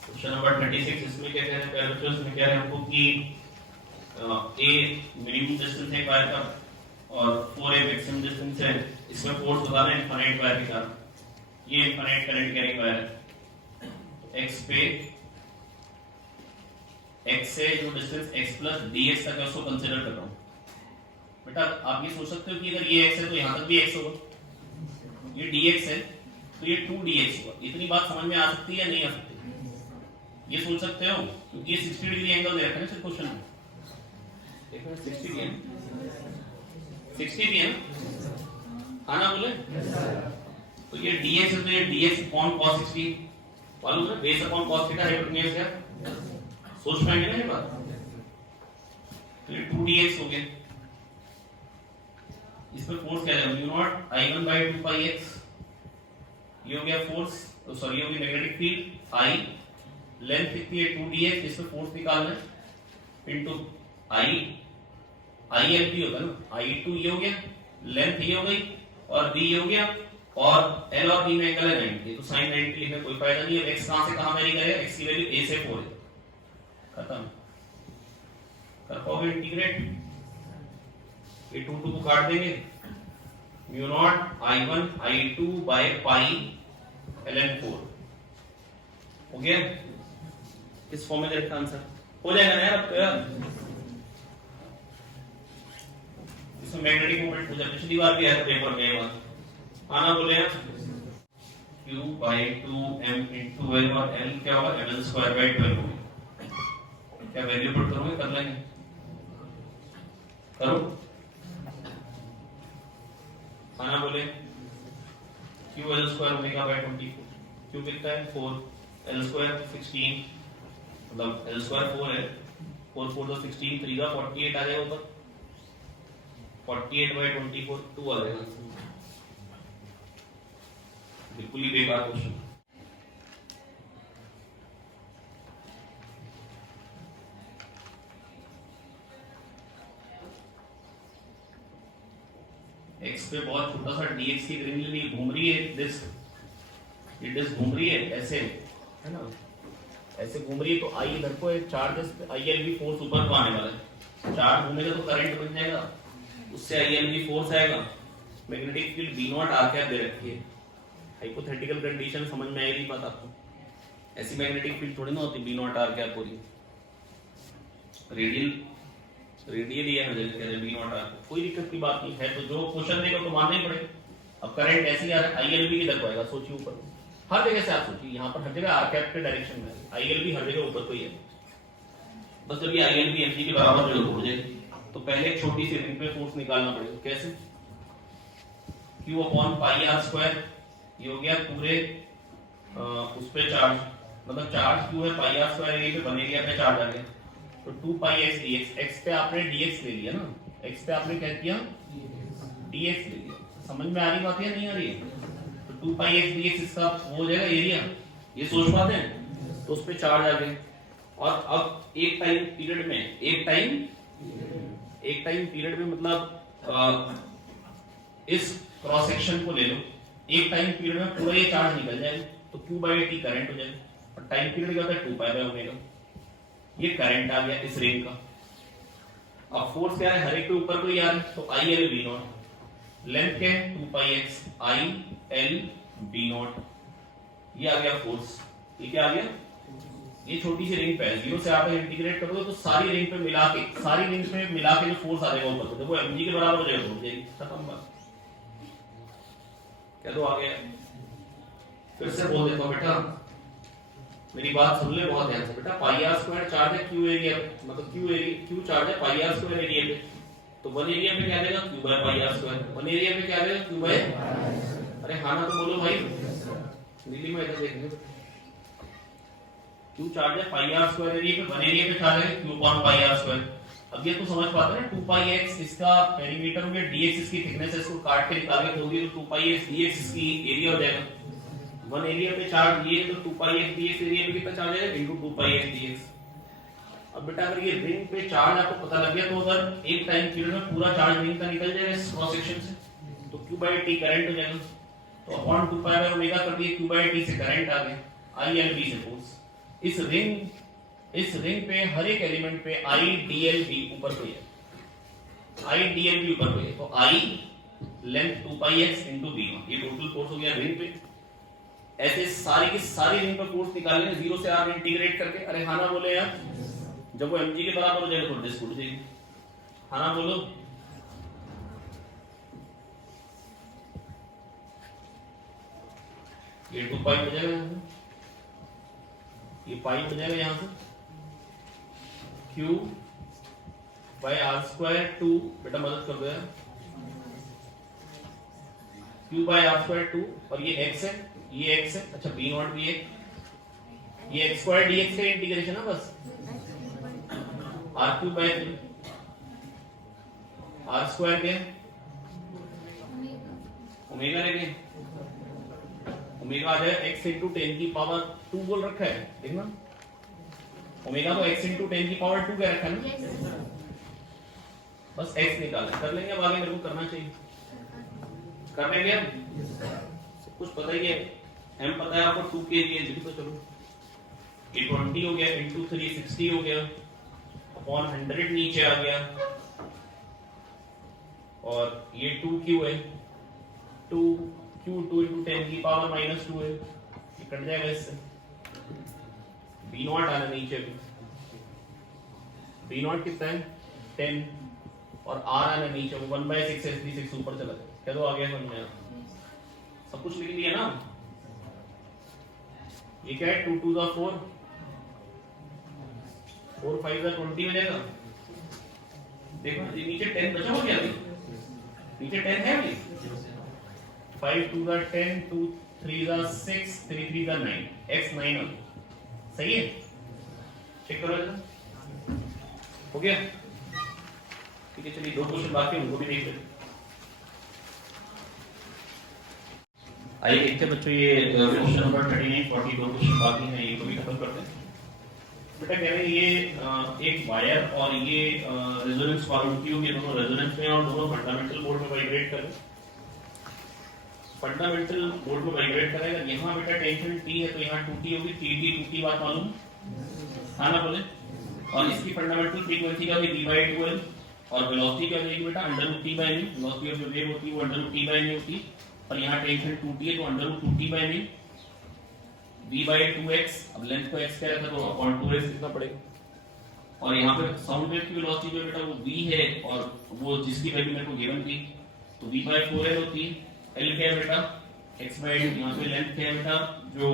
क्वेश्चन नंबर 36 इसमें क्या कह रहे हैं? पहले तो इसमें कह रहे हैं हमको कि a मिनिमम डिस्टेंस है वायर का और 4a मैक्सिमम डिस्टेंस है। इसमें फोर्स बताना है इनफाइनाइट वायर के कारण। ये इनफाइनाइट करंट कैरिंग वायर है। x पे x से जो डिस्टेंस x प्लस dx तक है उसको कंसीडर कर रहा हूं। बेटा आप ये सोच सकते हो कि अगर ये x है तो यहां तक भी x होगा, ये dx है तो ये 2dx होगा। इतनी बात समझ में आ सकती है या नहीं आ सकती? ये सोच सकते हो क्योंकि ये 60 डिग्री एंगल दे रखा है ना क्वेश्चन में। देखो 60 भी है, 60 भी है ना? हाँ ना बोले? तो ये dx है तो ये dx अपॉन cos 60 मालूम है? Base upon cos theta hypotenuse है। सोच पाएंगे ना ये बात? तो ये 2dx हो गया। इसमें फोर्स क्या है? Mu naught I1 by 2πx। ये हो गया फोर्स, सॉरी ये हो गया मैग्नेटिक फील्ड I। लेंथ कितनी है? 2dx। इसमें फोर्स निकालना है इनटू I ILP होगा ना, I2 ये हो गया, लेंथ ये हो गई और B ये हो गया और L और B में एंगल है 90। तो sin 90 लिखने कोई फायदा नहीं है। x कहां से कहां वेरी करेगा? x की वैल्यू a से 4 है। खत्म। कर पाओगे इंटीग्रेट? ये 2 को काट देंगे। Mu naught I1 I2 by pi ln4 हो गया। किस फॉर्म में करेक्ट आंसर हो जाएगा ना यार? अब तो यार इसमें मैग्नेटिक मोमेंट हो जाए। पिछली बार भी आया था पेपर में बात। आना बोले हैं q by 2m into l और l क्या होगा? ml स्क्वायर बाय 12 होगा। क्या वैल्यू पुट करोगे? कर लेंगे, करो। आना बोले ql square omega by 24। q कितना है? 4, l स्क्वायर 16, मतलब l स्क्वायर 4 है, 4 4 तो 16, 3 का 48 आ जाएगा ऊपर। 48 बाय 24 2 आ जाएगा। बिल्कुल ही बेकार क्वेश्चन। x पे बहुत छोटा सा dx की रिंग लेनी घूम रही है, डिस्क ये डिस्क घूम रही है ऐसे, है ना? ऐसे घूम रही है तो I इधर को एक चार्ज ILB फोर्स ऊपर को आने वाला है। चार्ज घूमेगा तो करंट बन जाएगा, उससे ILB फोर्स आएगा। Magnetic field B naught R cap दे रखी है। हाइपोथेटिकल कंडीशन समझ में आएगी बात आपको? ऐसी मैग्नेटिक फील्ड थोड़ी ना होती B नॉट आर कैप पूरी। रेडियल ही है, B नॉट आर। कोई दिक्कत की बात नहीं है। तो जो क्वेश्चन देगा तो मानना ही पड़ेगा। अब करंट ऐसे ही आ रहा है, ILB किधर को आएगा सोचिए ऊपर, हर जगह से आप सोचिए, यहाँ पर हर जगह आर कैप के डायरेक्शन में ILB हर जगह ऊपर को ही है। बस जब ये ILB mg के बराबर जो हो जाए तो पहले एक छोटी सी रिंग पे फोर्स निकालना पड़ेगा। कैसे? Q upon pi R square, ये हो गया पूरे उस पे चार्ज, मतलब चार्ज Q है पाई आर स्क्वायर एरिया पे, बन एरिया पे चार्ज आ गया तो 2 पाई x dx, x पे आपने dx ले लिया ना, x पे आपने क्या किया dx ले लिया। समझ में आ रही बात या नहीं आ रही है? तो 2 पाई x dx इसका वो हो जाएगा एरिया, ये सोच पाते हैं, तो उस पे चार्ज आ गया। और अब एक टाइम पीरियड में, एक टाइम पीरियड में मतलब इस क्रॉस सेक्शन को ले लो, एक टाइम पीरियड में पूरा ये चार्ज निकल जाएगा तो Q/T करंट हो जाएगा, और टाइम पीरियड क्या होता है 2π/ω, ये करंट आ गया इस रिंग का। अब फोर्स क्या है, हर एक के ऊपर को ही आ रहा है, तो ILB0, लेंथ क्या है 2πx ILB0, ये आ गया फोर्स। ये क्या आ गया, ये छोटी सी रिंग पे है, 0 से आप इंटीग्रेट करोगे तो सारी रिंग पे मिला के जो फोर्स आ जाएगा ऊपर को, तो वो mg के बराबर हो जाएगा, हो जाएगी, खत्म बात। क्या तो आ गया, फिर से बोल देता हूं बेटा, मेरी बात सुन ले बहुत ध्यान से बेटा। पाई आर स्क्वायर चार्ज है Q एरिया पे, मतलब Q चार्ज है पाई आर स्क्वायर एरिया पे, तो 1 एरिया पे क्या देगा Q/पाई आर स्क्वायर, 1 एरिया पे क्या देगा Q/, अरे हाँ ना तो बोलो भाई, दिल्ली में इधर देखने Q चार्ज है पाई आर स्क्वायर एरिया पे, 1 एरिया पे चार्ज है Q upon pi R square. अब ये तो समझ पाते हैं ना, 2πx इसका पेरीमीटर हो गया, dx इसकी थिकनेस है, इसको काट के निकाल के दोगे तो 2πx dx इसकी एरिया हो जाएगा। 1 एरिया पे चार्ज ये तो 2πx dx एरिया पे कितना चार्ज है इनटू 2πx dx। अब बेटा अगर ये रिंग पे चार्ज आपको पता लग गया तो अगर एक टाइम पीरियड में पूरा चार्ज रिंग का निकल जाएगा इस क्रॉस सेक्शन से, तो Q/T करंट हो जाएगा, तो अपॉन 2π/ω कर दिए, Q/T से करंट आ गया, ILB से फोर्स। इस रिंग पे हर एक एलिमेंट पे IDLB ऊपर को है, IDLB ऊपर को है, तो I length 2πx into b1, ये टोटल फोर्स हो गया रिंग पे। ऐसे सारी की सारी रिंग पर फोर्स निकालेंगे 0 से r इंटीग्रेट करके, अरे हाँ ना बोले यार, जब वो mg के बराबर हो जाएगा तो डिस्क उड़ जाएगी, हाँ ना बोलो। ये 2 पाई हो जाएगा, ये पाई हो जाएगा यहाँ से Q/r² 2, बेटा मदद कर दो यार, Q/r² 2, और ये x है, ये x है, अच्छा b0 भी है, ये x² dx का इंटीग्रेशन है बस, r3/3, r² क्या ओमेगा लेंगे, ओमेगा आ जाएगा x इंटू 10 की पावर 2 बोल रखा है, देखना ओमेगा तो x इंटू 10 की पावर 2 क्या रखा है ना, बस x निकालना कर लेंगे। अब आगे मेरे को करना चाहिए, कर लेंगे अब, कुछ पता ही है, m पता है आपको 2 के लिए, तो चलो ये 20 हो गया इंटू 3 60 हो गया, अपॉन 100 नीचे आ गया, और ये 2q है, 2q 2 इंटू 10 की पावर -2 है, ये कट जाएगा इससे, b0 आना नीचे भी, b0 कितना है 10, और r आना नीचे 1/6 है, 6 ऊपर चला जाए, क्या तो आ गया समझ में, सब कुछ लिख दिया ना। ये क्या है 2 2 4, 4 5 20 हो जाएगा, देखो ये नीचे 10 बचा हो गया, अभी नीचे 10 है अभी, 5 2 10, 2 3 6, 3 3 9, x 9 हो, सही है, चेक करो जरा, हो गया ठीक है। चलिए 2 क्वेश्चन बाकी उनको भी देख लेते, आइए देखते बच्चों, ये क्वेश्चन नंबर 39 40 2 क्वेश्चन बाकी हैं, इनको भी खत्म करते हैं। बेटा कह रहे हैं ये एक वायर और ये रेजोनेंस फॉर्म की होगी, दोनों रेजोनेंस में और दोनों फंडामेंटल मोड में वाइब्रेट कर रहे हैं, फंडामेंटल मोड में वाइब्रेट करेगा, यहाँ बेटा टेंशन T है तो यहाँ 2T होगी, T बात मालूम हाँ ना बोले, और इसकी फंडामेंटल फ्रीक्वेंसी क्या होगी v/2l, और वेलोसिटी क्या हो जाएगी बेटा √T/μ, वेलोसिटी ऑफ जो वेव होती है वो √T/μ होती है, और यहाँ टेंशन 2T है तो √2T/μ, v/2x, अब लेंथ को x क्या रखा तो अपॉन 2x लिखना पड़ेगा, और यहाँ पे साउंड वेव की वेलोसिटी जो बेटा वो v है, और वो जिसकी वैल्यू मेरे को गिवन थी तो v/4l होती है, L क्या है बेटा x by 2, यहाँ पे लेंथ क्या है बेटा जो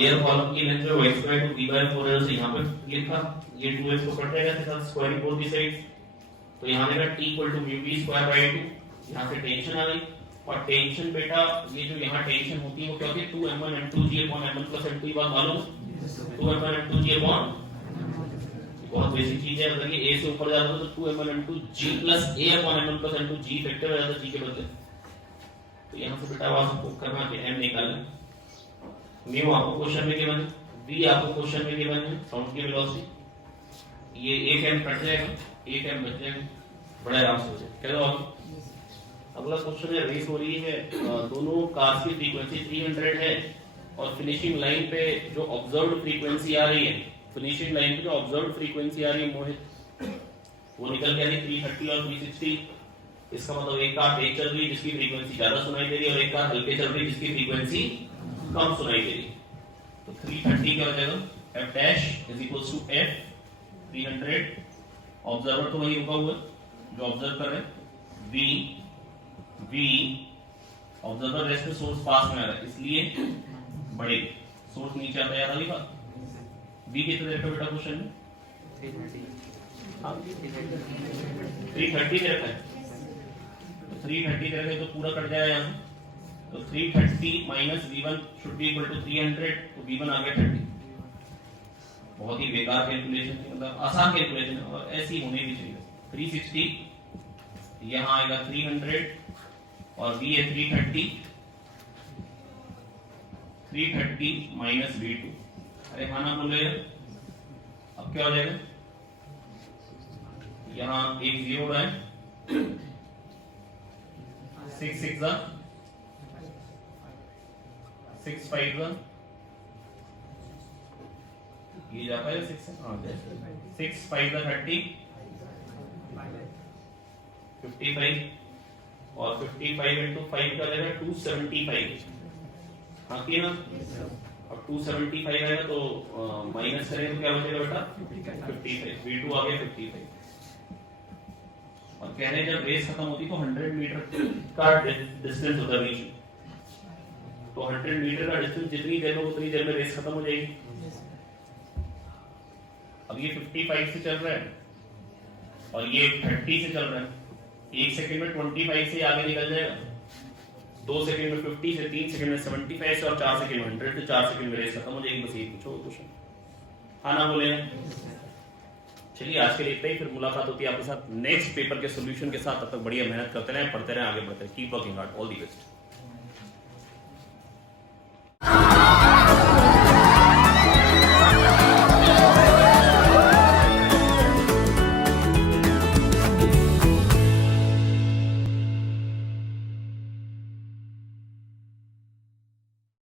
एयर कॉलम की लेंथ जो x by 2 b by 4 है, उसे यहाँ पे लिखा, ये 2x को कट जाएगा, इसके साथ स्क्वायरिंग बोथ दी साइड्स, तो यहाँ देगा t equal to mu b square by 2, यहाँ से टेंशन आ गई, और टेंशन बेटा ये जो यहाँ टेंशन होती है वो क्या होती है 2m1 m2g upon m1 plus m2, बात मालूम, 2m1 m2g अपॉन, बहुत बेसिक चीज है, अगर ये a से ऊपर जाता तो 2m1 m2g plus a upon m1 plus m2, g factor हो जाता g के बदले, तो यहाँ से बेटा आवाज को करना कि m निकालना, म्यू आपको क्वेश्चन में गिवन है, v आपको क्वेश्चन में गिवन है, साउंड की वेलोसिटी, ये एक m कट जाएगा, एक m बच जाएगा, बड़ा आराम से हो जाएगा, क्या जवाब। अगला क्वेश्चन है, रेस हो रही है, दोनों कार्स की फ्रीक्वेंसी 300 है और फिनिशिंग लाइन पे जो ऑब्जर्व्ड फ्रीक्वेंसी आ रही है, फिनिशिंग लाइन पे जो ऑब्जर्व्ड फ्रीक्वेंसी आ रही है मोहित, वो निकल के आ रही 330 और 360, इसका मतलब एक कार तेज चल रही है जिसकी फ्रीक्वेंसी ज्यादा सुनाई दे रही है और एक कार हल्के चल रही है जिसकी फ्रीक्वेंसी कम सुनाई दे रही है, तो 330 क्या हो जाएगा, f dash is equals to f 300, observer तो वही रुका हुआ जो ऑब्जर्व कर रहे हैं, v ऑब्जर्वर रेस्ट में सोर्स पास में आ रहा है इसलिए बड़े, सोर्स नीचे आता है, याद आ गई बात। v कितने देखा बेटा क्वेश्चन में 330 दे रखा है, तो 330 दे रखा है तो पूरा कट जाएगा यहाँ, तो 330 minus v1 should be equal to 300, तो v1 आ गया 30, बहुत ही बेकार कैलकुलेशन थी, मतलब आसान कैलकुलेशन और ऐसी होनी भी चाहिए। 360 यहाँ आएगा 300 और v है 330 माइनस v2, अरे माना बोले अब क्या हो जाएगा, यहाँ एक जीरो उड़ा है, 6 6 जा 6 5 जा, ये जा पाएगा 6 5 जा 30 55 और 55 इंटू 5 का रहेगा 275, हाँ की ना, अब 275 आएगा तो माइनस करेंगे तो क्या बचेगा बेटा 55, v2 आ गया 55, और कह रहे जब रेस खत्म होती तो 100 मीटर का डिस्टेंस होता है बीच में, तो 100 मीटर का डिस्टेंस जितनी देर में उतनी देर में रेस खत्म हो जाएगी। अब ये 55 से चल रहा है और ये 30 से चल रहा है, एक सेकंड में 25 से आगे निकल जाएगा, 2 सेकंड में 50 से, 3 सेकंड में 75 से और 4 सेकंड में 100 से, 4 सेकंड में रेस खत्म हो जाएगी, बस ये पूछो क्वेश्चन, हाँ ना बोले। चलिए आज के लिए इतना ही, फिर मुलाकात होती है आपके साथ नेक्स्ट पेपर के सॉल्यूशन के साथ, तब तक बढ़िया मेहनत करते रहें, पढ़ते रहें, आगे बढ़ते रहें, keep working hard, all the best.